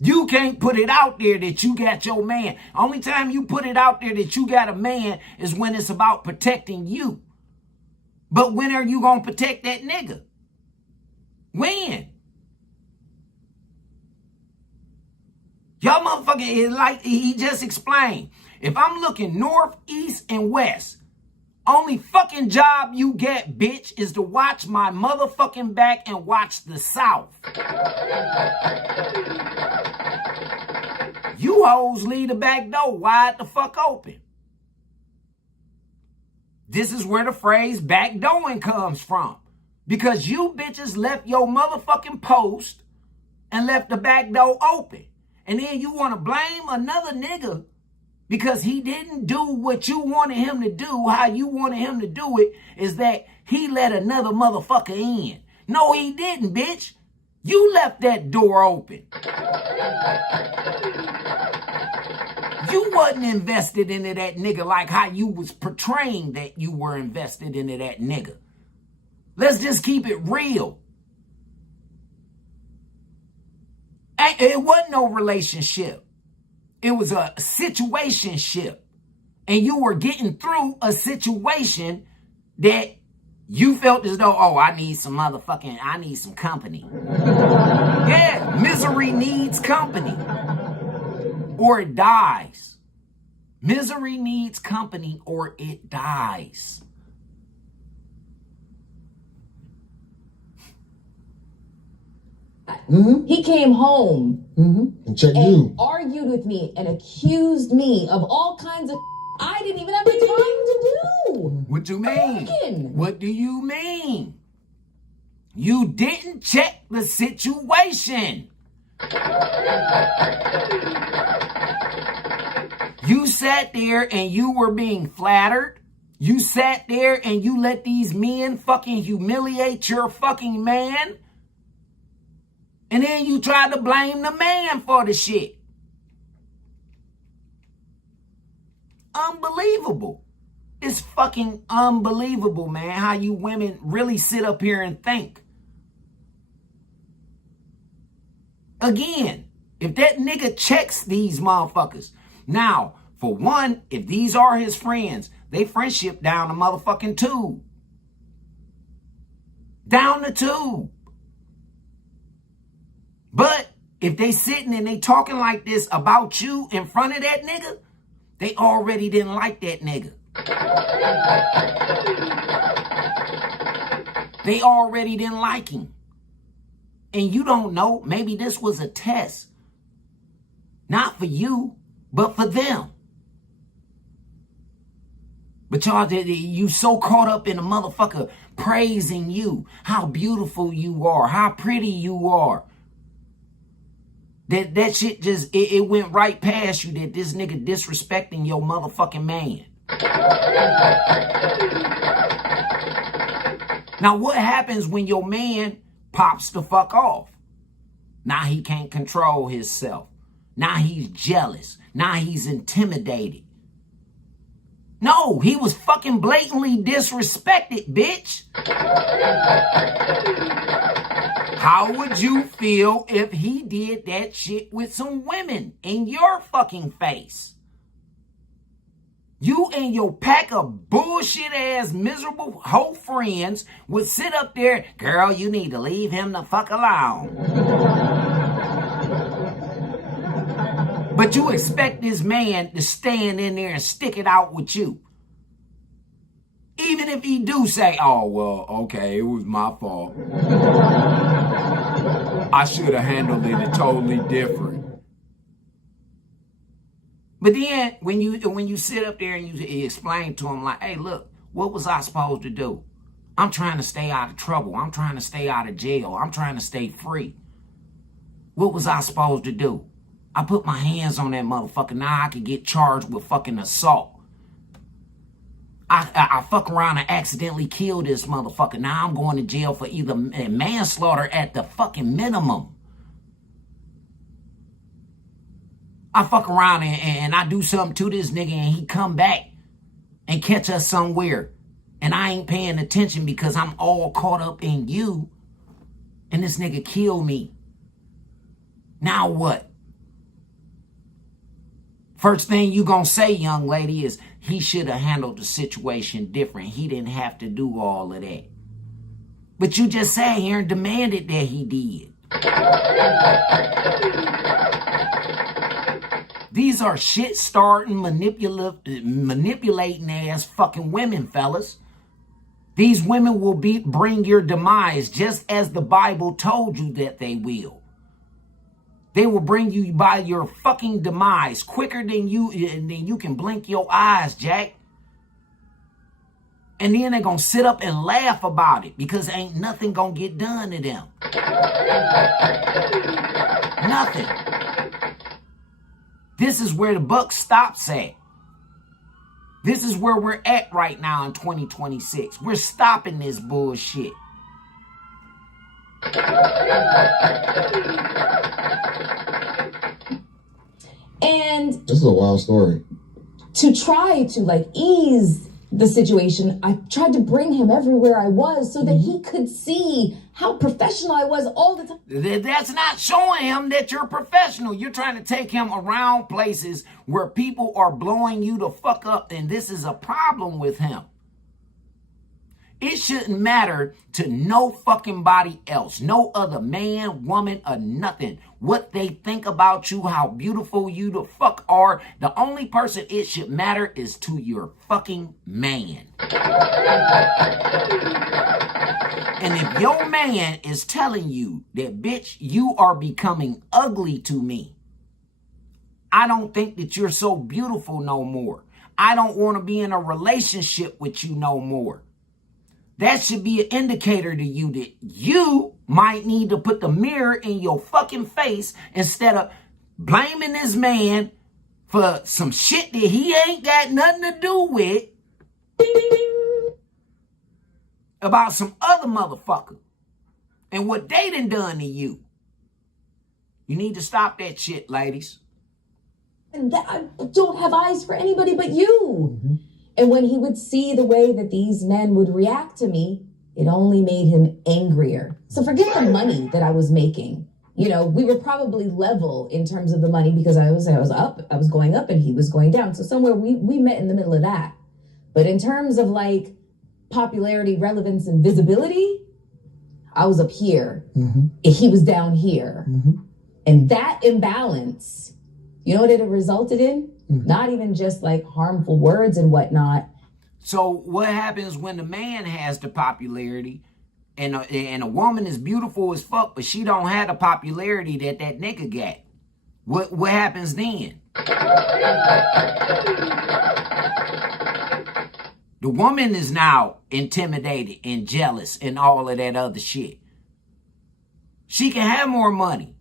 You can't put it out there that you got your man. Only time you put it out there that you got a man is when it's about protecting you. But when are you going to protect that nigga? When? Y'all motherfucking is like he just explained. If I'm looking north, east, and west, only fucking job you get, bitch, is to watch my motherfucking back and watch the south. You hoes leave the back door wide the fuck open. This is where the phrase backdooring comes from. Because you bitches left your motherfucking post and left the back door open. And then you want to blame another nigga because he didn't do what you wanted him to do, how you wanted him to do it, is that he let another motherfucker in. No, he didn't, bitch. You left that door open. You wasn't invested into that nigga like how you was portraying that you were invested into that nigga. Let's just keep it real. It wasn't no relationship. It was a situationship. And you were getting through a situation that you felt as though, oh, I need some company. Yeah, misery needs company. Or it dies. Misery needs company or it dies. He came home and checked and you. argued with me and accused me of all kinds of I didn't even have the time to do. What you mean? What do you mean? You didn't check the situation. You sat there and you were being flattered. You sat there and you let these men fucking humiliate your fucking man. And then you tried to blame the man for the shit. Unbelievable. It's fucking unbelievable, man, how you women really sit up here and think. Again, if that nigga checks these motherfuckers. Now, for one, if these are his friends, they friendship down the motherfucking tube. Down the tube. But if they sitting and they talking like this about you in front of that nigga, they already didn't like that nigga. They already didn't like him. And you don't know, maybe this was a test. Not for you, but for them. But y'all, you so caught up in a motherfucker praising you, how beautiful you are, how pretty you are. That shit just, it went right past you that this nigga disrespecting your motherfucking man. Now, what happens when your man pops the fuck off? Now he can't control himself. Now he's jealous. Now he's intimidated. No, he was fucking blatantly disrespected, bitch. How would you feel if he did that shit with some women in your fucking face? You and your pack of bullshit ass miserable hoe friends would sit up there, girl, you need to leave him the fuck alone. But you expect this man to stand in there and stick it out with you. Even if he do say, oh, well, okay, it was my fault. I should have handled it totally different. But then when you sit up there and you explain to him like, hey, look, what was I supposed to do? I'm trying to stay out of trouble. I'm trying to stay out of jail. I'm trying to stay free. What was I supposed to do? I put my hands on that motherfucker. Now I could get charged with fucking assault. I fuck around and accidentally kill this motherfucker. Now I'm going to jail for either manslaughter at the fucking minimum. I fuck around and I do something to this nigga and he come back and catch us somewhere. And I ain't paying attention because I'm all caught up in you. And this nigga kill me. Now what? First thing you gonna say, young lady, is he should have handled the situation different. He didn't have to do all of that. But you just sat here and demanded that he did. These are shit-starting, manipulating ass fucking women, fellas. These women will bring your demise just as the Bible told you that they will. They will bring you by your fucking demise quicker than you can blink your eyes, Jack. And then they're going to sit up and laugh about it because ain't nothing going to get done to them. Nothing. This is where the buck stops at. This is where we're at right now in 2026. We're stopping this bullshit. And this is a wild story. To try to ease the situation, I tried to bring him everywhere I was so that he could see how professional I was all the time. That's not showing him that you're professional. You're trying to take him around places where people are blowing you the fuck up, and this is a problem with him. It shouldn't matter to no fucking body else, no other man, woman, or nothing. What they think about you, how beautiful you the fuck are. The only person it should matter is to your fucking man. And if your man is telling you that, bitch, you are becoming ugly to me, I don't think that you're so beautiful no more. I don't want to be in a relationship with you no more. That should be an indicator to you that you might need to put the mirror in your fucking face instead of blaming this man for some shit that he ain't got nothing to do with. about some other motherfucker and what they done to you. You need to stop that shit, ladies. And that, I don't have eyes for anybody but you. Mm-hmm. And when he would see the way that these men would react to me, it only made him angrier. So forget the money that I was making. You know, we were probably level in terms of the money because I was going up and he was going down. So somewhere we met in the middle of that. But in terms of like popularity, relevance, and visibility, I was up here. Mm-hmm. And he was down here. Mm-hmm. And that imbalance, you know what it resulted in? Mm-hmm. Not even just like harmful words and whatnot. So what happens when the man has the popularity and a woman is beautiful as fuck, but she don't have the popularity that nigga got? What happens then? The woman is now intimidated and jealous and all of that other shit. She can have more money.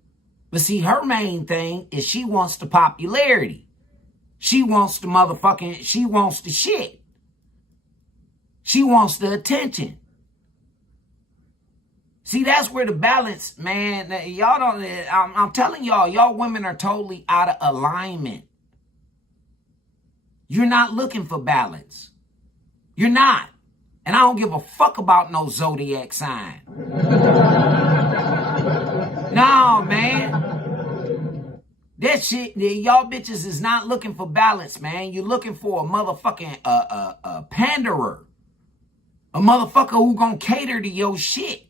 But see, her main thing is she wants the popularity. She wants the she wants the shit. She wants the attention. See, that's where the balance, man, y'all don't, I'm telling y'all women are totally out of alignment. You're not looking for balance. You're not. And I don't give a fuck about no zodiac sign. No, man. That shit, y'all bitches is not looking for balance, man. You're looking for a motherfucking a panderer. A motherfucker who gonna cater to your shit.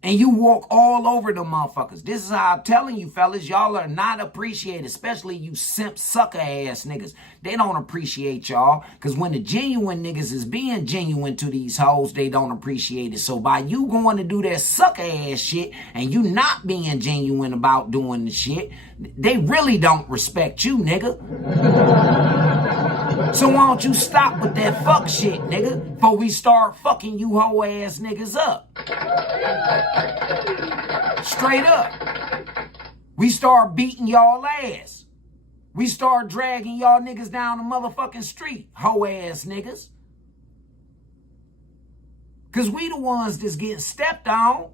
And you walk all over the motherfuckers. This is how I'm telling you, fellas. Y'all are not appreciated, especially you simp sucker ass niggas. They don't appreciate y'all. Because when the genuine niggas is being genuine to these hoes, they don't appreciate it. So by you going to do that sucker ass shit and you not being genuine about doing the shit, they really don't respect you, nigga. So why don't you stop with that fuck shit, nigga, before we start fucking you hoe ass niggas up. Straight up. We start beating y'all ass. We start dragging y'all niggas down the motherfucking street, hoe ass niggas. Cause we the ones that's getting stepped on.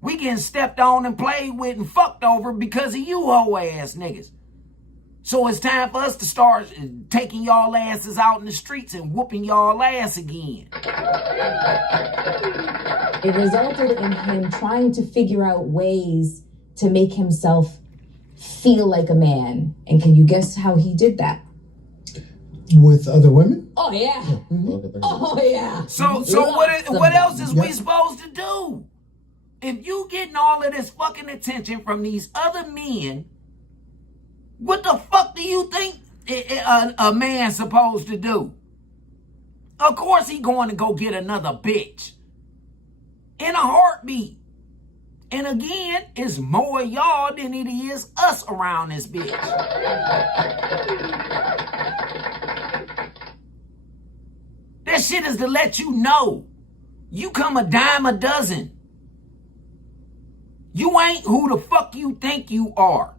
We getting stepped on and played with and fucked over because of you hoe ass niggas. So it's time for us to start taking y'all asses out in the streets and whooping y'all ass again. It resulted in him trying to figure out ways to make himself feel like a man. And can you guess how he did that? With other women? Oh, yeah. Mm-hmm. Oh, yeah. So what else is we supposed to do? If you getting all of this fucking attention from these other men, what the fuck do you think a man's supposed to do? Of course he going to go get another bitch. In a heartbeat. And again, it's more y'all than it is us around this bitch. That shit is to let you know. You come a dime a dozen. You ain't who the fuck you think you are.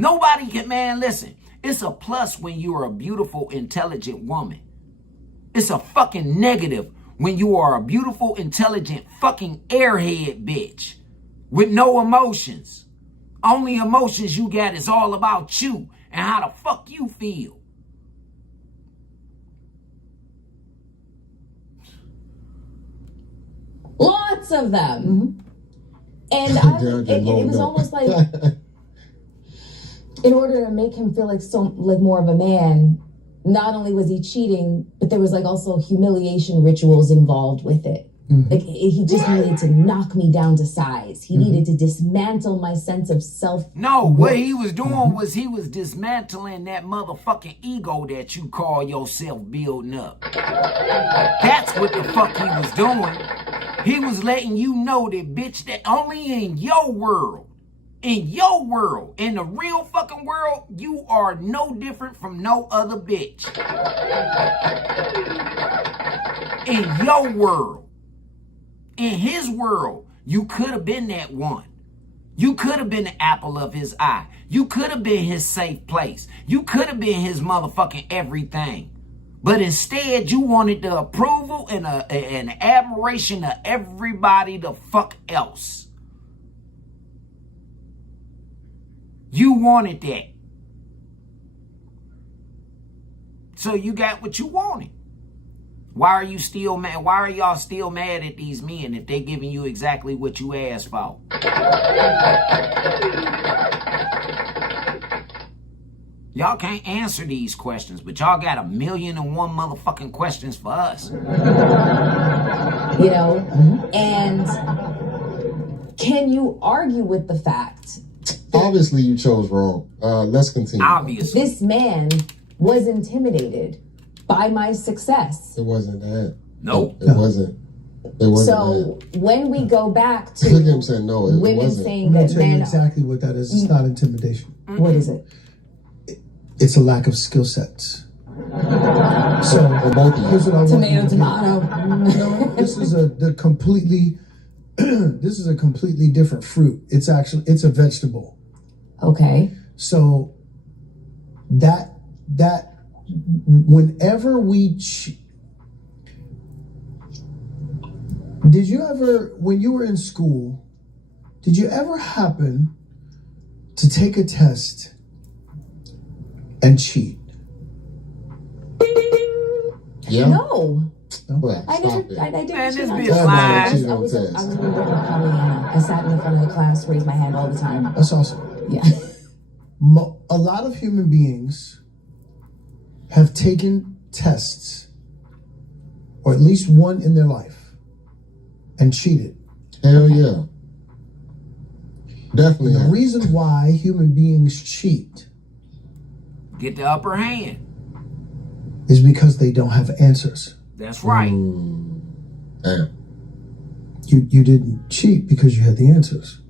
Nobody can, man, listen. It's a plus when you're a beautiful, intelligent woman. It's a fucking negative when you are a beautiful, intelligent, fucking airhead bitch with no emotions. Only emotions you got is all about you and how the fuck you feel. Lots of them. And it was almost like, in order to make him feel like more of a man, not only was he cheating, but there was like also humiliation rituals involved with it. Mm-hmm. Like he just needed to knock me down to size. He needed to dismantle my sense of self. No, what he was doing was he was dismantling that motherfucking ego that you call yourself building up. That's what the fuck he was doing. He was letting you know that, bitch, that only in your world, in the real fucking world, you are no different from no other bitch. In your world. In his world, you could have been that one. You could have been the apple of his eye. You could have been his safe place. You could have been his motherfucking everything. But instead, you wanted the approval and admiration of everybody the fuck else. You wanted that. So you got what you wanted. Why are you still mad? Why are y'all still mad at these men if they giving you exactly what you asked for? Y'all can't answer these questions, but y'all got 1,000,001 motherfucking questions for us. You know, and can you argue with the fact? Obviously, you chose wrong. Let's continue. Obviously. This man was intimidated by my success. It wasn't that. Nope. It wasn't. It wasn't So when we go back to look at him saying no, it women wasn't. saying I'm going that to tell you men, exactly what that is. It's not intimidation. what is it? It's a lack of skill sets. So here's what I want you to do. Tomato. No, this is a completely this is a completely different fruit. It's a vegetable. Okay. So that whenever we did you ever, when you were in school, did you ever happen to take a test and cheat? Yeah. No. Well, I stop didn't. it. I didn't. Man, this cheat. bitch lying. I was a little bit like Pollyanna. I sat in the front of the class, raised my hand all the time. That's awesome. Yeah. A lot of human beings have taken tests, or at least one in their life, and cheated. Hell yeah. Definitely. The reason why human beings cheat Get the upper hand. is because they don't have answers. That's right. Damn. You didn't cheat because you had the answers.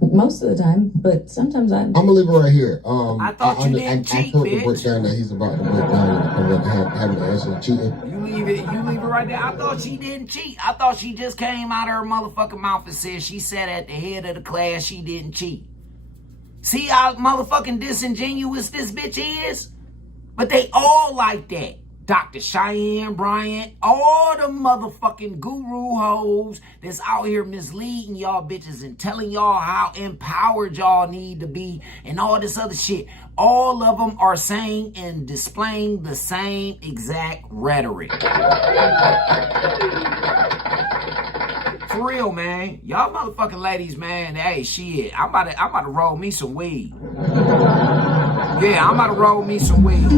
Most of the time, but sometimes I'm gonna leave it right here. I thought you didn't cheat, I heard the bitch. breakdown that he's about to break down and having the answer to cheating. You leave it right there. I thought she didn't cheat. I thought she just came out of her motherfucking mouth and said she sat at the head of the class, she didn't cheat. See how motherfucking disingenuous this bitch is? But they all like that. Dr. Cheyenne Bryant, all the motherfucking guru hoes that's out here misleading y'all bitches and telling y'all how empowered y'all need to be and all this other shit. All of them are saying and displaying the same exact rhetoric. For real, man. Y'all motherfucking ladies, man. Hey, shit. I'm about to roll me some weed. Yeah, I'm about to roll me some weed.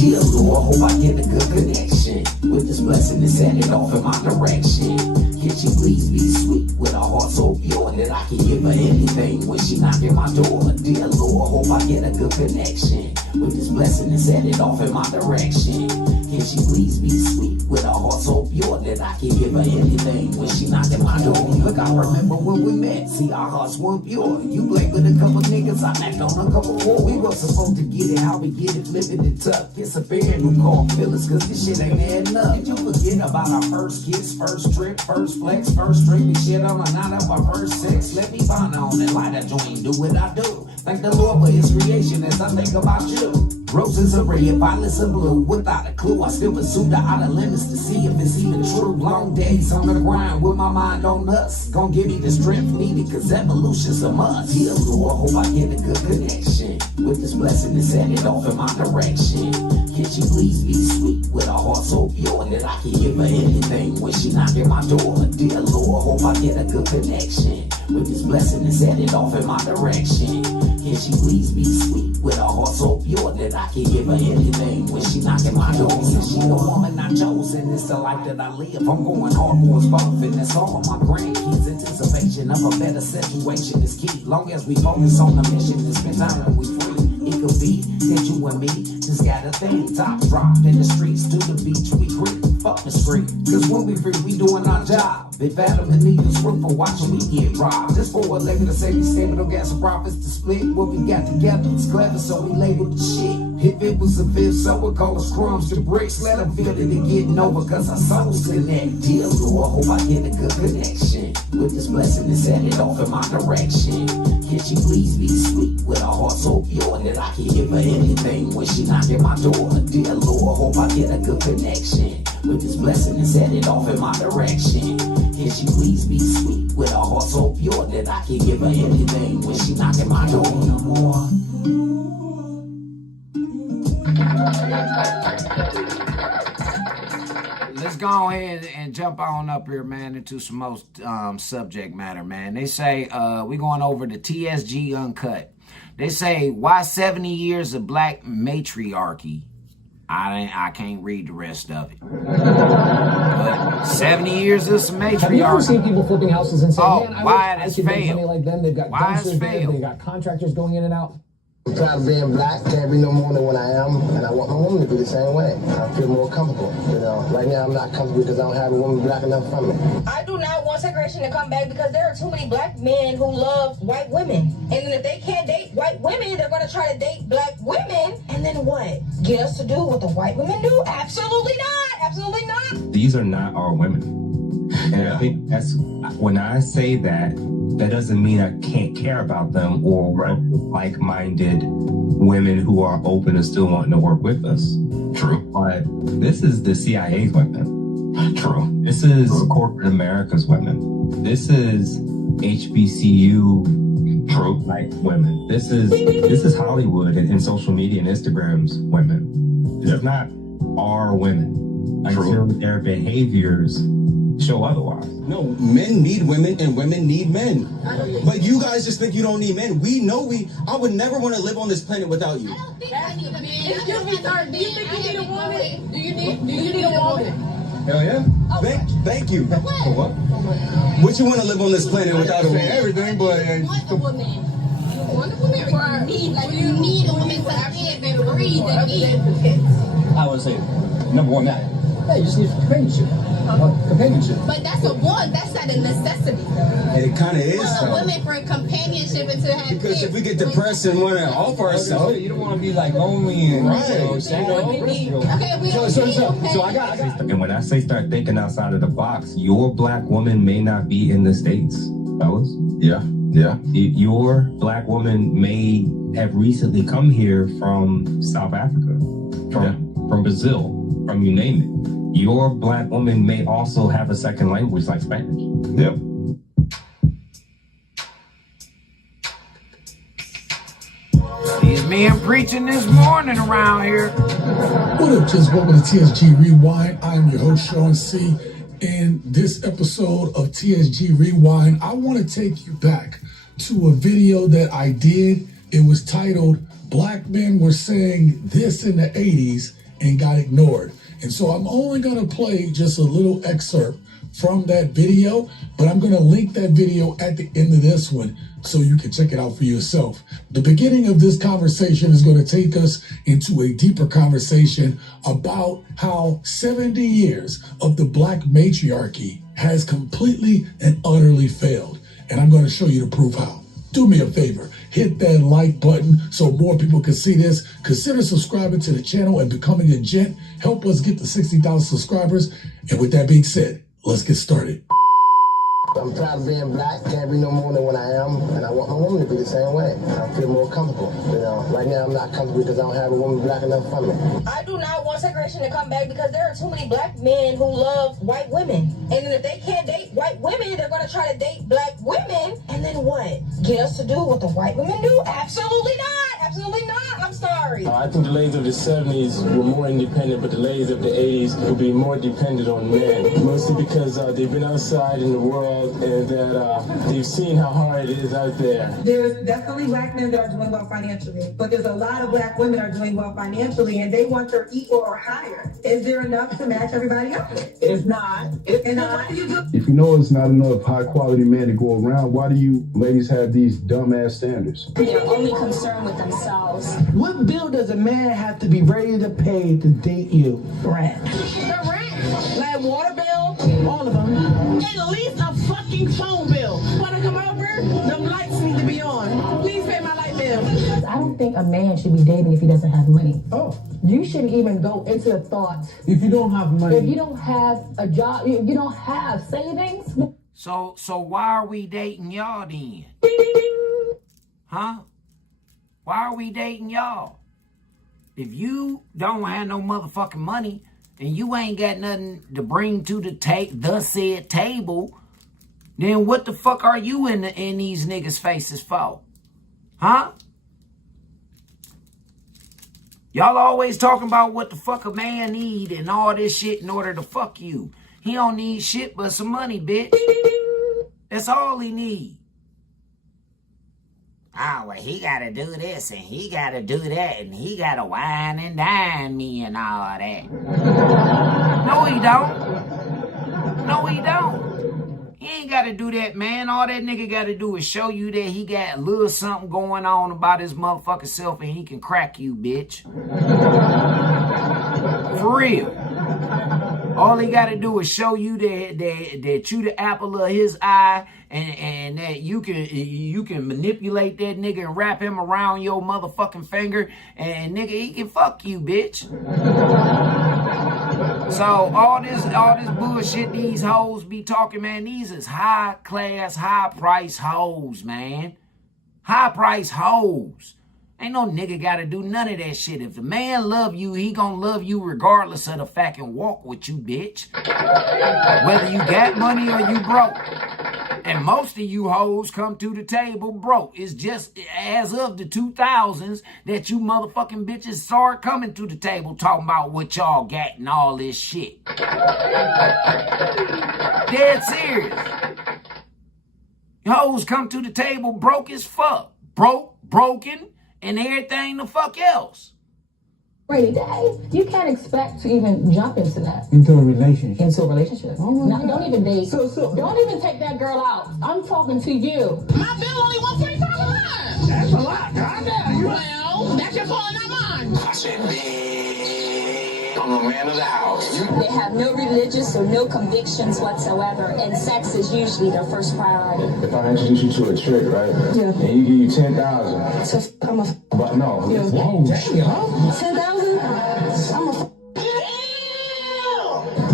Dear Lord, hope I get a good connection with this blessing and set it off in my direction. Can she please be sweet with a heart so pure that I can give her anything when she knock at my door? Dear Lord, hope I get a good connection with this blessing and set it off in my direction. Can she please be sweet with a heart so pure that I can give her anything when she knock at my door? Look, I remember when we met, see our hearts weren't pure. You played with a couple niggas, I knocked on a couple more. We were supposed to get it, how we get it, flipping it tough. It's a pair who call feelings, cause this shit ain't adding up. Did you forget about our first kiss, first trip, first flex, first drink? We shit on a night of our first sex. Let me find on and light a joint, do what I do. Thank the Lord for his creation as I think about you. Roses are red, violets are blue. Without a clue, I still pursue the outer limits to see if it's even true. Long days on the grind with my mind on us. Gonna give me the strength needed, cause evolution's a must. Dear Lord, hope I get a good connection with this blessing and set it off in my direction. Can she please be sweet with a heart so pure that I can give her anything when she knock at my door? Dear Lord, hope I get a good connection with this blessing and set it off in my direction. Can she please be sweet with a heart so pure that I can give her anything when she knock at my door? Since she the woman I chose and it's the life that I live, I'm going hard for us both and that's all of my grandkids. Anticipation of a better situation is key. Long as we focus on the mission and spend time when we free. It could be that you and me just got a thing. Top dropped in the streets to the beach we creep. Fuck the street, cause when we free, we doing our job. Big Adam and Needles work for watching we get robbed. Just for a leg of the safety statement, don't gas and profits to split. What we got together is clever, so we labeled the shit. If it was a fifth, so we call us crumbs to bricks. Let them feel that they getting over, cause our souls connect. Dear Lord, hope I get a good connection With this blessing and set it off in my direction. Can she please be sweet with a heart so pure that I can give her anything when she knock at my door? Dear Lord, hope I get a good connection. With this blessing and set it off in my direction. Can she please be sweet with a heart so pure that I can give her anything when she knock at my door? No more. Let's go ahead and jump on up here, man, into some most subject matter, man. They say we're going over to TSG Uncut. They say, why 70 years of black matriarchy? I can't read the rest of it. But 70 years of some matriarchy. Have you ever seen people flipping houses and saying, man, why it I has could make failed? money like them. They've got Why has dumpsters there. failed? They got contractors going in and out. I'm proud of being black, can't be no more than what I am, and I want my woman to be the same way. I feel more comfortable, you know. Right now I'm not comfortable because I don't have a woman black enough for me. I do not want segregation to come back because there are too many black men who love white women. And then if they can't date white women, they're going to try to date black women. And then what? Get us to do what the white women do? Absolutely not. Absolutely not. These are not our women. And I think that's, when I say that, that doesn't mean I can't care about them or like-minded women who are open and still wanting to work with us. True. But this is the CIA's women. True. This is corporate America's women. This is HBCU like women. This is Hollywood and social media and Instagram's women. This is not our women until their behaviors show otherwise. No, men need women and women need men. But you guys just think you don't need men. We know I would never want to live on this planet without you. I don't think I need a man. Do you think you need a woman? Do you need a woman? Hell yeah. Thank you. For what? Would you want to live on this planet without a woman? Everything, but Want a woman. You want a woman or you need a woman to live and breathe and eat? I would say, number one, that. Hey, you just need companionship. Companionship. But that's that's not a necessity. It kind of is. Want a woman for companionship and to have because kids. if we get depressed and want to offer ourselves, you don't want to be like lonely and right. So I got. And when I say start thinking outside of the box, your black woman may not be in the States, fellas. Yeah. Your black woman may have recently come here from South Africa, from Brazil, from you name it. Your black woman may also have a second language like Spanish. Yep. These men preaching this morning around here. What up, just welcome to TSG Rewind. I'm your host, Sean C. In this episode of TSG Rewind, I want to take you back to a video that I did. It was titled, Black Men Were Saying This in the 80s and Got Ignored. And so I'm only going to play just a little excerpt from that video, but I'm going to link that video at the end of this one so you can check it out for yourself. The beginning of this conversation is going to take us into a deeper conversation about how 70 years of the black matriarchy has completely and utterly failed. And I'm going to show you the proof how. Do me a favor, hit that like button so more people can see this. Consider subscribing to the channel and becoming a gent. Help us get to 60,000 subscribers. And with that being said, let's get started. I'm proud of being black, can't be no more than what I am, and I want my woman to be the same way. I feel more comfortable, you know. Right now I'm not comfortable because I don't have a woman black enough for me. I do not want segregation to come back because there are too many black men who love white women. And then if they can't date white women, they're going to try to date black women. And then what? Get us to do what the white women do? Absolutely not. Absolutely not. I'm sorry. I think the ladies of the 70s were more independent, but the ladies of the 80s will be more dependent on men. Mostly because they've been outside in the world and that they've seen how hard it is out there. There's definitely black men that are doing well financially, but there's a lot of black women that are doing well financially and they want their equal or higher. Is there enough to match everybody up? If not, what do you do? If you know it's not enough high quality men to go around, why do you ladies have these dumbass standards? They're only concerned with themselves. What bill does a man have to be ready to pay to date you? Rent. The rent. Like water bill, all of them. At least a fucking phone bill. When I come over, them lights need to be on. Please pay my light bill. I don't think a man should be dating if he doesn't have money. Oh. You shouldn't even go into the thought. If you don't have money. If you don't have a job, you don't have savings. So why are we dating y'all then? Huh? Why are we dating y'all? If you don't have no motherfucking money and you ain't got nothing to bring to the said table, then what the fuck are you in these niggas' faces for? Huh? Y'all always talking about what the fuck a man need and all this shit in order to fuck you. He don't need shit but some money, bitch. That's all he need. Oh, well, he gotta do this and he gotta do that and he gotta wine and dine me and all that. No, he don't. No, he don't. He ain't gotta do that, man. All that nigga gotta do is show you that he got a little something going on about his motherfucking self and he can crack you, bitch. For real. All he got to do is show you that you the apple of his eye and that you can manipulate that nigga and wrap him around your motherfucking finger and nigga, he can fuck you, bitch. So all this bullshit these hoes be talking, man, these is high class, high price hoes, man. High price hoes. Ain't no nigga gotta do none of that shit. If the man love you, he gonna love you regardless of the fact and walk with you, bitch. Whether you got money or you broke. And most of you hoes come to the table broke. It's just as of the 2000s that you motherfucking bitches start coming to the table talking about what y'all got and all this shit. Dead serious. Hoes come to the table broke as fuck. Broken, and everything the fuck else. Rainy days, you can't expect to even jump into that. Into a relationship. No, don't even date. Don't even take that girl out. I'm talking to you. My bill only $145 a month. That's a lot. Calm down. Well, that's your fault, not mine. I said, I'm the man of the house. They have no religious or no convictions whatsoever, and sex is usually their first priority. If I introduce you to a trick, right? Yeah. And you give you 10,000. So I'm a. But no. Yeah. Whoa. Damn. 10,000. I'm a.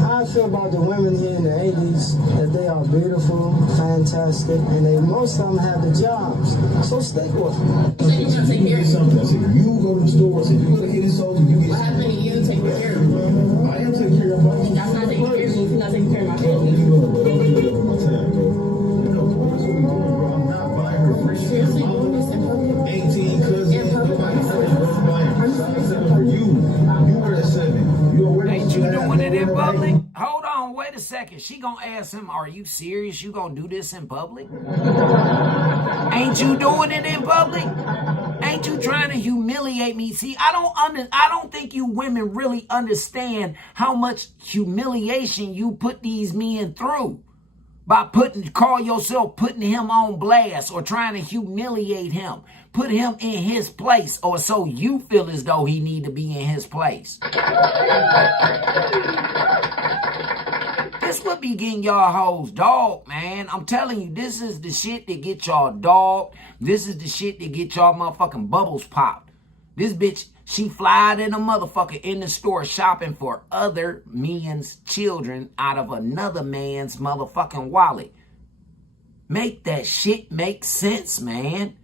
How I feel about the women here in the 80s, that they are beautiful, fantastic, and most of them have the jobs. So stick with them. So you're gonna take care of Something. I said, you go to the store, I said, you go to hit his soldier, you get what happened to you taking care of me? I am taking care of my And that's not taking care of me if you're not taking care of my family. You know, but don't do that with my time, bro. No, that's what we doing, bro. I'm not buying her free shit. Seriously, doing this in public? 18 cousins. In public? Nobody said bro. I'm buying size 7 for you. You wear a 7. You don't wear Ain't you doing it in public? Hold on, wait a second. She gonna ask him, are you serious? You gonna do this in public? Ain't you doing it in public? Ain't you trying to humiliate me? See, I don't think you women really understand how much humiliation you put these men through by putting him on blast or trying to humiliate him. Put him in his place, or so you feel as though he need to be in his place. This would be getting y'all hoes dog, man. I'm telling you, this is the shit that get y'all dog. This is the shit that get y'all motherfucking bubbles popped. This bitch, she flied in a motherfucker in the store shopping for other men's children out of another man's motherfucking wallet. Make that shit make sense, man.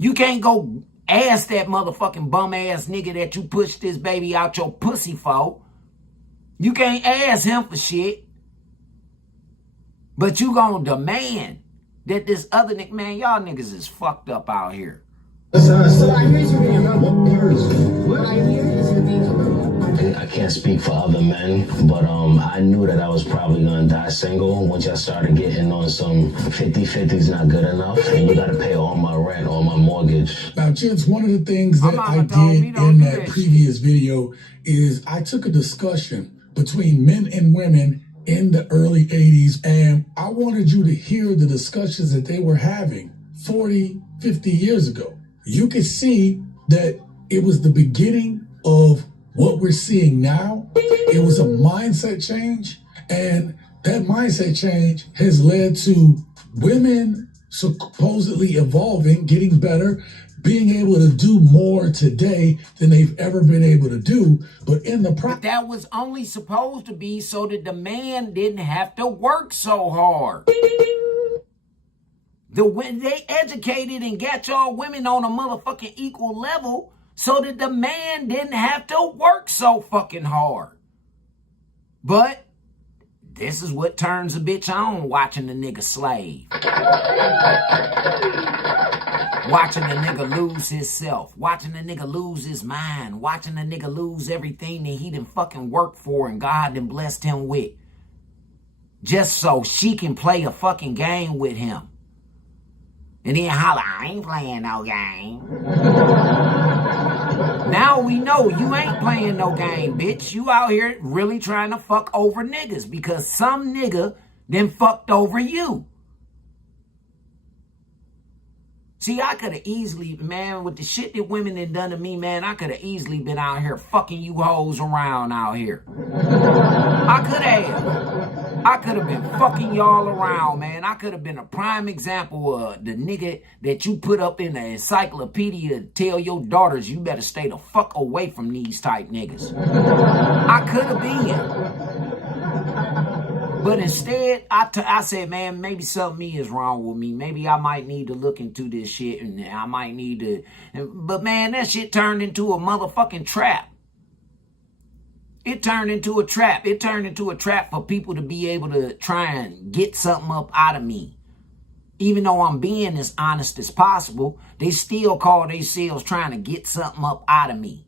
You can't go ask that motherfucking bum ass nigga that you pushed this baby out your pussy for. You can't ask him for shit. But you gonna demand that this other nigga, man, y'all niggas is fucked up out here. So I hear you're being what I hear is you're being I can't speak for other men, but I knew that I was probably gonna die single once I started getting on some 50-50's not good enough, and you gotta pay all my rent, all my mortgage. Now, gents, one of the things that I did in that previous video is I took a discussion between men and women in the early 80s, and I wanted you to hear the discussions that they were having 40, 50 years ago. You could see that it was the beginning of what we're seeing now. It was a mindset change, and that mindset change has led to women supposedly evolving, getting better, being able to do more today than they've ever been able to do. But in the But that was only supposed to be so that the man didn't have to work so hard. They educated and got y'all women on a motherfucking equal level so that the man didn't have to work so fucking hard. But this is what turns a bitch on, watching the nigga slave. Watching the nigga lose himself. Watching the nigga lose his mind. Watching the nigga lose everything that he done fucking worked for and God done blessed him with. Just so she can play a fucking game with him. And then holler, I ain't playing no game. Now we know you ain't playing no game, bitch. You out here really trying to fuck over niggas because some nigga then fucked over you. See, I could have easily, man, with the shit that women had done to me, man, I could have easily been out here fucking you hoes around out here. I could have. I could have been fucking y'all around, man. I could have been a prime example of the nigga that you put up in the encyclopedia to tell your daughters you better stay the fuck away from these type niggas. I could have been. But instead, I said, man, maybe something is wrong with me. Maybe I might need to look into this shit and I might need to. But man, that shit turned into a motherfucking trap. It turned into a trap. It turned into a trap for people to be able to try and get something up out of me. Even though I'm being as honest as possible, they still call themselves trying to get something up out of me.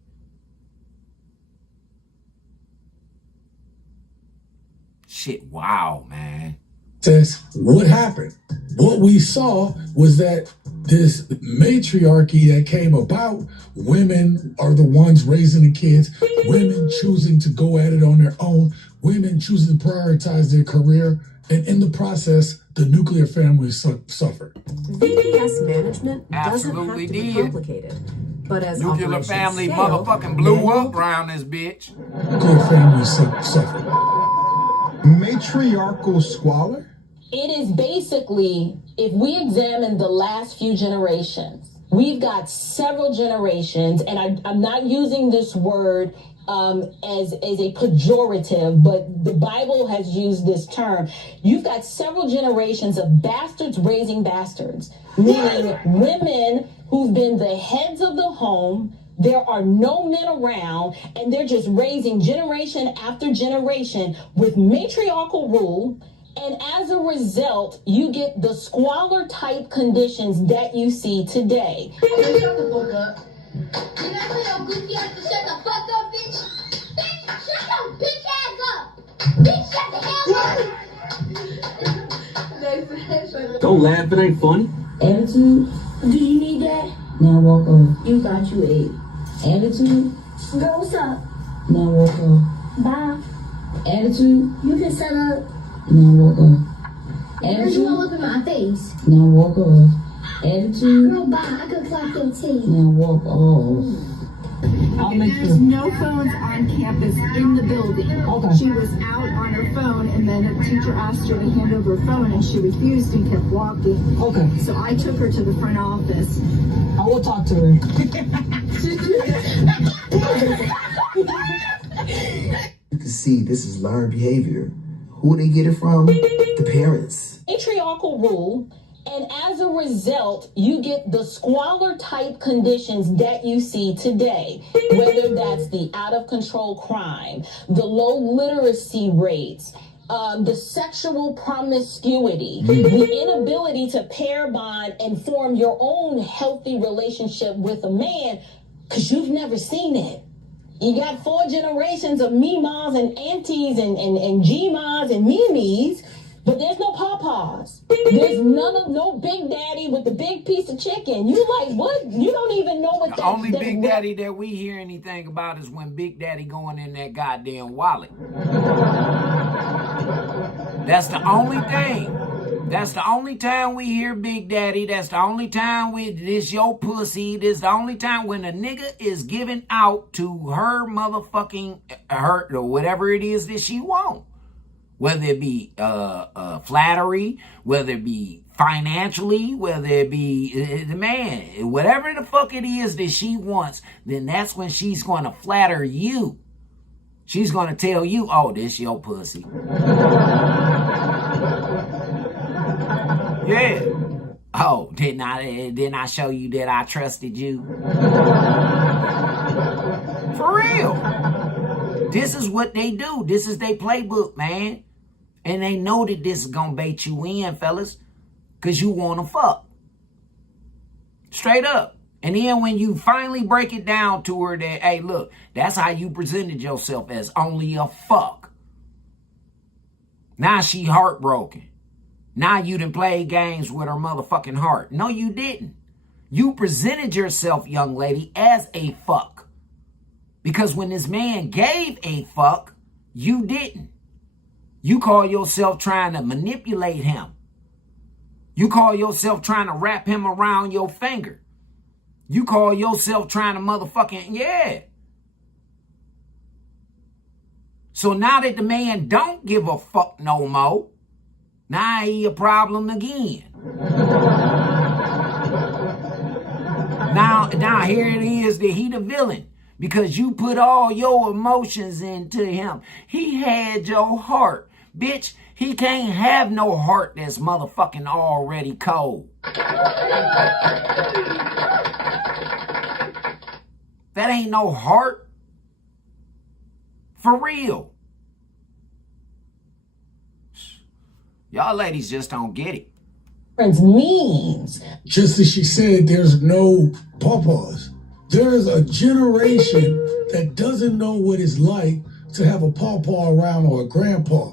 Shit, wow, man. Says what happened? What we saw was that this matriarchy that came about, women are the ones raising the kids, women choosing to go at it on their own, women choosing to prioritize their career, and in the process, the nuclear family suffered. VPS management doesn't have to be complicated, but as nuclear family motherfucking blew up around this bitch. Nuclear family suffered. Matriarchal squalor? It is basically, if we examine the last few generations, we've got several generations, and I'm not using this word as a pejorative, but the Bible has used this term. You've got several generations of bastards raising bastards, meaning women who've been the heads of the home. There are no men around, and they're just raising generation after generation with matriarchal rule. And as a result, you get the squalor type conditions that you see today. Shut the fuck up. Did I tell your goofy ass to shut the fuck up, bitch? Bitch, shut your bitch ass up. Bitch, shut the hell up. Don't laugh, it ain't funny. Attitude? Do you need that? Now walk off. You thought you ate. Attitude? Girl, what's up? Now walk off. Bye. Attitude? You can shut up. Now walk off. Attitude? You won't look in my face. Now walk off. Attitude? Girl, bye. I could clock your teeth. Now walk off. There's no phones on campus in the building. Okay. She was out on her phone, and then a teacher asked her to hand over her phone, and she refused and kept walking. Okay. So I took her to the front office. I will talk to her. You can see this is learned behavior. Who they get it from? The parents. Matriarchal rule. And as a result, you get the squalor type conditions that you see today, whether that's the out of control crime, the low literacy rates, the sexual promiscuity, the inability to pair bond and form your own healthy relationship with a man because you've never seen it. You got 4 generations of Memas and aunties and G-Mas and Mimis. But there's no pawpaws. There's no Big Daddy with the big piece of chicken. You like, what? You don't even know what the only Big Daddy that we hear anything about is when Big Daddy going in that goddamn wallet. That's the only thing. That's the only time we hear Big Daddy. That's the only time this your pussy. This is the only time when a nigga is giving out to her motherfucking, her, or whatever it is that she want. Whether it be flattery, whether it be financially, whether it be the man, whatever the fuck it is that she wants, then that's when she's going to flatter you. She's going to tell you, oh, this your pussy. Yeah. Oh, didn't I show you that I trusted you? For real. This is what they do. This is their playbook, man. And they know that this is going to bait you in, fellas. Because you want to fuck. Straight up. And then when you finally break it down to her that, hey, look, that's how you presented yourself, as only a fuck. Now she heartbroken. Now you done played games with her motherfucking heart. No, you didn't. You presented yourself, young lady, as a fuck. Because when this man gave a fuck, you didn't. You call yourself trying to manipulate him. You call yourself trying to wrap him around your finger. You call yourself trying to motherfucking, yeah. So now that the man don't give a fuck no more, now he a problem again. Now here it is that he the villain. Because you put all your emotions into him. He had your heart. Bitch, he can't have no heart that's motherfucking already cold. That ain't no heart. For real. Y'all ladies just don't get it. Means. Just as she said, there's no pawpaws. There's a generation that doesn't know what it's like to have a pawpaw around, or a grandpa,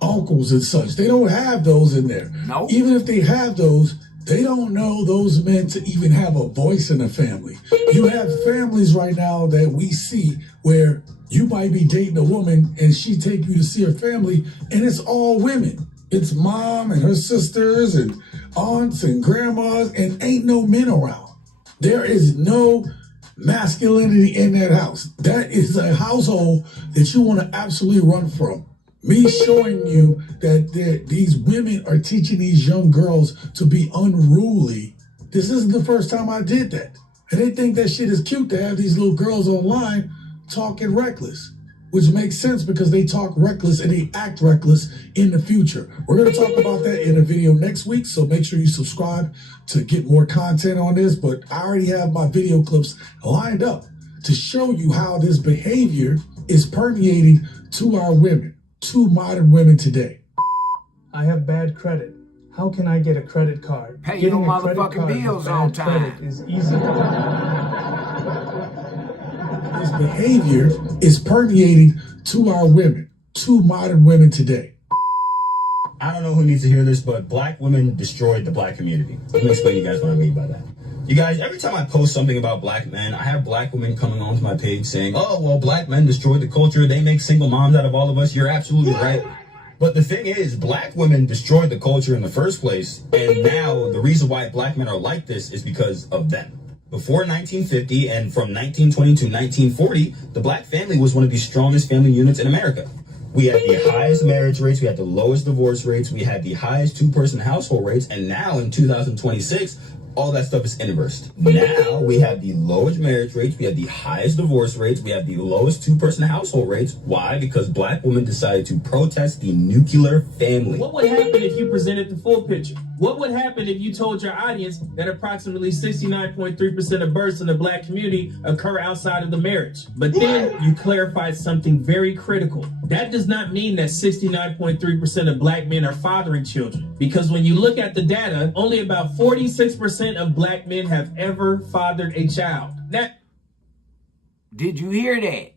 uncles and such. They don't have those in there. Nope. Even if they have those, they don't know those men to even have a voice in the family. You have families right now that we see where you might be dating a woman and she take you to see her family, and it's all women. It's mom and her sisters and aunts and grandmas, and ain't no men around. There is no masculinity in that house. That is a household that you want to absolutely run from. Me showing you that these women are teaching these young girls to be unruly. This isn't the first time I did that. And they think that shit is cute to have these little girls online talking reckless, which makes sense because they talk reckless and they act reckless in the future. We're going to talk about that in a video next week, so make sure you subscribe to get more content on this. But I already have my video clips lined up to show you how this behavior is permeating to our women, to modern women today. I have bad credit. How can I get a credit card? Pay Getting your a credit motherfucking card bills with on bad time. credit is easy. This behavior is permeating to our women, to modern women today. I don't know who needs to hear this, but black women destroyed the black community. Let me explain to you guys what I mean by that. You guys, every time I post something about black men, I have black women coming onto my page saying, oh, well, black men destroyed the culture. They make single moms out of all of us. You're absolutely right. But the thing is, black women destroyed the culture in the first place. And now the reason why black men are like this is because of them. Before 1950 and from 1920 to 1940, the black family was one of the strongest family units in America. We had the highest marriage rates, we had the lowest divorce rates, we had the highest two-person household rates, and now in 2026, all that stuff is inversed. Now we have the lowest marriage rates, we have the highest divorce rates, we have the lowest two-person household rates. Why? Because black women decided to protest the nuclear family. What would happen if you presented the full picture? What would happen if you told your audience that approximately 69.3% of births in the black community occur outside of the marriage? But then you clarified something very critical. That does not mean that 69.3% of black men are fathering children. Because when you look at the data, only about 46% of black men have ever fathered a child. Now, did you hear that?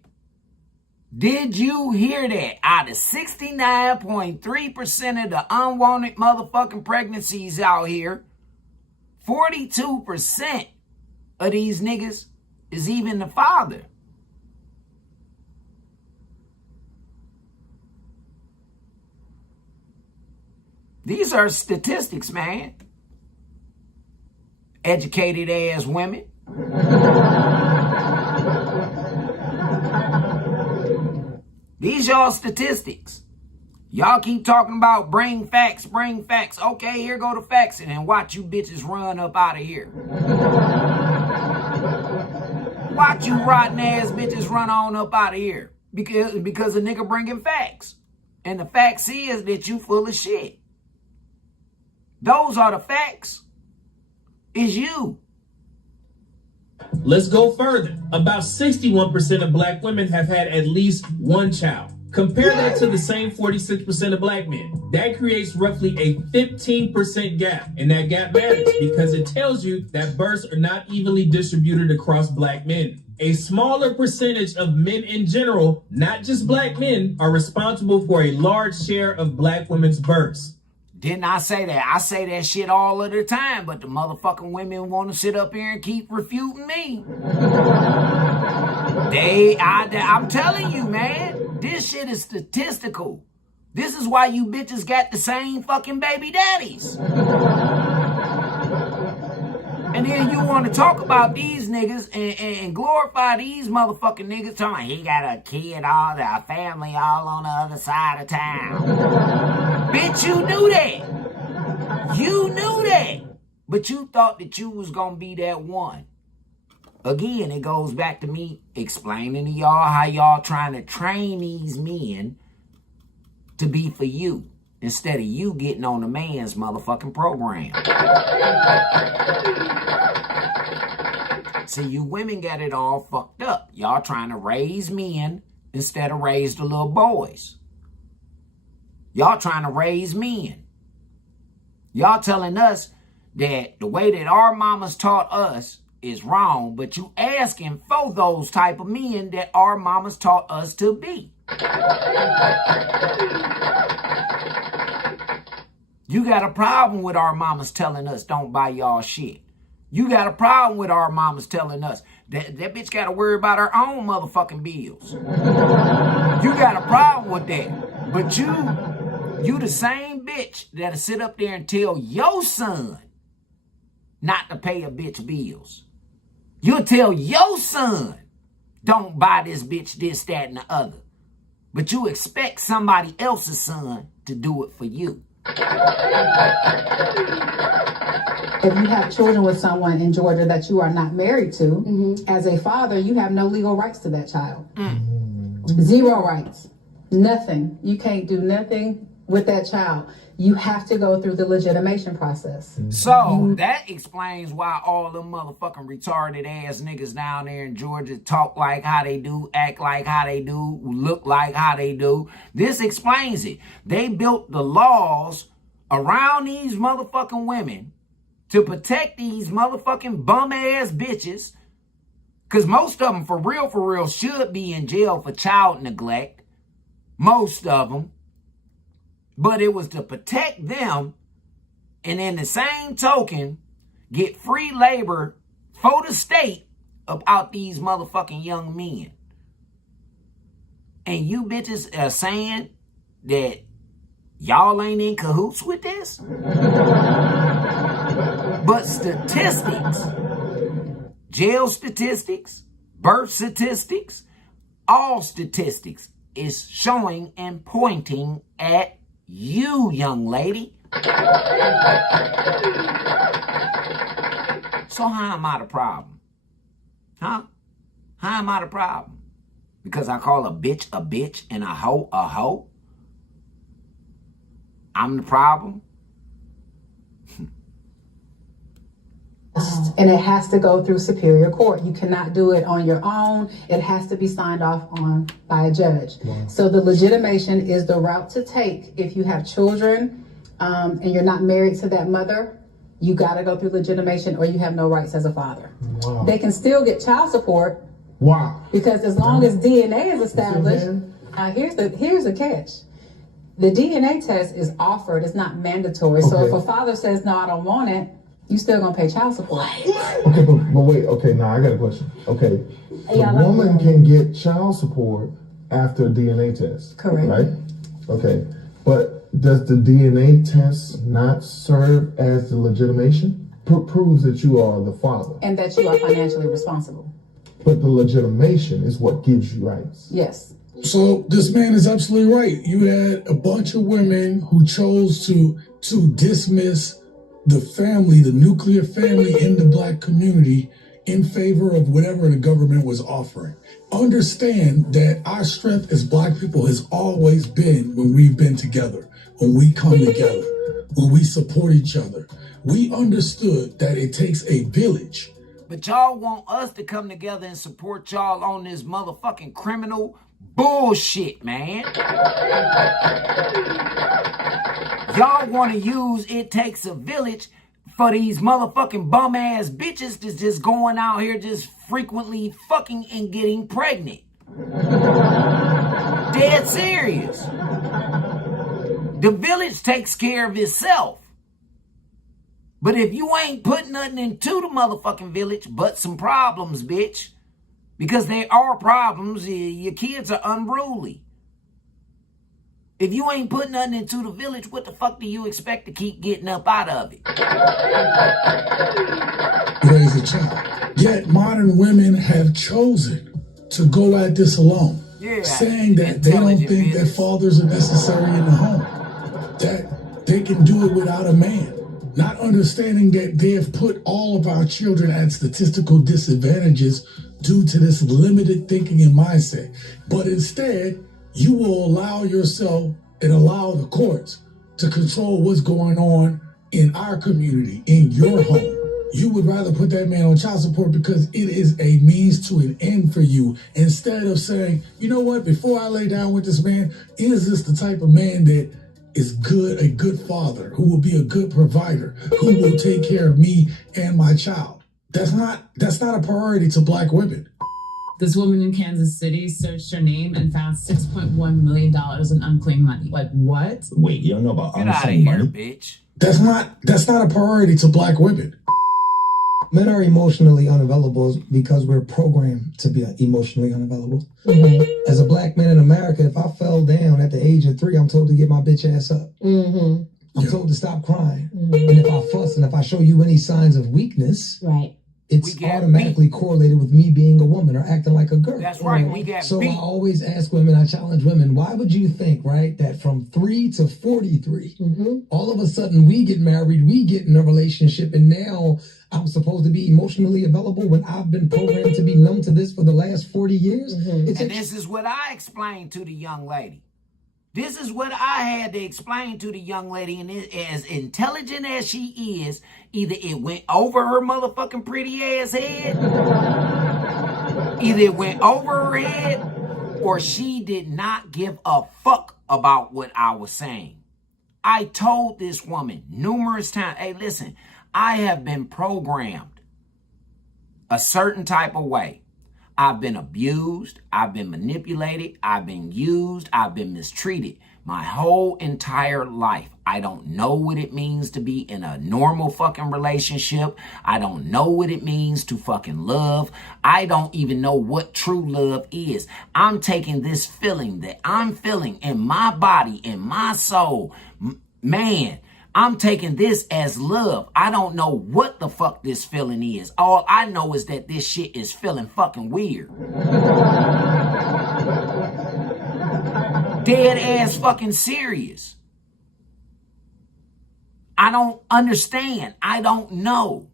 Did you hear that? Out of 69.3% of the unwanted motherfucking pregnancies out here, 42% of these niggas is even the father. These are statistics, man. Educated ass women. These y'all statistics. Y'all keep talking about bring facts, bring facts. Okay, here go the facts, and then watch you bitches run up out of here. Watch you rotten ass bitches run on up out of here because a nigga bringing facts. And the facts is that you full of shit. Those are the facts. Is you. Let's go further. About 61% of black women have had at least one child. Compare that to the same 46% of black men. That creates roughly a 15% gap. And that gap matters because it tells you that births are not evenly distributed across black men. A smaller percentage of men in general, not just black men, are responsible for a large share of black women's births. Didn't I say that? I say that shit all of the time, but the motherfucking women want to sit up here and keep refuting me. I'm telling you, man, this shit is statistical. This is why you bitches got the same fucking baby daddies. And then you want to talk about these niggas and glorify these motherfucking niggas talking about he got a kid, a family all on the other side of town. Bitch, you knew that. You knew that. But you thought that you was going to be that one. Again, it goes back to me explaining to y'all how y'all trying to train these men to be for you instead of you getting on the man's motherfucking program. See, you women got it all fucked up. Y'all trying to raise men instead of raise the little boys. Y'all trying to raise men. Y'all telling us that the way that our mamas taught us is wrong, but you asking for those type of men that our mamas taught us to be. You got a problem with our mamas telling us don't buy y'all shit. You got a problem with our mamas telling us that bitch got to worry about her own motherfucking bills. You got a problem with that. But you the same bitch that'll sit up there and tell your son not to pay a bitch bills. You'll tell your son, don't buy this bitch this, that, and the other. But you expect somebody else's son to do it for you. If you have children with someone in Georgia that you are not married to, as a father, you have no legal rights to that child. Zero rights. Nothing. You can't do nothing with that child. You have to go through the legitimation process. So that explains why all them motherfucking retarded ass niggas down there in Georgia talk like how they do, act like how they do, look like how they do. This explains it. They built the laws around these motherfucking women to protect these motherfucking bum ass bitches. Because most of them, for real, should be in jail for child neglect. Most of them. But it was to protect them and in the same token, get free labor for the state about these motherfucking young men. And you bitches are saying that y'all ain't in cahoots with this? But statistics, jail statistics, birth statistics, all statistics is showing and pointing at you, young lady. So how am I the problem? Huh? How am I the problem? Because I call a bitch and a hoe a hoe? I'm the problem? And it has to go through Superior Court. You cannot do it on your own. It has to be signed off on by a judge. Wow. So the legitimation is the route to take. If you have children and you're not married to that mother, you got to go through legitimation or you have no rights as a father. Wow. They can still get child support. Wow. Because as long as DNA is established, here's the catch. The DNA test is offered. It's not mandatory. Okay. So if a father says, no, I don't want it, you still gonna pay child support. Okay, but wait, okay, now I got a question. Okay, the woman can get child support after a DNA test. Correct. Right? Okay, but does the DNA test not serve as the legitimation? Proves that you are the father. And that you are financially responsible. But the legitimation is what gives you rights. Yes. So this man is absolutely right. You had a bunch of women who chose to dismiss the family, the nuclear family in the black community in favor of whatever the government was offering. Understand that our strength as black people has always been when we've been together, when we come together, when we support each other. We understood that it takes a village. But y'all want us to come together and support y'all on this motherfucking criminal bullshit, man. Y'all want to use it takes a village for these motherfucking bum ass bitches that's just going out here just frequently fucking and getting pregnant. Dead serious. The village takes care of itself. But if you ain't putting nothing into the motherfucking village but some problems, bitch, because there are problems, your kids are unruly. If you ain't putting nothing into the village, what the fuck do you expect to keep getting up out of it? Raise a child. Yet modern women have chosen to go at this alone, saying that they don't think that fathers are necessary in the home, that they can do it without a man, not understanding that they have put all of our children at statistical disadvantages due to this limited thinking and mindset. But instead, you will allow yourself and allow the courts to control what's going on in our community, in your home. You would rather put that man on child support because it is a means to an end for you, instead of saying, you know what, before I lay down with this man, is this the type of man that is good, a good father, who will be a good provider, who will take care of me and my child? That's not a priority to black women. This woman in Kansas City searched her name and found $6.1 million in unclaimed money. Like, what? Wait, you don't know about Get out of here, bitch. That's not a priority to black women. Men are emotionally unavailable because we're programmed to be emotionally unavailable. Mm-hmm. As a black man in America, if I fell down at the age of 3, I'm told to get my bitch ass up. Mm-hmm. I'm told to stop crying. Mm-hmm. And if I fuss and if I show you any signs of weakness, right, it's automatically correlated with me being a woman or acting like a girl. That's right. We got So beat. I always ask women, I challenge women, why would you think, right, that from 3 to 43, all of a sudden we get married, we get in a relationship, and now I'm supposed to be emotionally available when I've been programmed to be numb to this for the last 40 years? And this is what I explained to the young lady. This is what I had to explain to the young lady, and as intelligent as she is, either it went over her motherfucking pretty ass head, either it went over her head, or she did not give a fuck about what I was saying. I told this woman numerous times, hey, listen, I have been programmed a certain type of way. I've been abused, I've been manipulated, I've been used, I've been mistreated my whole entire life. I don't know what it means to be in a normal fucking relationship. I don't know what it means to fucking love. I don't even know what true love is. I'm taking this feeling that I'm feeling in my body, in my soul. Man, I'm taking this as love. I don't know what the fuck this feeling is. All I know is that this shit is feeling fucking weird. Dead ass fucking serious. I don't understand. I don't know.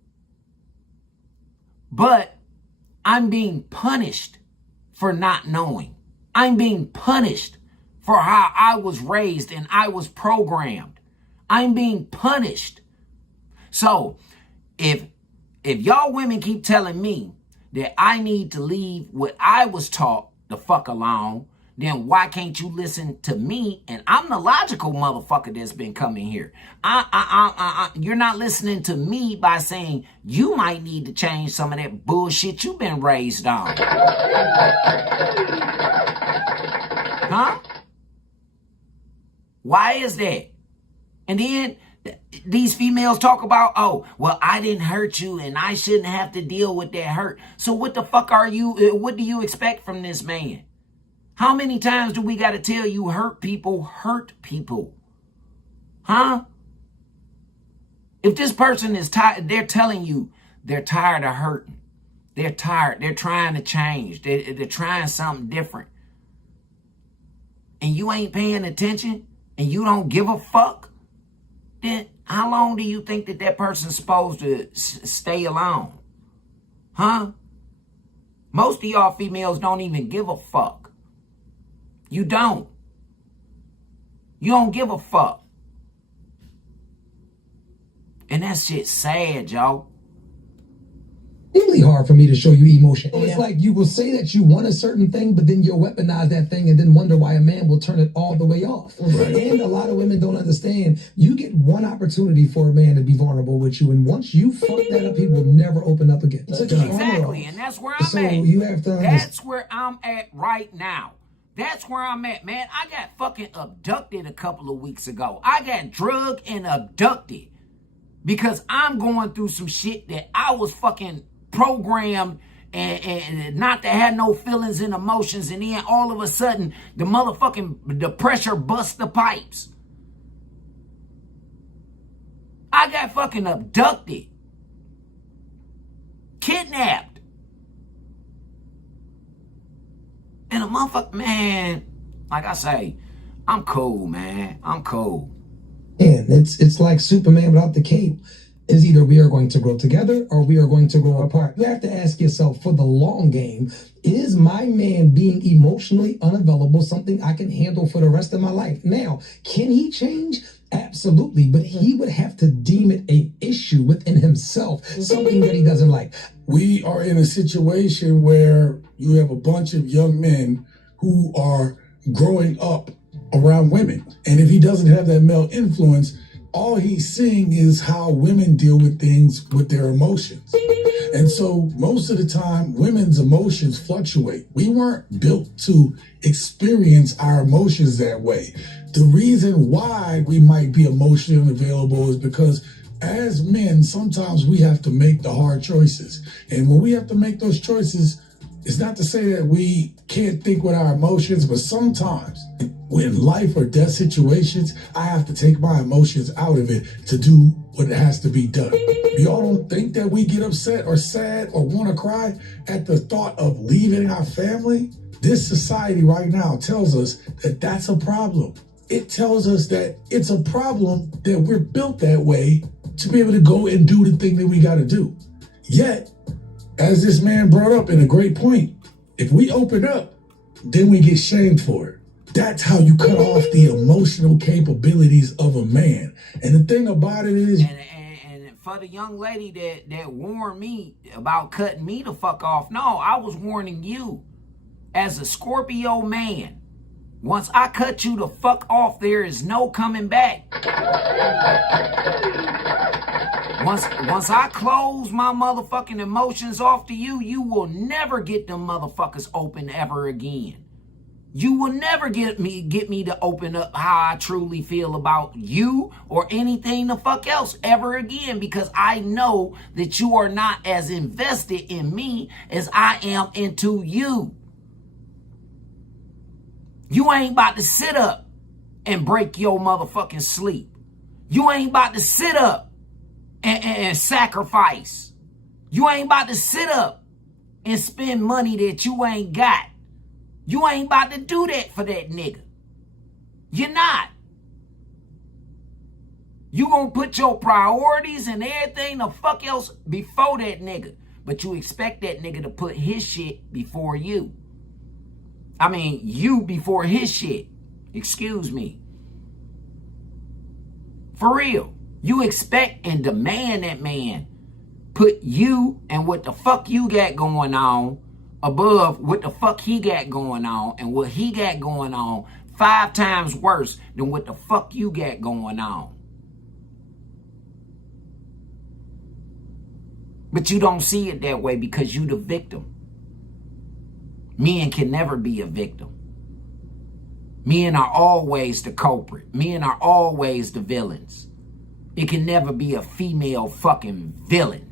But I'm being punished for not knowing. I'm being punished for how I was raised and I was programmed. I'm being punished. So if y'all women keep telling me that I need to leave what I was taught the fuck alone, then why can't you listen to me? And I'm the logical motherfucker that's been coming here. You're not listening to me by saying you might need to change some of that bullshit you've been raised on. Huh? Why is that? And then these females talk about, oh, well, I didn't hurt you and I shouldn't have to deal with that hurt. So what the fuck what do you expect from this man? How many times do we got to tell you hurt people? Huh? If this person is tired, they're telling you they're tired of hurting. They're tired. They're trying to change. They're trying something different. and you ain't paying attention and you don't give a fuck, then how long do you think that person's supposed to stay alone? Huh? Most of y'all females don't even give a fuck. You don't. You don't give a fuck. And that shit's sad, y'all. Really hard for me to show you emotion. It's like you will say that you want a certain thing, but then you'll weaponize that thing and then wonder why a man will turn it all the way off. Right. And a lot of women don't understand. You get one opportunity for a man to be vulnerable with you, and once you fuck that up, he will never open up again. Exactly, and that's where I'm at. You have to understand. That's where I'm at right now. That's where I'm at, man. I got fucking abducted a couple of weeks ago. I got drugged and abducted because I'm going through some shit that I was fucking programmed and not to have no feelings and emotions, and then all of a sudden the pressure busts the pipes. I got fucking abducted, kidnapped, and a motherfucker, man, like I say, I'm cool, man. I'm cool. And it's like Superman without the cape. Is either we are going to grow together or we are going to grow apart. You have to ask yourself, for the long game, is my man being emotionally unavailable something I can handle for the rest of my life? Now, can he change? Absolutely, but he would have to deem it an issue within himself, something that he doesn't like. We are in a situation where you have a bunch of young men who are growing up around women. And if he doesn't have that male influence, all he's seeing is how women deal with things with their emotions. And so most of the time, women's emotions fluctuate. We weren't built to experience our emotions that way. The reason why we might be emotionally unavailable is because as men, sometimes we have to make the hard choices. And when we have to make those choices, it's not to say that we can't think with our emotions, but sometimes when life or death situations, I have to take my emotions out of it to do what has to be done. Y'all don't think that we get upset or sad or want to cry at the thought of leaving our family? This society right now tells us that that's a problem. It tells us that it's a problem that we're built that way to be able to go and do the thing that we got to do. Yet, as this man brought up in a great point, if we open up, then we get shamed for it. That's how you cut off the emotional capabilities of a man. And the thing about it is... And for the young lady that warned me about cutting me the fuck off, no, I was warning you. As a Scorpio man, once I cut you the fuck off, there is no coming back. Once I close my motherfucking emotions off to you, you will never get them motherfuckers open ever again. You will never get me to open up how I truly feel about you or anything the fuck else ever again, because I know that you are not as invested in me as I am into you. You ain't about to sit up and break your motherfucking sleep. You ain't about to sit up and sacrifice. You ain't about to sit up and spend money that you ain't got. You ain't about to do that for that nigga. You're not. You gonna put your priorities and everything the fuck else before that nigga. But you expect that nigga to put his shit before you. I mean, you before his shit. Excuse me. For real. You expect and demand that man put you and what the fuck you got going on above what the fuck he got going on, and what he got going on 5 times worse than what the fuck you got going on. But you don't see it that way because you the victim. Men can never be a victim. Men are always the culprit. Men are always the villains. It can never be a female fucking villain.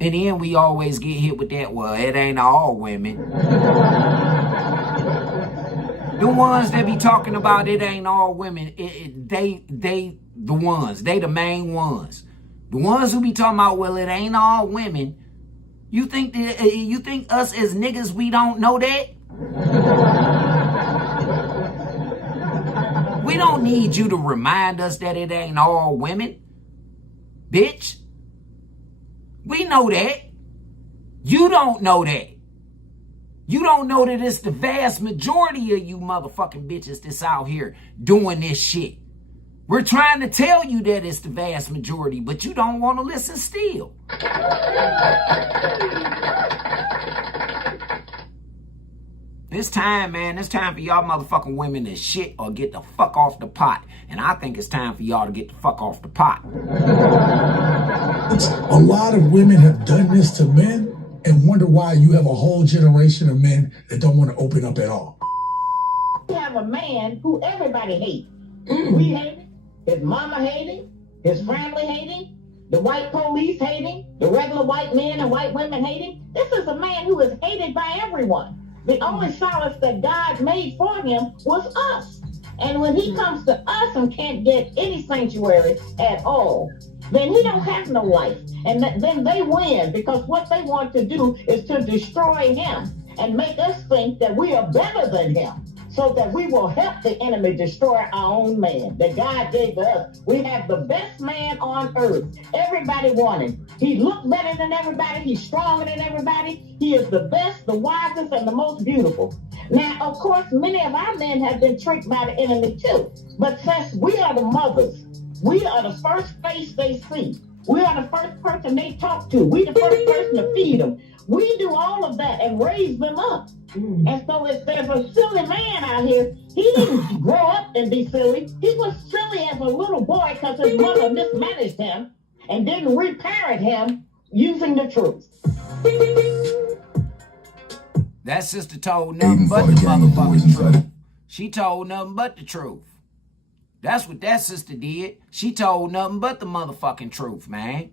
And then we always get hit with that, well, it ain't all women. The ones that be talking about it ain't all women, they the ones, they the main ones. The ones who be talking about, well, it ain't all women. You think us as niggas, we don't know that? We don't need you to remind us that it ain't all women. Bitch. We know that. You don't know that. You don't know that it's the vast majority of you motherfucking bitches that's out here doing this shit. We're trying to tell you that it's the vast majority, but you don't want to listen still. It's time, man. It's time for y'all motherfucking women to shit or get the fuck off the pot. And I think it's time for y'all to get the fuck off the pot. A lot of women have done this to men and wonder why you have a whole generation of men that don't want to open up at all. We have a man who everybody hates. We hate him. His mama hate him. His family hate him. The white police hate him. The regular white men and white women hate him. This is a man who is hated by everyone. The only solace that God made for him was us. And when he comes to us and can't get any sanctuary at all, then he don't have no life. And then they win, because what they want to do is to destroy him and make us think that we are better than him, so that we will help the enemy destroy our own man that God gave us. We have the best man on earth. Everybody want him. He looked better than everybody. He's stronger than everybody. He is the best, the wisest, and the most beautiful. Now, of course, many of our men have been tricked by the enemy too. But since we are the mothers, we are the first face they see. We are the first person they talk to. We the first person to feed them. We do all of that and raise them up. And so if there's a silly man out here, he didn't grow up and be silly. He was silly as a little boy because his mother mismanaged him and didn't reparent him using the truth. That sister told nothing but the motherfucking truth. She told nothing but the truth. That's what that sister did. She told nothing but the motherfucking truth, man.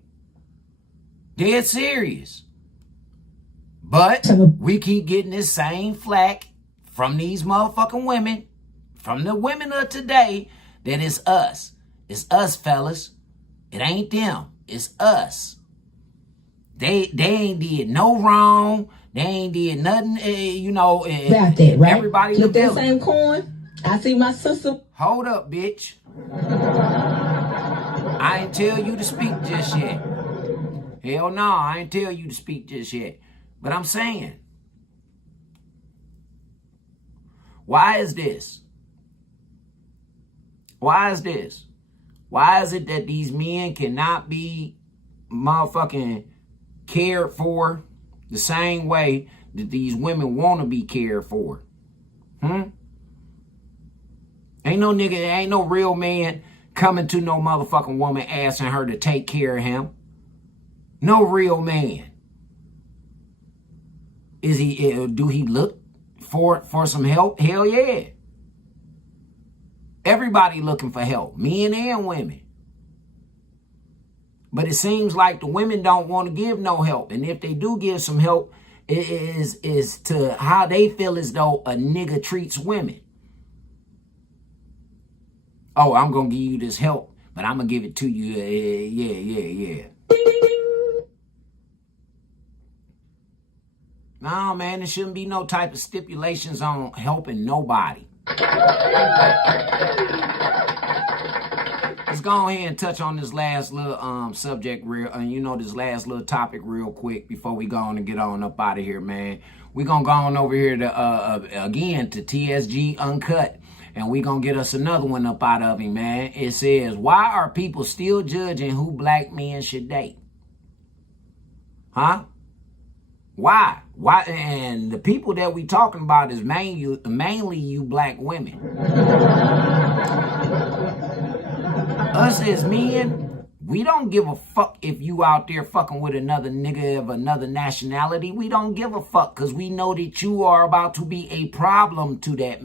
Dead serious. But we keep getting this same flack from these motherfucking women, from the women of today, that it's us. It's us, fellas. It ain't them. It's us. They ain't did no wrong. They ain't did nothing, About that, right? Everybody Flip that same coin. I see my sister. Hold up, bitch. I ain't tell you to speak just yet. Hell no, I ain't tell you to speak just yet. But I'm saying, why is this? Why is this? Why is it that these men cannot be motherfucking cared for the same way that these women want to be cared for? Ain't no nigga, ain't no real man coming to no motherfucking woman asking her to take care of him. No real man. Is he? Do he look for some help? Hell yeah. Everybody looking for help, men and women. But it seems like the women don't want to give no help, and if they do give some help, it is to how they feel as though a nigga treats women. Oh, I'm gonna give you this help, but I'm gonna give it to you. Yeah. No, man, there shouldn't be no type of stipulations on helping nobody. Let's go ahead and touch on this last little subject this last little topic real quick before we go on and get on up out of here, man. We're gonna go on over here to again to TSG Uncut, and we're gonna get us another one up out of him, man. It says, why are people still judging who black men should date? Huh? Why? And the people that we talking about is mainly you black women. Us as men, we don't give a fuck if you out there fucking with another nigga of another nationality. We don't give a fuck because we know that you are about to be a problem to that